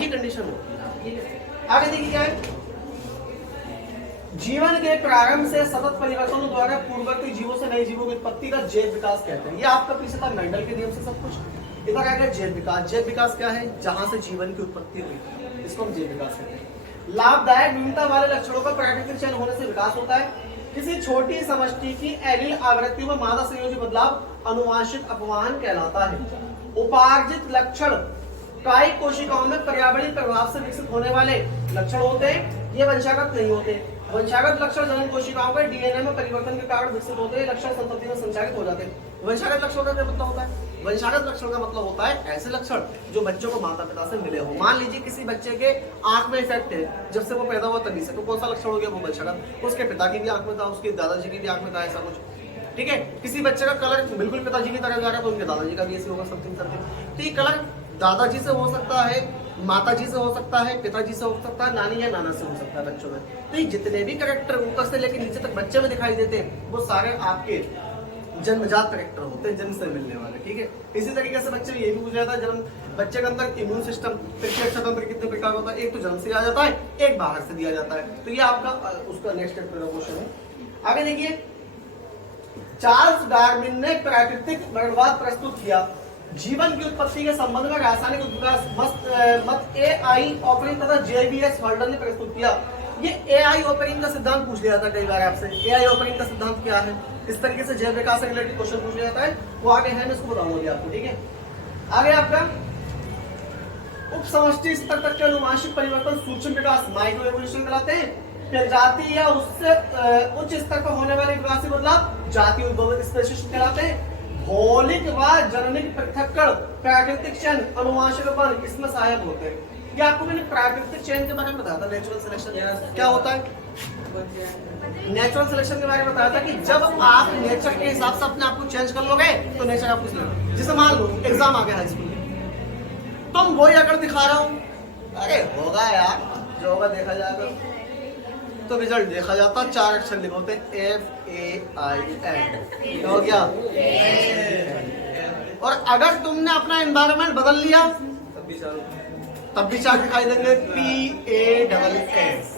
ये कंडीशन होती है। आगे देखिए क्या है, जीवन के प्रारंभ से सतत परिवर्तनों द्वारा पूर्ववर्ती जीवों से नए जीवों की उत्पत्ति का जैव विकास कहते हैं। ये आपका पीछे था मेंडल के नियम से सब कुछ, इधर आएगा जैव विकास। जैव विकास क्या है, जहां से जीवन की उत्पत्ति हुई, इसको हम जैव विकास कहते हैं। लाभदायक विभिन्नता वाले लक्षणों का प्राकृतिक चयन होने से विकास होता है। किसी छोटी समष्टि की एलील आवृत्तियों में मादा संयोजी बदलाव अनुवांशिक अपवाहन कहलाता है। उपार्जित लक्षण कायिक कोशिकाओं में पर्यावरणीय प्रभाव से विकसित होने वाले लक्षण होते हैं, ये वंशागत नहीं होते। वंशागत लक्षण जनन कोशिकाओं के डीएनए में परिवर्तन के कारण विकसित होते हैं, लक्षण संतति में संचारित हो जाते हैं। वंशागत लक्षण का क्या मतलब होता है, वंशागत लक्षण का मतलब होता है ऐसे लक्षण जो बच्चों को माता पिता से मिले हो। मान लीजिए किसी बच्चे के आंख में इफेक्ट है जब से वो पैदा हुआ तभी से, तो कौन सा लक्षण हो गया, वो वंशागत। उसके पिता की भी आंख में था, उसके दादाजी की भी आंख में था, ऐसा कुछ, ठीक है। किसी बच्चे का कलर बिल्कुल पिताजी की तरह जा रहा है तो उनके दादाजी का भी ऐसे होगा, समथिंग। तो ये कलर दादाजी से हो सकता है, माताजी से हो सकता है, पिताजी से हो सकता है, नानी या नाना से हो सकता है बच्चों में। तो ये जितने भी कैरेक्टर ऊपर से लेकर नीचे तक बच्चे में दिखाई देते हैं वो सारे आपके जन्मजात कैरेक्टर होते हैं, जन्म से मिलने वाले, ठीक है। इसी तरीके से बच्चे में ये भी पूछा जाता है, जन्म बच्चे के अंदर इम्यून सिस्टम प्रतिरक्षा तंत्र कितने प्रकार होता है, एक तो जन्म से आ जाता है, एक बाहर से दिया जाता है। तो ये आपका उसका नेक्स्ट क्वेश्चन है। आगे देखिए, चार्ल्स डार्विन ने प्राकृतिक वर्णवाद प्रस्तुत किया। जीवन की उत्पत्ति के संबंध में रासायनिक विकास मत एआई ओपरिंग तथा जेबीएस हॉल्डन ने प्रस्तुत किया। ये एआई ओपरिंग का सिद्धांत पूछ लिया था कई बार आपसे, एआई ओपरिंग का सिद्धांत क्या है, इस तरीके से जैव विकास से रिलेटेड क्वेश्चन पूछ लिया जाता है, वो आगे है, मैं इसको बताऊंगा आपको, ठीक है। आगे आपका उप समष्टि स्तर तक के अनुवांशिक परिवर्तन सूक्ष्म विकास माइक्रो एवोल्यूशन कहलाते हैं। फिर जाति या उससे उच्च स्तर पर होने वाले विकासी बदलाव जाति उद्भव स्पेसिस कहलाते हैं। भौतिक व जननिक पृथक्करण प्राकृतिक चयन अनुवांशिक इसमें सहायक होते हैं। ये आपको मैंने प्राकृतिक चयन के बारे में बताया था, नेचुरल सिलेक्शन क्या होता है। नेचुरल सिलेक्शन के बारे में बताया था कि जब आप नेचर के हिसाब से अपने आप को चेंज कर लोगे तो नेचर आपको सिलेगा। जैसे मान लो एग्जाम आ गया हाई स्कूल में, तुम वही अगर दिखा रहा हूँ, अरे होगा यार, जो होगा देखा जाएगा, तो रिजल्ट देखा जाता, 4 अक्षर लिखे होते, FAIN हो गया। और अगर तुमने अपना एनवायरनमेंट बदल लिया तब भी 4 दिखाई देंगे, PASS।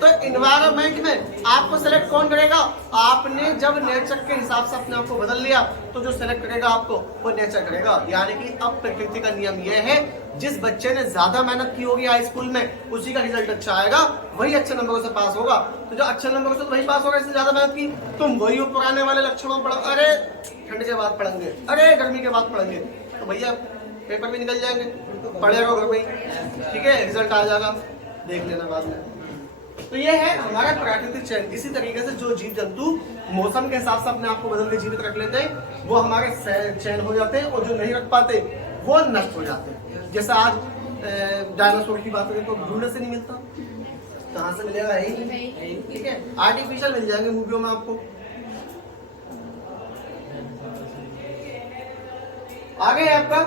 तो इन्वायरमेंट में आपको सेलेक्ट कौन करेगा? आपने जब नेचर के हिसाब से अपने आप को बदल लिया तो जो सेलेक्ट करेगा आपको वो नेचर करेगा। यानी कि अब प्रकृति का नियम यह है, जिस बच्चे ने ज्यादा मेहनत की होगी हाई स्कूल में उसी का रिजल्ट अच्छा आएगा, वही अच्छे नंबरों से पास होगा। तो जो अच्छे नंबरों से वही पास होगा जिसने ज्यादा मेहनत की। तुम वही पुराने वाले लक्षणों पढ़ो, अरे ठंड के बाद पढ़ेंगे, अरे गर्मी के बाद पढ़ेंगे, तो भैया पेपर भी निकल जाएंगे, पढ़े रहो भाई, ठीक है, रिजल्ट आ जाएगा, देख लेना बाद में। तो ये है हमारा प्राकृतिक चयन। इसी तरीके से जो जीव जंतु मौसम के हिसाब से अपने आप को बदल के जीवित रख लेते हैं वो हमारे चयन हो जाते हैं, और जो नहीं रख पाते वो नष्ट हो जाते हैं। जैसे आज डायनासोर की बात करें तो ढूंढने से नहीं मिलता, कहाँ से मिलेगा, है ही नहीं, ठीक है, आर्टिफिशियल मिल जाएंगे मूवियों में आपको। आगे है आपका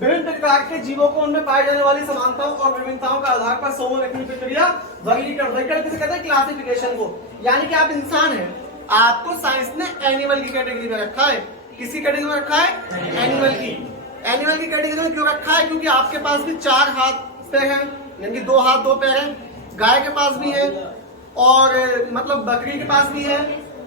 विभिन्न प्रकार के जीवों को उनमें पाई जाने वाली समानताओं और विभिन्नताओं का आधार पर समूह रखने की प्रक्रिया वर्गीकरण। वर्गीकरण किसे कहते हैं? क्लासिफिकेशन को। यानी कि आप इंसान हैं, आपको साइंस ने एनिमल की कैटेगरी में रखा है। किसी कैटेगरी में रखा है? एनिमल की। एनिमल की कैटेगरी में क्यों रखा है? क्योंकि आपके पास भी 4 हाथ पैर हैं, यानी कि 2 हाथ 2 पैर हैं, गाय के पास भी है, और मतलब बकरी के पास भी है,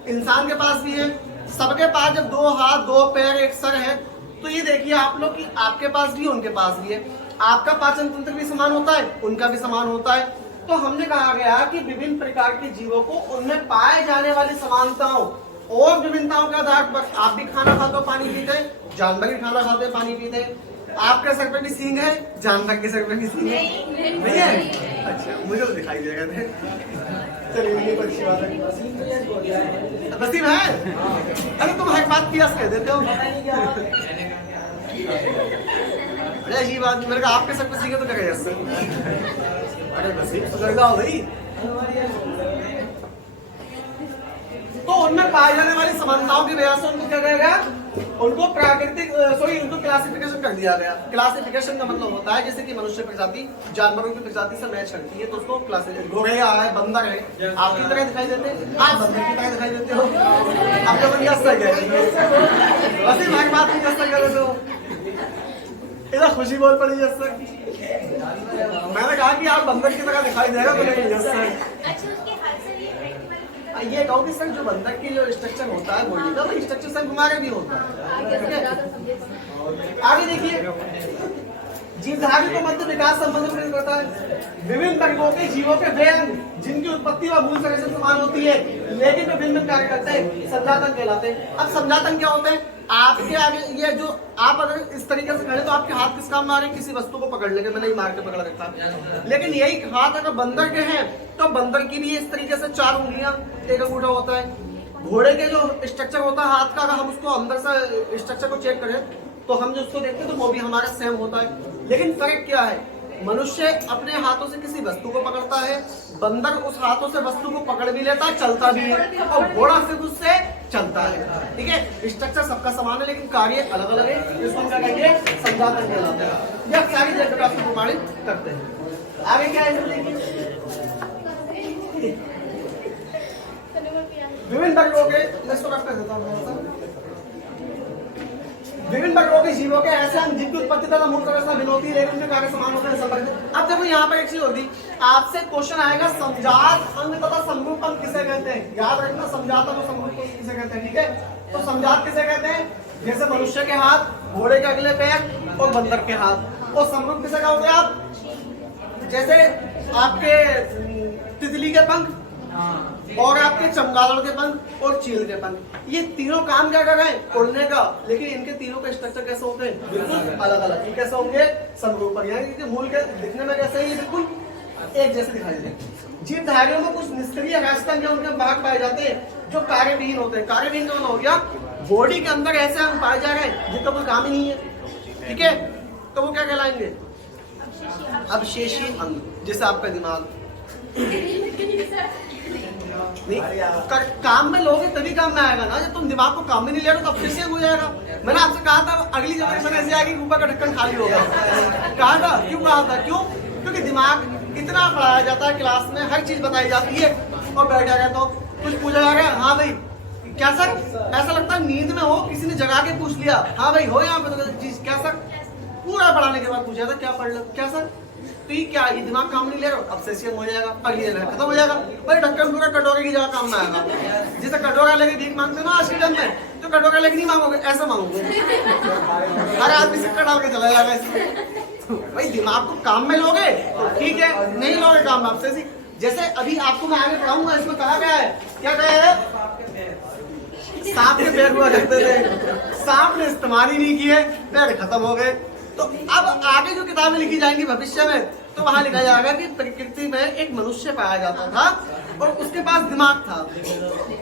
इंसान के पास भी है। सबके पास जब 2 हाथ 2 पैर एक सर है, तो ये देखिए आप लोग कि आपके पास भी उनके पास भी है। आपका पाचन तंत्र भी समान होता है, उनका भी समान होता है। तो हमने कहा गया कि विभिन्न प्रकार के जीवों को उनमें पाए जाने वाली समानताओं और विभिन्नताओं के आधार पर, आप भी खाना खाते हो पानी पीते, जानवर भी खाना खाते पानी पीते, आपके सर पे भी सींग है, जानवर के सर पे भी सींग है, नहीं है? अच्छा, मुझे तो दिखाई दे रहे थे। चलिए तो अच्छी बात है, नसीब है। अरे तुम हर बात कियास कह देते हो, अरे अजीब बात, मेरे को आपके सर पे सींगे तो क्या कहेगा? अरे नसीब सुधर जाओ भाई। तो उनमें पाई जाने वाली समानताओं की वजह से उनको क्या कहा गया? उनको प्राकृतिक उनको क्लासिफिकेशन कर दिया गया। क्लासिफिकेशन का मतलब होता है जैसे कि मनुष्य प्रजाति जानवरों की प्रजाति से मैच करती है, तो उसको क्लासिफिकेशन। गोरेया है, बंदर है, आपकी तरह दिखाई देते हैं, आप बंदर की तरह दिखाई देते हो, आप लोग यस कर गए, वैसे हमारी बात नहीं यस कर रहे हो, इधर खुशी बोल पड़ी यस सर। मैंने कहा कि आप बंदर की तरह दिखाई देगा, तो नहीं यस सर। ये कहो कि सर जो बंदर की जो स्ट्रक्चर होता है बॉडी का, वो स्ट्रक्चर सर हमारे भी होता है, ठीक है। आगे देखिए, जीवधारी को मध्य विकास संबंध प्रदान करता है। विभिन्न वर्गों के जीवों के वे अंग जिनकी उत्पत्ति व मूल तरह से समान होती है लेकिन वे भिन्न कार्य करते हैं, संजातन कहलाते हैं। अब संजातन क्या होते हैं? आपके आगे ये जो आप अगर इस तरीके से खड़े तो आपके हाथ किस काम में आ रहे हैं? किसी वस्तु को पकड़ लेंगे, मैंने मार के पकड़ रखा। लेकिन यही हाथ अगर बंदर के हैं तो बंदर की भी इस तरीके से 4 उंगलियां, एक अंगूठा होता है। घोड़े के जो स्ट्रक्चर होता है हाथ का, अगर हम उसको अंदर से स्ट्रक्चर को चेक करें तो हम जो उसको देखते हैं तो वो भी हमारा सेम होता है। लेकिन फर्क क्या है? मनुष्य अपने हाथों से किसी वस्तु को पकड़ता है, बंदर उस हाथों से वस्तु को पकड़ भी लेता है, चलता भी है, और घोड़ा सिर्फ उससे चलता है, ठीक है। स्ट्रक्चर सबका समान है लेकिन कार्य अलग अलग है, इसको हम क्या कहेंगे? संजातन कहलाते हैं। यह सारी जगह को प्रमाणित करते हैं। आगे क्या है देखिए, विभिन्न वर्गों के विभिन्न वर्गों के जीवों के ऐसे अंग जिनकी उत्पत्ति तथा मूल व्यवस्था भिन्न होती है लेकिन उनके कार्य समान होते हैं, संपर्क। अब देखो यहाँ पर एक चीज होगी, आपसे क्वेश्चन आएगा समजात अंग तथा समरूप अंग किसे कहते हैं? याद रखना, समजात और समरूप अंग किसे कहते हैं, ठीक है। तो समजात किसे कहते हैं? जैसे मनुष्य के हाथ, घोड़े के अगले पैर और बंदर के हाथ। और समरूप किसे कहोगे आप? जैसे आपके तितली के पंख और आपके चमगादड़ के पंख और चील के पंख, ये तीनों काम क्या कर रहे हैं? उड़ने का। लेकिन इनके तीनों के स्ट्रक्चर कैसे होते हैं? बिल्कुल अलग अलग। ये कैसे होंगे? समरूप। यानी कि मूल के दिखने में कैसे ही बिल्कुल एक जैसे दिखाई देते। जीवधारियों में कुछ निष्क्रिय राष्ट्रंग उनके भाग पाए जाते हैं जो कार्यविहीन होते हैं। कार्यविहीन का मतलब हो गया बॉडी के अंदर ऐसे अंग पाए जा रहे हैं जिनका कोई काम ही नहीं है, ठीक है, तो वो क्या कहलाएंगे? अवशेषी अंग। जैसे आपका दिमाग, नहीं काम में लोगे तभी काम में आएगा ना। जब तुम दिमाग को काम में नहीं ले रहे हो तो अपसेसियन हो जाएगा। मैंने आपसे कहा था अगली जनरेशन ऐसी आएगी ऊपर का ढक्कन खाली होगा। कहा था क्यों? कहा था क्यों? क्योंकि दिमाग इतना पढ़ाया जाता है, क्लास में हर चीज बताई जाती है और बैठा गया तो कुछ पूछा जा रहा है, हाँ भाई क्या सर? ऐसा लगता है नींद में हो, किसी ने जगा के पूछ लिया, हाँ भाई हो यहाँ पे, तो चीज क्या सर? पूरा पढ़ाने के बाद पूछा था क्या पढ़ लो, क्या सर? तो ये क्या, ये दिमाग काम नहीं ले रहा, ऑब्सेशन हो जाएगा, अगली जगह खत्म हो जाएगा। भाई ढक्कन पूरा कटोरे की जगह काम में आएगा। जैसे कटोरा लेके भीख मांगते ना आज के टाइम में, तो कटोरा लेके नहीं मांगोगे, ऐसा मांगोगे, हर आदमी सिक्का डाल के चला जाएगा इसमें। भाई दिमाग को काम में लोगे तो ठीक है, नहीं लोगे काम में ऑब्सेसिव। जैसे अभी आपको मैं आगे पढ़ाऊंगा, इसमें कहा गया है, क्या कहा है? सांप के पैर हुआ करते थे, सांप ने इस्तेमाल ही नहीं किए, पैर खत्म हो गए। तो अब आगे जो किताबें लिखी जाएंगी भविष्य में, तो वहां लिखा जाएगा कि प्रकृति में एक मनुष्य पाया जाता था और उसके पास दिमाग था।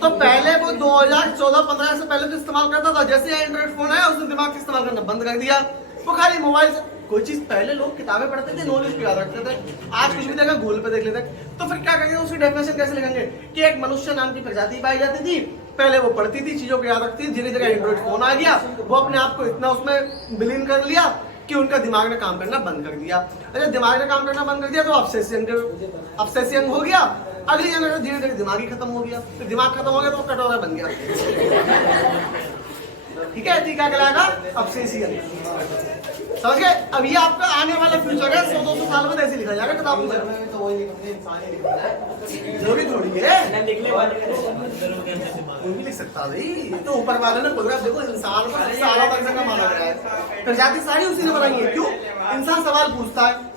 तो पहले वो 2014-15 से पहले तो इस्तेमाल करता था, जैसे एंड्रॉइड फोन आया उसने दिमाग इस्तेमाल करना बंद कर दिया। वो खाली मोबाइल से कोई चीज, पहले लोग किताबें पढ़ते थे, नॉलेज को याद रखते थे, आज कुछ भी देखा गूगल पे देख लेते। तो फिर क्या करेंगे, उसकी डेफिनेशन कैसे लिखेंगे कि एक मनुष्य नाम की प्रजाति पाई जाती थी, पहले वो पढ़ती थी, चीजों को याद रखती थी, धीरे धीरे एंड्रॉइड फोन आ गया, वो अपने आप को इतना उसमें विलीन कर लिया कि उनका दिमाग ने काम करना बंद कर दिया। अरे दिमाग ने काम करना बंद कर दिया तो ऑब्सेसियन हो गया। अगली जनरेशन धीरे धीरे दिमाग ही खत्म हो गया, तो दिमाग खत्म हो गया तो कटोरा बन गया। ठीक है, ठीक है, कहलाएगा ऑब्सेसियन। समझ गए? अब ये आपका आने वाला फ्यूचर है, 100-200 साल में ऐसे लिखा जाएगा किताबों में। तो वही इंसान ही लिखता है, जरूरी थोड़ी है, लिखने वाले कोई भी लिख सकता भाई। तो ऊपर वाले ने बोल रहा, देखो इंसान को सबसे आला दर्जा का माना गया है, प्रजाति सारी उसी ने बनाई है। क्यों? इंसान सवाल पूछता है,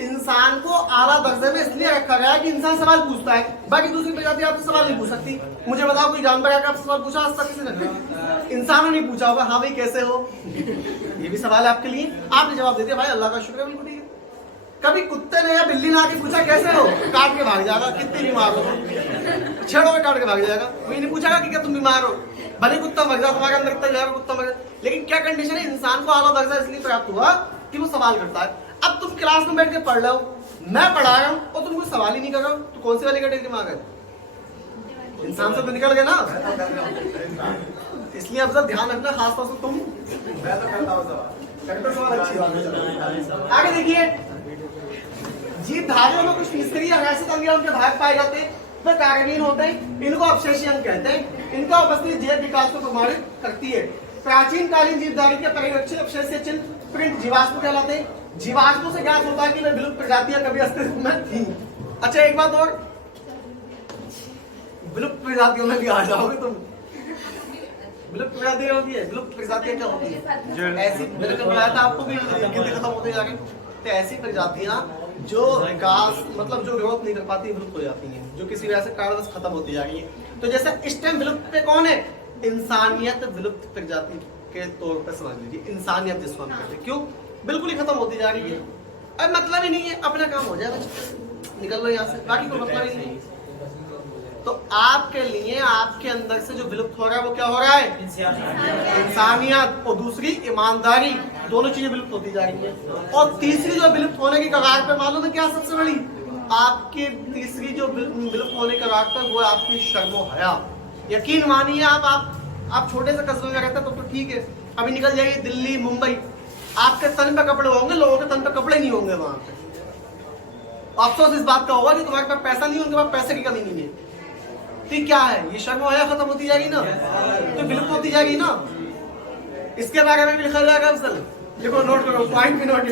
इंसान को आला दर्जे में इसलिए रखा गया है कि इंसान सवाल पूछता है, बाकी दूसरी प्रजाति आपसे सवाल नहीं पूछ सकती। मुझे बताओ कोई जानवर आकर आपसे सवाल पूछा आज तक किसी ने? इंसान ने नहीं पूछा होगा, हाँ भाई कैसे हो, ये भी सवाल है आपके लिए, आपने जवाब दे दिया, भाई अल्लाह का शुक्र है, बिल्कुल ठीक है। कभी कुत्ते ने या बिल्ली ने आके पूछा कैसे हो, काट के भाग जाएगा, कितनी बीमार हो, छेड़ों में काट के भाग जाएगा, कोई नहीं पूछेगा कि क्या तुम बीमार हो, भले कुत्ता मर जाए, तुम्हारे अंदर कितना जाएगा कुत्ता मर। लेकिन क्या कंडीशन है, इंसान को आला दर्जा इसलिए प्राप्त हुआ कि वो सवाल करता है। अब तुम क्लास में बैठ के पढ़ रहे हो, मैं पढ़ा रहा हूँ और तुम कोई सवाल ही नहीं कर रहे हो, तो कौन सी वाली कैटेगरी में आ गए? इंसान से तो निकल गए ना। इसलिए अब सब ध्यान रखना, खास तौर से तुम। मैं तो करता हूँ सवाल, अच्छी बात है। आगे देखिए, जीवधारियों में कुछ तीसरी अवैध अंग उनके भाग पाए जाते हैं, वह कार्यान्वयन होते हैं, इनको ऑब्सेसियन कहते हैं। इनका उपस्थिति जैव विकास को प्रभावित करती है। प्राचीन कालीन जीवधारी के परिरक्षित अवशेष चिन्ह प्रिंट जीवाश्म कहलाते हैं। जीवाश्मों से ज्ञात होता है कि वे विलुप्त प्रजातियां कभी अस्तित्व में थी। अच्छा एक बात और, विलुप्त प्रजातियों में भी आ जाओगे तुम। विलुप्त प्रजातियां होती है, विलुप्त प्रजातियां क्या होती है? ऐसी, मैंने कल बताया था आपको भी, गिनती खत्म होते जा रही, तो ऐसी प्रजातियां जो विकास मतलब जो ग्रोथ नहीं कर पाती, विलुप्त हो जाती हैं, जो किसी वजह से कारणवश खत्म होती जा रही है। तो जैसे इस टाइम विलुप्त पे कौन है? इंसानियत विलुप्त प्रजाति के तौर पर समझ लीजिए, इंसानियत जिसको हम कहते हैं। क्यों? बिल्कुल ही खत्म होती जा रही है। अब मतलब ही नहीं है, अपना काम हो जाएगा, निकल लो यहाँ से, बाकी कोई मतलब ही नहीं है। तो आपके लिए आपके अंदर से जो विलुप्त हो रहा है वो क्या हो रहा है? इंसानियत, और दूसरी ईमानदारी, दोनों चीजें विलुप्त होती जा रही है। और तीसरी जो विलुप्त होने की कगार पे, मालूम है क्या सबसे बड़ी? आपकी तीसरी जो विलुप्त होने की कगार पर, वो आपकी शर्मो हया। यकीन मानिए, आप छोटे से कस्बे में रहते तो ठीक है, अभी निकल जाइए दिल्ली मुंबई, आपके तन पे कपड़े होंगे, लोगों के तन पे कपड़े नहीं होंगे वहां पे। अफसोस इस बात का होगा कि तुम्हारे पास पैसा नहीं, उनके पास पैसे की कमी नहीं है। तो क्या है, ये शर्म हया खत्म होती जाएगी ना, तो विलुप्त होती जाएगी ना। इसके बारे में भी लिखा जाएगा अफसल, देखो नोट करो, पॉइंट भी नोट।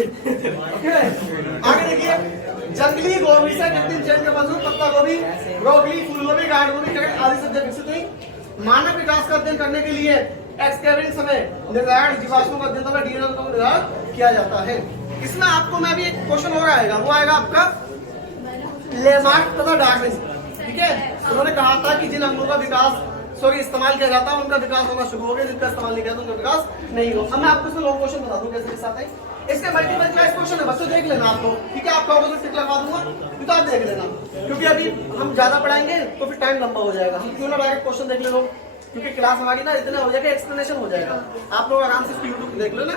आगे देखिए, जंगली गोभी से कृत्रिम चयन के मशरूम, पत्ता गोभी, ब्रोकली, फूलगोभी, गांठ गोभी, कैरेट आदि सब्जियां विकसित हुई। मानव विकास का अध्ययन करने के लिए एक्सकेवेटिंग समय निर्धारण जीवाश्मों का अध्ययन डीएनए का निर्धारण किया जाता है। इसमें आपको मैं भी एक क्वेश्चन और आएगा, वो आएगा आपका लेमार्क तथा डार्विन। ठीक है, उन्होंने कहा था कि जिन अंगों का विकास इस्तेमाल किया जाता है उनका विकास होना शुरू हो गया, जिनका इस्तेमाल नहीं किया तो उनका विकास नहीं हो। अब मैं आपको इसमें लॉन्ग क्वेश्चन बता दूं कैसे के साथ है। इसके मल्टीपल चॉइस क्वेश्चन है, बच्चों देख लेना आप लोग, ठीक है, आपका होगा तो टिक लगा दूंगा, तो आप देख लेना, क्योंकि अभी हम ज्यादा पढ़ाएंगे तो फिर टाइम लंबा हो जाएगा। हम क्यों ना डायरेक्ट क्वेश्चन देख ले लोग, क्योंकि क्लास हमारी ना इतना हो जाएगा, एक्सप्लेनेशन हो जाएगा, आप लोग आराम से यूट्यूब देख लो ना।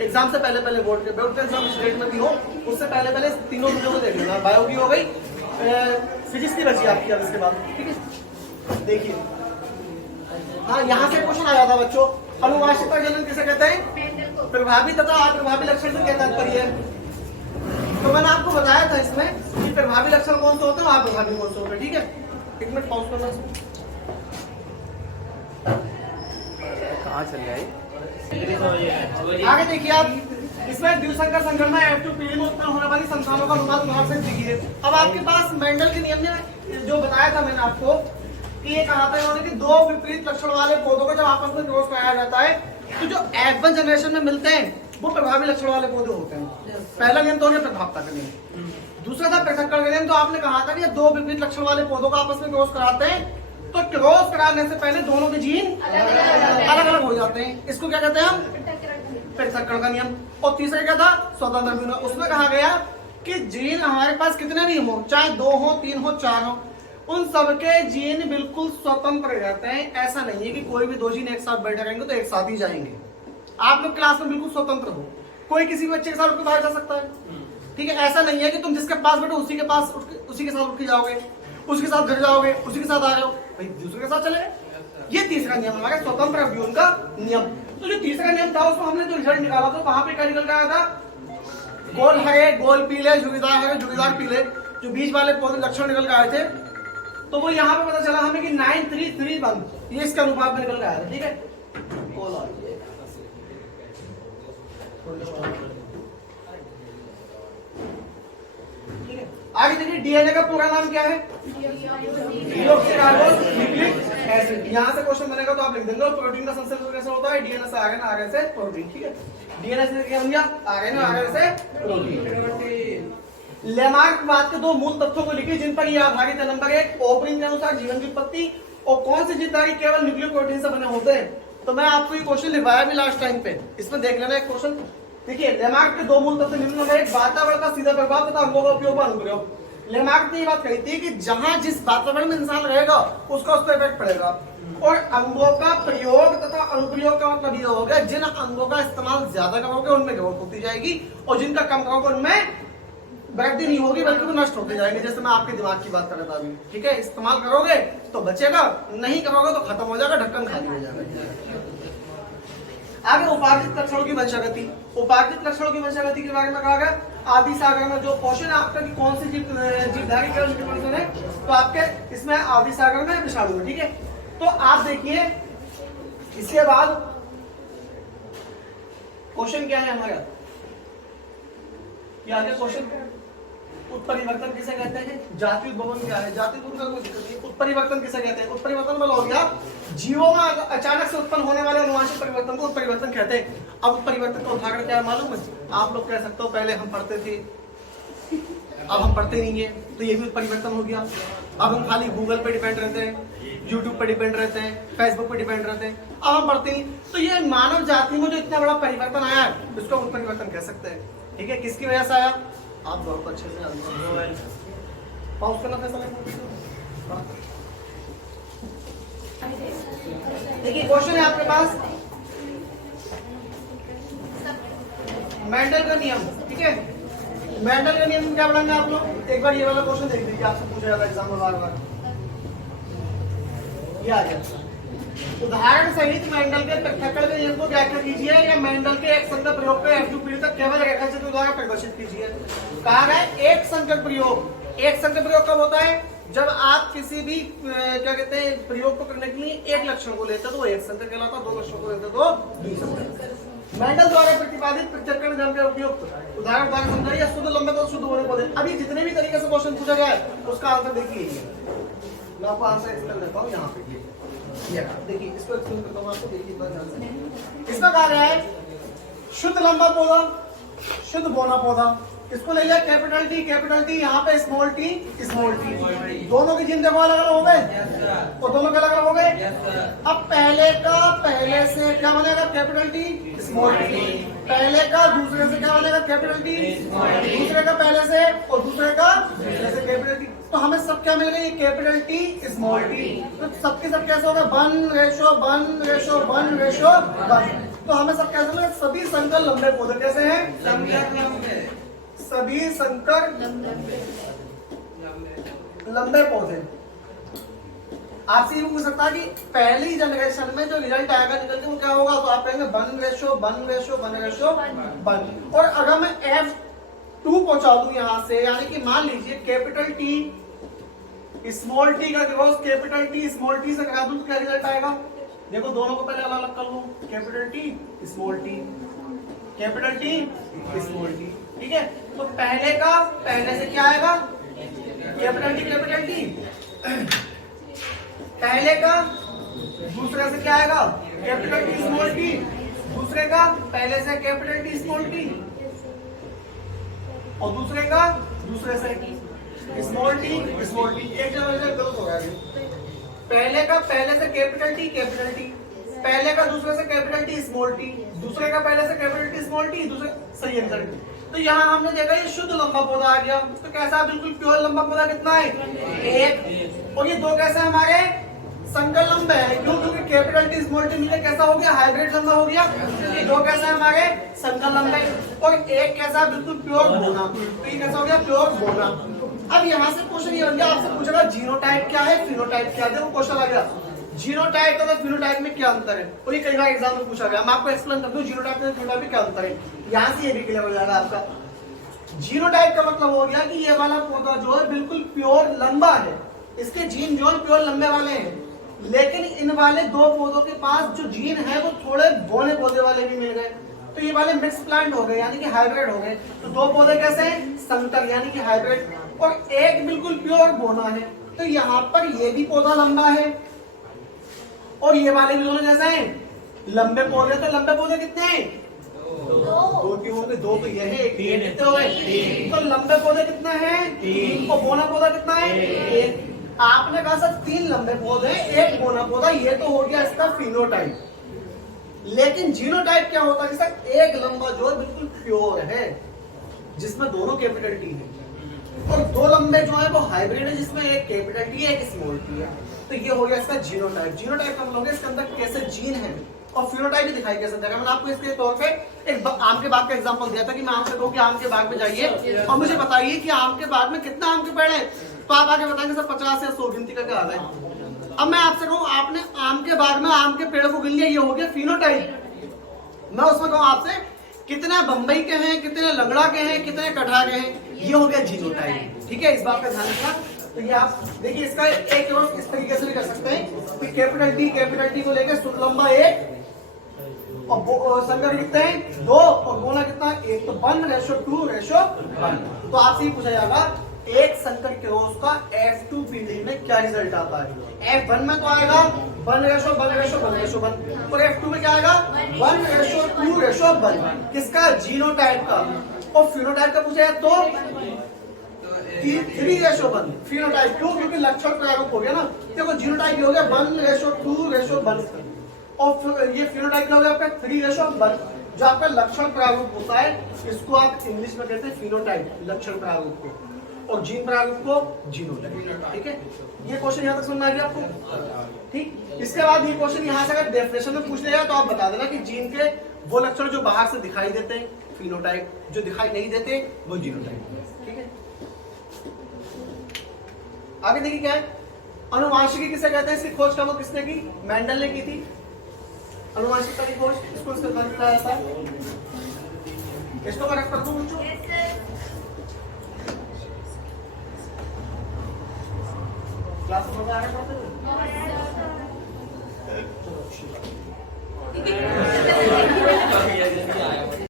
एग्जाम से पहले बोर्ड के एग्जाम स्टेट में भी हो, उससे पहले तीनों चीजों को देख लेना। बायो की हो गई, फिजिक्स की बची आपकी अब इसके बाद, ठीक है। देखिए हाँ, यहाँ से क्वेश्चन आया था बच्चों, अनुवांशिक प्रजनन किसे कहते हैं? प्रभावी तथा अप्रभावी लक्षण से क्या तात्पर्य है? तो मैंने आपको बताया था इसमें कि प्रभावी लक्षण कौन से होते हैं, अप्रभावी कौन से होते हैं, ठीक है। एक मिनट पॉज करना इसमें। कहाँ चल गए? आगे देखिए आप, इसमें द्विसंकर संगणना F2 पीढ़ी में उत्पन्न होने वाली संतानों का अनुमान उदाहरण से देखिए। अब आपके पास मेंडल के नियम ने जो बताया था मैंने आपको कि ये कहा था इन्होंने कि दो विपरीत लक्षण वाले पौधों को जब आपस में क्रॉस कराया जाता है तो जो F1 जनरेशन में मिलते हैं वो प्रभावी लक्षण वाले पौधे होते हैं। पहला नियम तो हो गया प्रभावता का नियम, दूसरा था पृथक्करण का नियम। तो आपने कहा था कि दो विपरीत लक्षण वाले पौधों को आपस में क्रॉस कराते हैं तो क्रॉस कराने से पहले दोनों के जीन अलग अलग हो जाते हैं, इसको क्या कहते हैं हम? पृथक्करण का नियम। और तीसरा क्या था? स्वतंत्र विरोध। उसमें कहा गया कि जीन हमारे पास कितने भी हो, चाहे 2 हो 3 हो 4 हो, उन सबके जीन बिल्कुल स्वतंत्र रहते हैं। ऐसा नहीं है कि कोई भी 2 जीन एक साथ बैठे रहेंगे तो एक साथ ही जाएंगे। आप लोग क्लास में बिल्कुल स्वतंत्र हो, कोई किसी भी बच्चे के साथ उठ के बाहर जा सकता है, ठीक है। ऐसा नहीं है कि तुम जिसके पास बैठो उसी के साथ उठ के जाओगे, उसके साथ घर जाओगे, उसी के साथ आ रहे हो, भाई दूसरे के साथ चले गए। ये तीसरा नियम हमारा स्वतंत्र अभियोजन का नियम। तो जो तीसरा नियम था उसमें हमने जो रिजल्ट निकाला था वहां पे क्या निकल के आया था? गोल हरे, गोल पीले, झुगीदार हरे, झुगीदार पीले, जो बीच वाले पौधे लक्षण निकल के आए थे। तो वो यहाँ पे पता चला हमें कि 9-3-3-1 ये इसके अनुपात में निकल के आया था, ठीक है। आगे देखिए डीएनए का पूरा नाम क्या है? Deoxyribonucleic acid. यहाँ से क्वेश्चन बनेगा तो आप लिख देंगे। प्रोटीन का संश्लेषण कैसे होता है? डीएनए से आरएनए, आरएनए से प्रोटीन, ठीक है। डीएनए से क्या बन गया? आरएनए, आरएनए से प्रोटीन। लेमार्क बात के 2 मूल तथ्यों को लिखिए जिन पर यह आधारित है। नंबर 1, ओपनिंग के अनुसार जीवन की उत्पत्ति और कौन सी जीवधारी केवल न्यूक्लियोप्रोटीन से बने होते हैं। तो मैं आपको ये क्वेश्चन लिखवाया भी लास्ट टाइम पे, इसमें देख लेना एक क्वेश्चन। देखिए लेमार्क के 2 मूल तथ्य निम्न हैं। एक, वातावरण का सीधा प्रभाव तथा अंगों का उपयोग व अनुप्रयोग। लेमार्क ने ये बात कही थी कि जहां जिस वातावरण में इंसान रहेगा उसका उस पर इफेक्ट पड़ेगा। और अंगों का प्रयोग तथा अनुप्रयोग का मतलब ये हो गया जिन अंगों का इस्तेमाल ज्यादा करोगे उनमें ग्रोथ होती जाएगी और जिनका कम करोगे उनमें वृद्धि नहीं होगी बल्कि वो नष्ट होते जाएंगे। जैसे मैं आपके दिमाग की बात कर रहा था अभी, ठीक है। इस्तेमाल करोगे तो बचेगा, नहीं करोगे तो खत्म हो जाएगा, ढक्कन खाली हो जाएगा। आगे उपार्जित लक्षणों की वंशागति। उपार्जित लक्षणों की वंशागति के बारे में कहा गया आदि सागर में। जो क्वेश्चन आपका कि कौन सी जीवधारी केवल है तो आपके इसमें आदि सागर में विषाणु में, ठीक है। तो आप देखिए इसके बाद क्वेश्चन क्या है हमारा, आगे क्वेश्चन उत्परिवर्तन किसे कहते हैं? जाति उद्भवन क्या है? जाति उद्भवन का कोई दिक्कत नहीं। उत्परिवर्तन किसे कहते हैं? उत्परिवर्तन वाला हो गया जीवों में अचानक से उत्पन्न होने वाले अनुवांशिक परिवर्तन को उत्परिवर्तन कहते हैं। अब उत्परिवर्तन का उदाहरण क्या है मालूम है? आप लोग कह सकते हो पहले हम पढ़ते थे, अब हम पढ़ते नहीं है, तो ये भी उत्परिवर्तन हो गया। अब हम खाली गूगल पे डिपेंड रहते हैं, यूट्यूब पे डिपेंड रहते हैं, फेसबुक पे डिपेंड रहते हैं, अब हम पढ़ते नहीं। तो ये मानव जाति में जो इतना बड़ा परिवर्तन आया है उसको उत्परिवर्तन कह सकते हैं, ठीक है। किसकी वजह से आया? आप बहुत अच्छे से पाउस करना फैसला। देखिए क्वेश्चन है आपके पास मेंडल का नियम, ठीक है। मेंडल का नियम क्या पढ़ेंगे आप लोग? एक बार ये वाला क्वेश्चन देख लीजिए, आपसे पूछा जाता है एग्जाम में बार-बार। ये आ गया उदाहरण सहित मेंडल के पृथक्करण के नियम को व्याख्या कीजिए या मेंडल के एक संकर प्रयोग को F2 पीढ़ी तक केवल रेखाचित्र द्वारा प्रदर्शित कीजिए। कहा है एक संकर प्रयोग। एक संकर प्रयोग कब होता है? जब आप किसी भी क्या कहते हैं प्रयोग को करने के लिए एक लक्षण को लेते तो एक संकर कहलाता, 2 लक्षण को लेते तो द्विसंकर। मेंडल द्वारा प्रतिपादित पृथक्करण नियम के उपयुक्त उदाहरण द्वारा समझाइए। शुद्ध लंबे तो शुद्ध होने पौधे। अभी जितने भी तरीके से क्वेश्चन पूछा गया है उसका आंसर देखिए। मैं आपको आंसर एक्सप्लेन करता हूँ यहाँ पे। देखिए इसको एक्सप्लेन करता हूँ आपको, देखिए इतना ध्यान से। इसका कहा गया है शुद्ध लंबा पौधा, शुद्ध बौना पौधा। इसको ले लिया कैपिटल टी, यहाँ पे स्मॉल टी, स्मॉल टी। दोनों की जिन देखो अलग अलग हो गए और दोनों के अलग अलग हो गए। अब पहले का पहले से क्या बनेगा? Capital T, small T. पहले का दूसरे से क्या बनेगा? Capital T. दूसरे का पहले से और दूसरे का दूसरे से कैपिटल टी। तो हमें सब क्या मिल गई? Capital T, small T. तो सबके सब कैसे होगा? 1:1:1:1। तो हमें सब कैसे मिलेगा? सभी संकर लंबे पौधे कैसे हैं? सभी संकर लंबे पौधे। आपसे ये पूछ सकता है कि पहली जनरेशन में जो रिजल्ट आएगा निकल के वो क्या होगा, तो आप कहेंगे 1:1:1:1। और अगर मैं F2 पहुंचा दूं यहां से, यानी कि मान लीजिए कैपिटल T स्मॉल t का growth capital T small t से करा दूं तो क्या रिजल्ट आएगा। देखो दोनों को पहले अलग अलग कर लूं, capital T small t, capital T small t, ठीक है। तो पहले का पहले से क्या आएगा, कैपिटल T, पहले का दूसरे से क्या आएगा, कैपिटल T स्मॉल t, दूसरे का पहले से कैपिटल T स्मॉल t, और दूसरे का दूसरे से स्मॉल t। एक जगह गलत हो गया, पहले का पहले से कैपिटल T, पहले का दूसरे से कैपिटल T स्मॉल t, दूसरे का पहले से कैपिटल T स्मॉल t, दूसरे सही है रिजल्ट। तो यहाँ हमने देखा ये शुद्ध लंबा पौधा आ गया। तो कैसा बिल्कुल प्योर लंबा पौधा कितना है, 1। और ये दो कैसे हमारे संकर लंबे है, क्यों, क्योंकि कैपिटल T स्मॉल t मिलकर कैसा हो गया, हाइब्रिड लंबा हो गया। ये दो कैसे हमारे संकर लंबे, और एक कैसा बिल्कुल प्योर बोना। तो ये कैसा हो गया, प्योर बोना। अब यहाँ से क्वेश्चन ये बन गया, आपसे पूछेगा जीनोटाइप क्या है, फिनोटाइप क्या है। देखो क्वेश्चन आ गया जीनोटाइप और फिनोटाइप में क्या अंतर है, और ये कई बार एग्जाम में पूछा गया। मैं आपको एक्सप्लेन कर दूं जीनोटाइप और फिनोटाइप में क्या अंतर है। यहाँ से ये भी क्लियर हो जाएगा आपका। जीनोटाइप का मतलब हो गया कि ये वाला पौधा जो है बिल्कुल प्योर लंबा है, इसके जीन जो है प्योर लंबे वाले हैं, लेकिन इन वाले दो पौधों के पास जो जीन है वो थोड़े बौने पौधे वाले भी मिल गए, तो ये वाले मिक्स प्लांट हो गए, यानी कि हाइब्रिड हो गए। तो दो पौधे कैसे हैं, संकर यानी कि हाइब्रिड, और एक बिल्कुल प्योर बोना है। तो यहाँ पर ये भी पौधा लंबा है और ये वाले भी दोनों जैसे हैं, लंबे पौधे। तो लंबे पौधे कितने हैं, दो क्यों होंगे, दो तो ये है, एक कितने हो गए, तो लंबे पौधे कितने हैं, 3। और बोना पौधा कितना है, 1। आपने कहा सर 3 लंबे पौधे 1 बोना पौधा, ये तो हो गया इसका फिनोटाइप। लेकिन जीनोटाइप क्या होता है, सर एक लंबा जो है बिल्कुल प्योर है जिसमें दोनों कैपिटल T है, और दो लंबे जो है वो हाइब्रिड है जिसमें एक कैपिटल T है, एक स्मॉल t है। तो ये हो गया इसका जीनोटाइप। जीनोटाइप का मतलब इसके अंदर कैसे जीन है, और फिनोटाइप भी दिखाई कैसे देगा। मैंने आपको इसके तौर पे एक आम के बाग का एग्जांपल दिया था कि मैं आपसे कहूं कि आम के बाग में जाइए और मुझे बताइए कि आम के बाग में कितना आम के पेड़ है, तो आप आगे बताएंगे सर 50 या 100 गिनती करके आ गए। अब मैं आपसे कहूं आपने आम के बाग में आम के पेड़ को गिन लिया, ये हो गया फिनोटाइप। मैं उसमें कहूं आपसे कितने बंबई के हैं, कितने लंगड़ा के हैं, कितने कटरा के हैं, ये हो गया जीनोटाइप। ठीक है, इस बात का ध्यान रखना। तो ये आप देखिए इसका एक और इस तरीके से भी कर सकते हैं कि कैपिटल टी को लेकर शुद्ध लंबा 1 और संकर कितने हैं 2 और बोना कितना है 1। तो 1:2:1। तो आपसे ही पूछा जाएगा एक संकर क्रॉस का F2 पीढ़ी में क्या रिजल्ट आता है। F1 में तो आएगा 1:1:1:1 और F2 में क्या आएगा 1:2:1। किसका, जीनोटाइप का। और फिनोटाइप का पूछा है तो 3:1। फिनोटाइप क्यों, क्योंकि लक्षण प्रारूप हो गया ना। देखो जीनोटाइप हो गया 1:2:1 और ये फिनोटाइप हो गया आपका 3:1। जो आपका लक्षण प्रारूप होता है इसको आप इंग्लिश में कहते हैं फिनोटाइप, लक्षण प्रारूप को, और जीन प्रारूप को जीनोटाइप। ठीक है, ये क्वेश्चन यहाँ तक समझ में आ गया आपको। ठीक, इसके बाद ये क्वेश्चन यहाँ से अगर डेफिनेशन में पूछ लिया तो आप बता देना कि जीन के वो लक्षण जो बाहर से दिखाई देते हैं फिनोटाइप, जो दिखाई नहीं देते वो जीनोटाइप। ठीक है, आगे देखिए क्या है, अनुवांशिकी किसे कहते हैं। इसकी खोज कब किसने की, मेंडल ने की थी अनुवांशिकता की खोज। इसको इसका नाम दिया जाता है, इसको मैं रख कर दूं बच्चों। क्लास में आगे पढ़ते हैं।